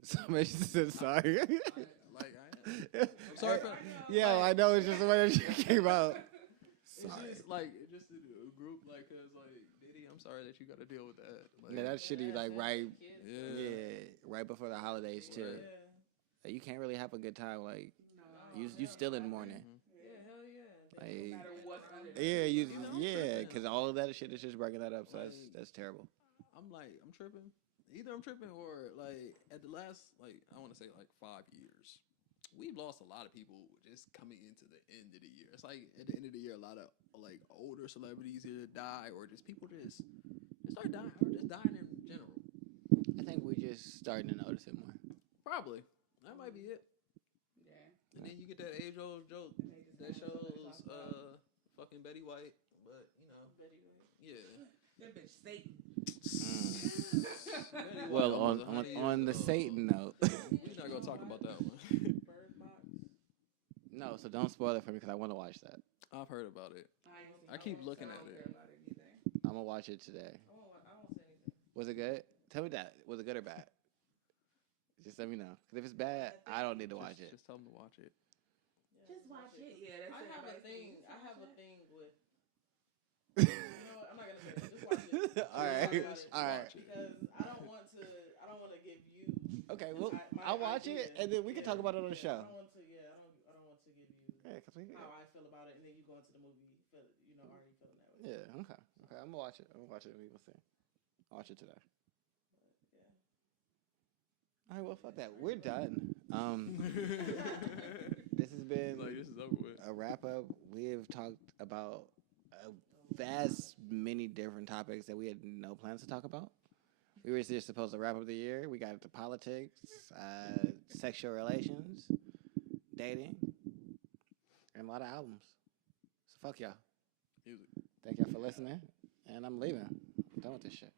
Somebody said sorry. I am. I'm sorry for. Yeah, I know. It's just the way that you came out. It's just like just a group like cause like Diddy, I'm sorry that you got to deal with that. Like, Yeah, that's shitty. Like right, yeah, right before the holidays too. Like, you can't really have a good time. Like you still in mourning. Yeah, hell yeah. Like, because all of that shit is just breaking that up. So that's terrible. I'm tripping. Either I'm tripping or like at the last I want to say 5 years. We've lost a lot of people just coming into the end of the year. It's like at the end of the year, a lot of older celebrities either die or just people just start dying or just dying in general. I think we just starting to notice it more. Probably that might be it. Yeah. And then you get that age-old joke that shows fucking Betty White, but Betty White. Yeah. That bitch Satan. Well, on the Satan note, we're not gonna talk about that one. Bird Box. No, so don't spoil it for me because I want to watch that. I've heard about it. I keep looking at it. I'm gonna watch it today. I won't say anything. Was it good? Tell me that. Was it good or bad? Just let me know. Because if it's bad, I don't need to watch it. Just tell them to watch it. Just watch it. Yeah, that's I have a advice. thing. You I have a watch it? thing with. You know what? I'm not gonna say that. Just watch it. All right. Just All right. Because I don't want to. I don't want to give you. Okay, well, my I'll watch idea. it, and then we can talk about it on the show. I don't want to. Yeah, I don't want to give you Yeah, because we. how I feel about it, and then you go into the movie, already feeling that way. Yeah. Okay. Okay. I'm gonna watch it. And we will see. I'll watch it today. Yeah. All right. Well, fuck that. We're done. This has been Like, this is over with. a wrap up. We have talked about a vast many different topics that we had no plans to talk about. We were just supposed to wrap up the year. We got into politics, sexual relations, dating, and a lot of albums. So fuck y'all. Music. Thank y'all for listening, and I'm leaving. I'm done with this shit.